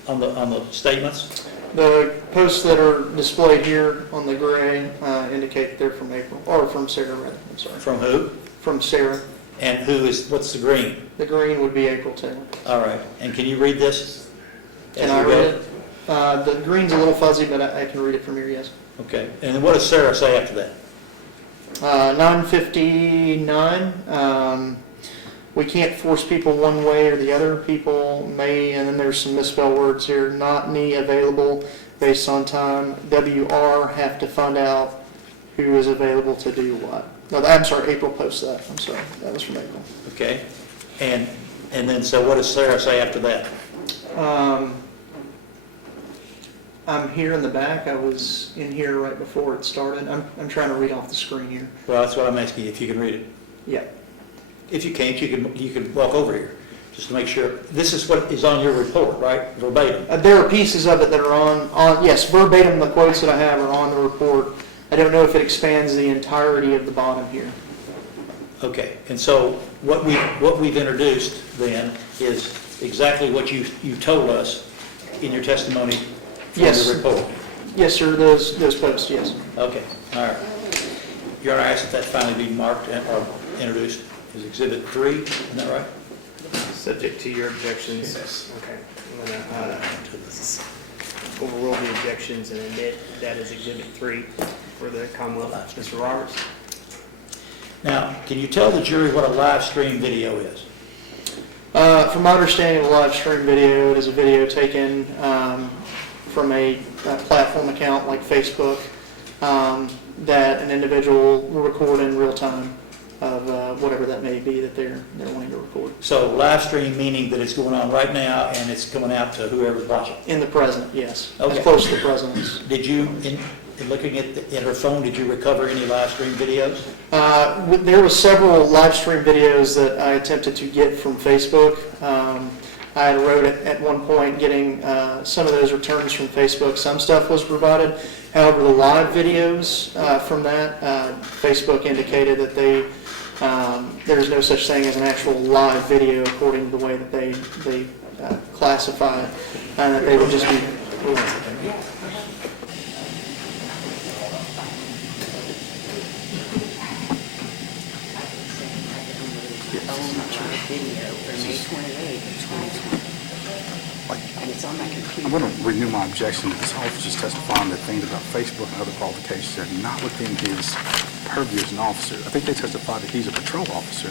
on the statements? The posts that are displayed here on the gray indicate they're from April, or from Sarah, rather, I'm sorry. From who? From Sarah. And what's the green? The green would be April Taylor. All right, and can you read this? Can I read it? The green's a little fuzzy, but I can read it from here, yes. Okay, and what does Sarah say after that? 959, we can't force people one way or the other. People may, and then there's some misspelled words here, not me available based on time. WR have to find out who is available to do what. No, I'm sorry, April posted that. I'm sorry, that was from April. Okay, and then, so what does Sarah say after that? I'm here in the back. I was in here right before it started. I'm trying to read off the screen here. Well, that's what I'm asking you, if you can read it. Yeah. If you can't, you can walk over here, just to make sure. This is what is on your report, right? Verbatim. There are pieces of it that are on, yes, verbatim, the quotes that I have are on the report. I don't know if it expands the entirety of the bottom here. Okay, and so what we've introduced then is exactly what you told us in your testimony for Yes. your report. Yes, sir, those posts, yes. Okay, all right. Your Honor, I asked that that finally be marked or introduced as Exhibit 3, isn't that right? Subject to your objections. Yes. Okay. I'm gonna overrule the objections and admit that is Exhibit 3 for the Commonwealth. Mr. Roberts? Now, can you tell the jury what a live stream video is? From my understanding of the live stream video, it is a video taken from a platform account like Facebook that an individual will record in real time of whatever that may be that they're wanting to record. So live stream meaning that it's going on right now and it's coming out to whoever's watching. In the present, yes. Okay. As close to the present as. Did you, in looking at her phone, did you recover any live stream videos? There were several live stream videos that I attempted to get from Facebook. I had wrote at one point getting some of those returns from Facebook. Some stuff was provided. However, the live videos from that, Facebook indicated that there's no such thing as an actual live video according to the way that they classify it, and that they would just be. Video for May 28th of 2020. And it's on my computer. I'm going to renew my objection that this officer is testifying that things about Facebook and other qualifications are not within his purview as an officer. I think they testified that he's a patrol officer,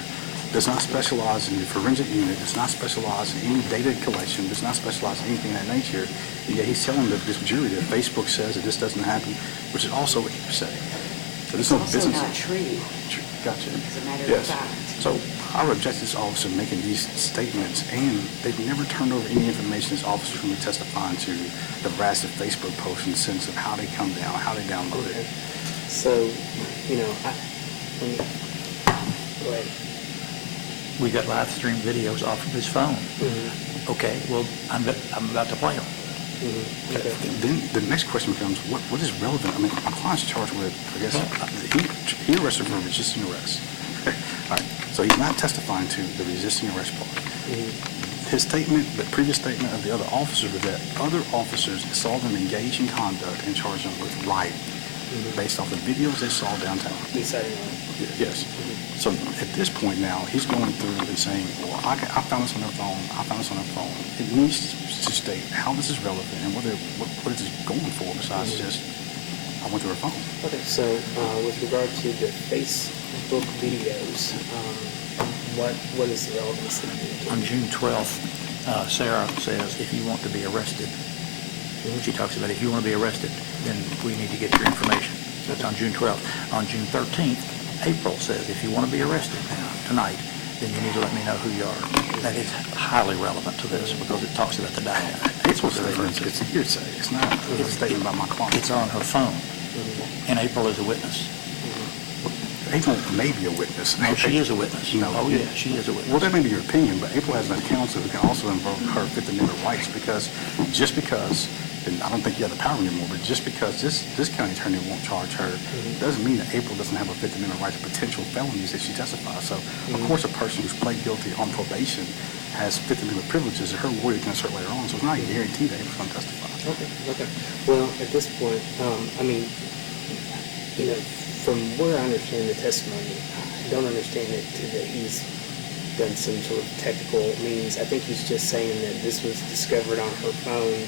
does not specialize in the forensic unit, does not specialize in any data collection, does not specialize in anything of that nature. And yet he's telling this jury that Facebook says that this doesn't happen, which is also what you say. So there's no It's also business. not true. Gotcha. As a matter of Yes. fact. So I would object to this officer making these statements, and they've never turned over any information this officer can be testifying to the veracity of Facebook posts in the sense of how they come down, how they download it. So, you know, go ahead. We got live stream videos off of his phone. Mm-hmm. Okay, well, I'm about to play them. Mm-hmm. Okay. Then the next question becomes, what is relevant? I mean, my client's charged with, I guess, he arrested for resisting arrest. All right, so he's not testifying to the resisting arrest part. Mm-hmm. His statement, the previous statement of the other officers was that other officers saw them engage in conduct and charged them with rioting based off the videos they saw downtown. Deciding on. Yes. So at this point now, he's going through and saying, well, I found this on their phone, I found this on their phone. It needs to state how this is relevant and what is it going for besides just, I went through her phone. Okay, so with regard to the Facebook videos, what is the relevancy? On June 12th, Sarah says, if you want to be arrested, she talks about if you want to be arrested, then we need to get your information. That's on June 12th. On June 13th, April says, if you want to be arrested now, tonight, then you need to let me know who you are. That is highly relevant to this because it talks about the data. April's statement, it's a hearsay. It's not a statement about my client. It's on her phone, and April is a witness. April may be a witness. Oh, she is a witness. No. Oh, yeah, she is a witness. Well, that may be your opinion, but April has an counsel who can also invoke her Fifth Amendment rights because just because, and I don't think you have the power anymore, but just because this county attorney won't charge her doesn't mean that April doesn't have a Fifth Amendment right to potential felonies if she testifies. So, of course, a person who's pled guilty on probation has Fifth Amendment privileges that her lawyer can assert later on. So it's not a guarantee that April's going to testify. Okay. Well, at this point, I mean, you know, from where I understand the testimony, I don't understand it that he's done some sort of technical means. I think he's just saying that this was discovered on her phone,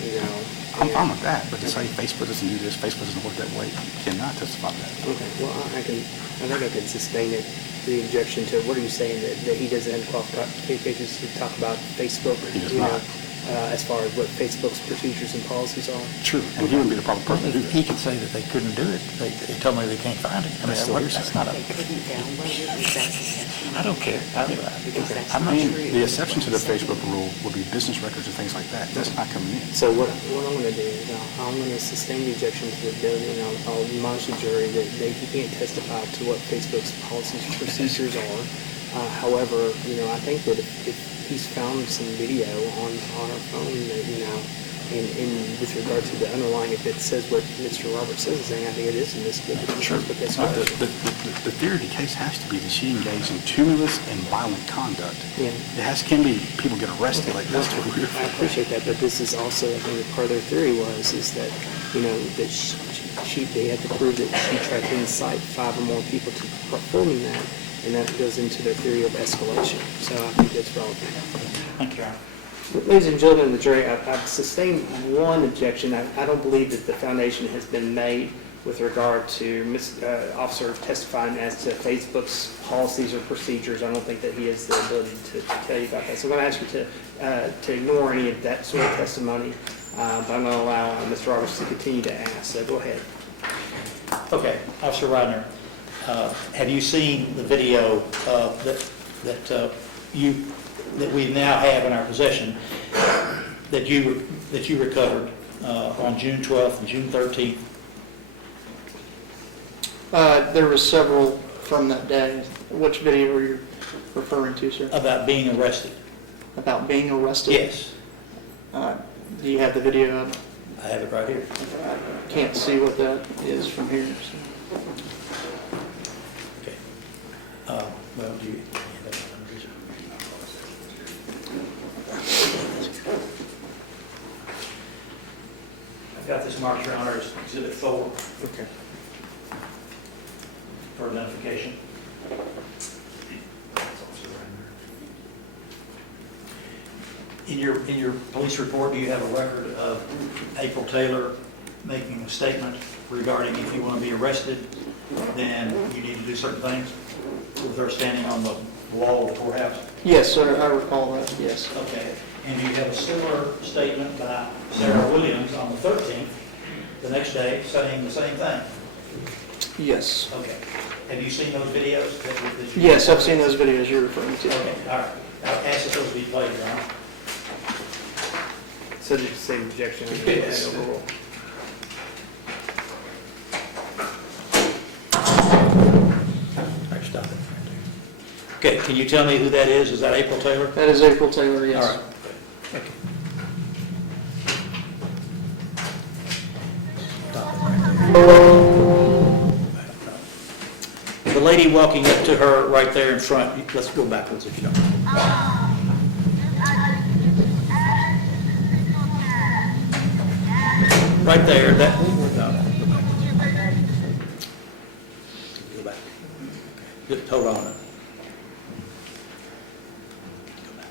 you know. I'm fine with that, but to say Facebook doesn't do this, Facebook doesn't work that way, you cannot testify to that. Okay, well, I think I can sustain it, the objection to, what are you saying, that he doesn't have qualifications to talk about Facebook? He does you not. know, as far as what Facebook's procedures and policies are? True, and he wouldn't be the proper person to do that. He could say that they couldn't do it. They told me they can't find it. I mean, that's not a, They couldn't download it, is that the I don't care. Because that's I'm not not true. The exception to the Facebook rule would be business records and things like that. That's not coming in. So what I'm going to do is I'm going to sustain the objection to the building, and I'll admonish the jury that he can't testify to what Facebook's policies and procedures are. However, you know, I think that if he's found some video on her phone that, you know, And with regard to the underlying, if it says what Mr. Roberts says, saying, I think it is admissible because But the theory of the case has to be that she engaged in tumultuous and violent conduct. Yeah. Can be people get arrested, like that's what we're. I appreciate that, but this is also, I think, part of their theory is that, that they had to prove that she tried to incite 5 or more people to performing that, and that goes into their theory of escalation. So I think that's relevant. Thank you, Your Honor. Ladies and gentlemen of the jury, I've sustained one objection. I don't believe that the foundation has been made with regard to officer testifying as to Facebook's policies or procedures. I don't think that he has the ability to tell you about that. So I'm going to ask you to ignore any of that sort of testimony, but I'm going to allow Mr. Roberts to continue to ask. So go ahead. Okay, Officer Rodner, have you seen the video that we now have in our possession that you recovered on June 12th and June 13th? There were several from that day. Which video were you referring to, sir? About being arrested? About being arrested? Yes. Do you have the video up? I have it right here. I can't see what that is from here. So. Okay. Well, do you? I've got this marked, Your Honor, as Exhibit 4. Okay. For identification. In your police report, do you have a record of April Taylor making a statement regarding if you want to be arrested, then you need to do certain things? With her standing on the wall of the courthouse? Yes, sir, I recall that, yes. Okay. And do you have a similar statement by Sarah Williams on the 13th, the next day, saying the same thing? Yes. Okay. Have you seen those videos? that you- Yes, I've seen those videos you're referring to. Okay, all right. I'll ask that those be played, Your Honor. Subject to same objection. Yes. Overrule. All right, stop it. Okay, can you tell me who that is? Is that April Taylor? That is April Taylor, yes. All right. Okay. The lady walking up to her right there in front, let's go backwards if you don't mind. Right there, that, no. Go back. Just hold on. Go back.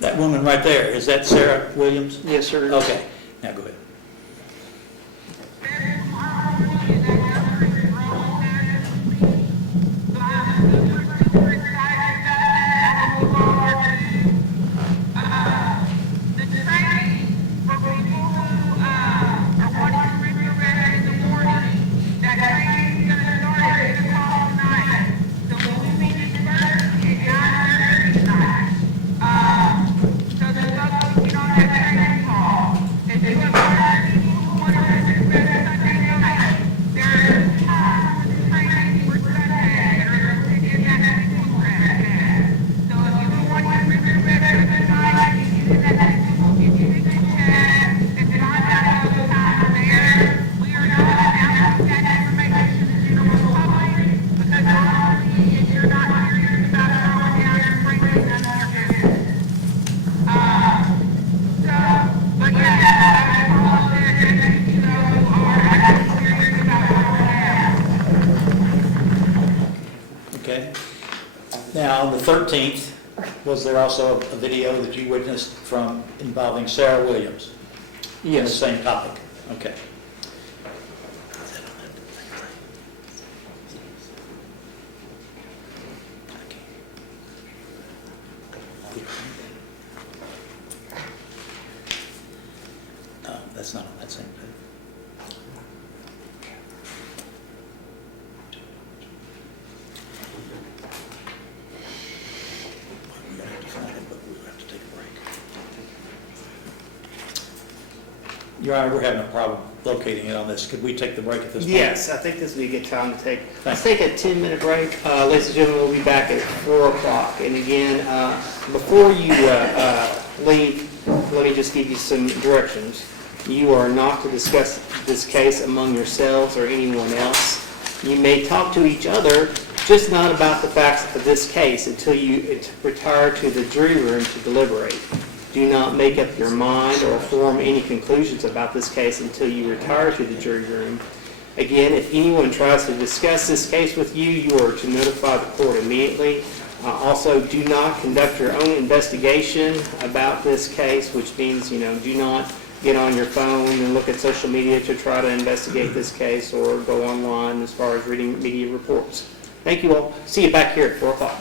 That woman right there, is that Sarah Williams? Yes, sir. Okay, now go ahead. Okay. Now, on the 13th, was there also a video that you witnessed from involving Sarah Williams? On the Yes. same topic? Okay. No, that's not on that same page. We have to find it, but we'll have to take a break. Your Honor, we're having a problem locating it on this. Could we take the break at this point? Yes, I think this would be a good time to take, let's take a 10-minute break. Ladies and gentlemen, we'll be back at 4 o'clock. And again, before you leave, let me just give you some directions. You are not to discuss this case among yourselves or anyone else. You may talk to each other, just not about the facts of this case until you retire to the jury room to deliberate. Do not make up your mind or form any conclusions about this case until you retire to the jury room. Again, if anyone tries to discuss this case with you, you are to notify the court immediately. Also, do not conduct your own investigation about this case, which means, do not get on your phone and look at social media to try to investigate this case or go online as far as reading media reports. Thank you all. See you back here at 4 o'clock.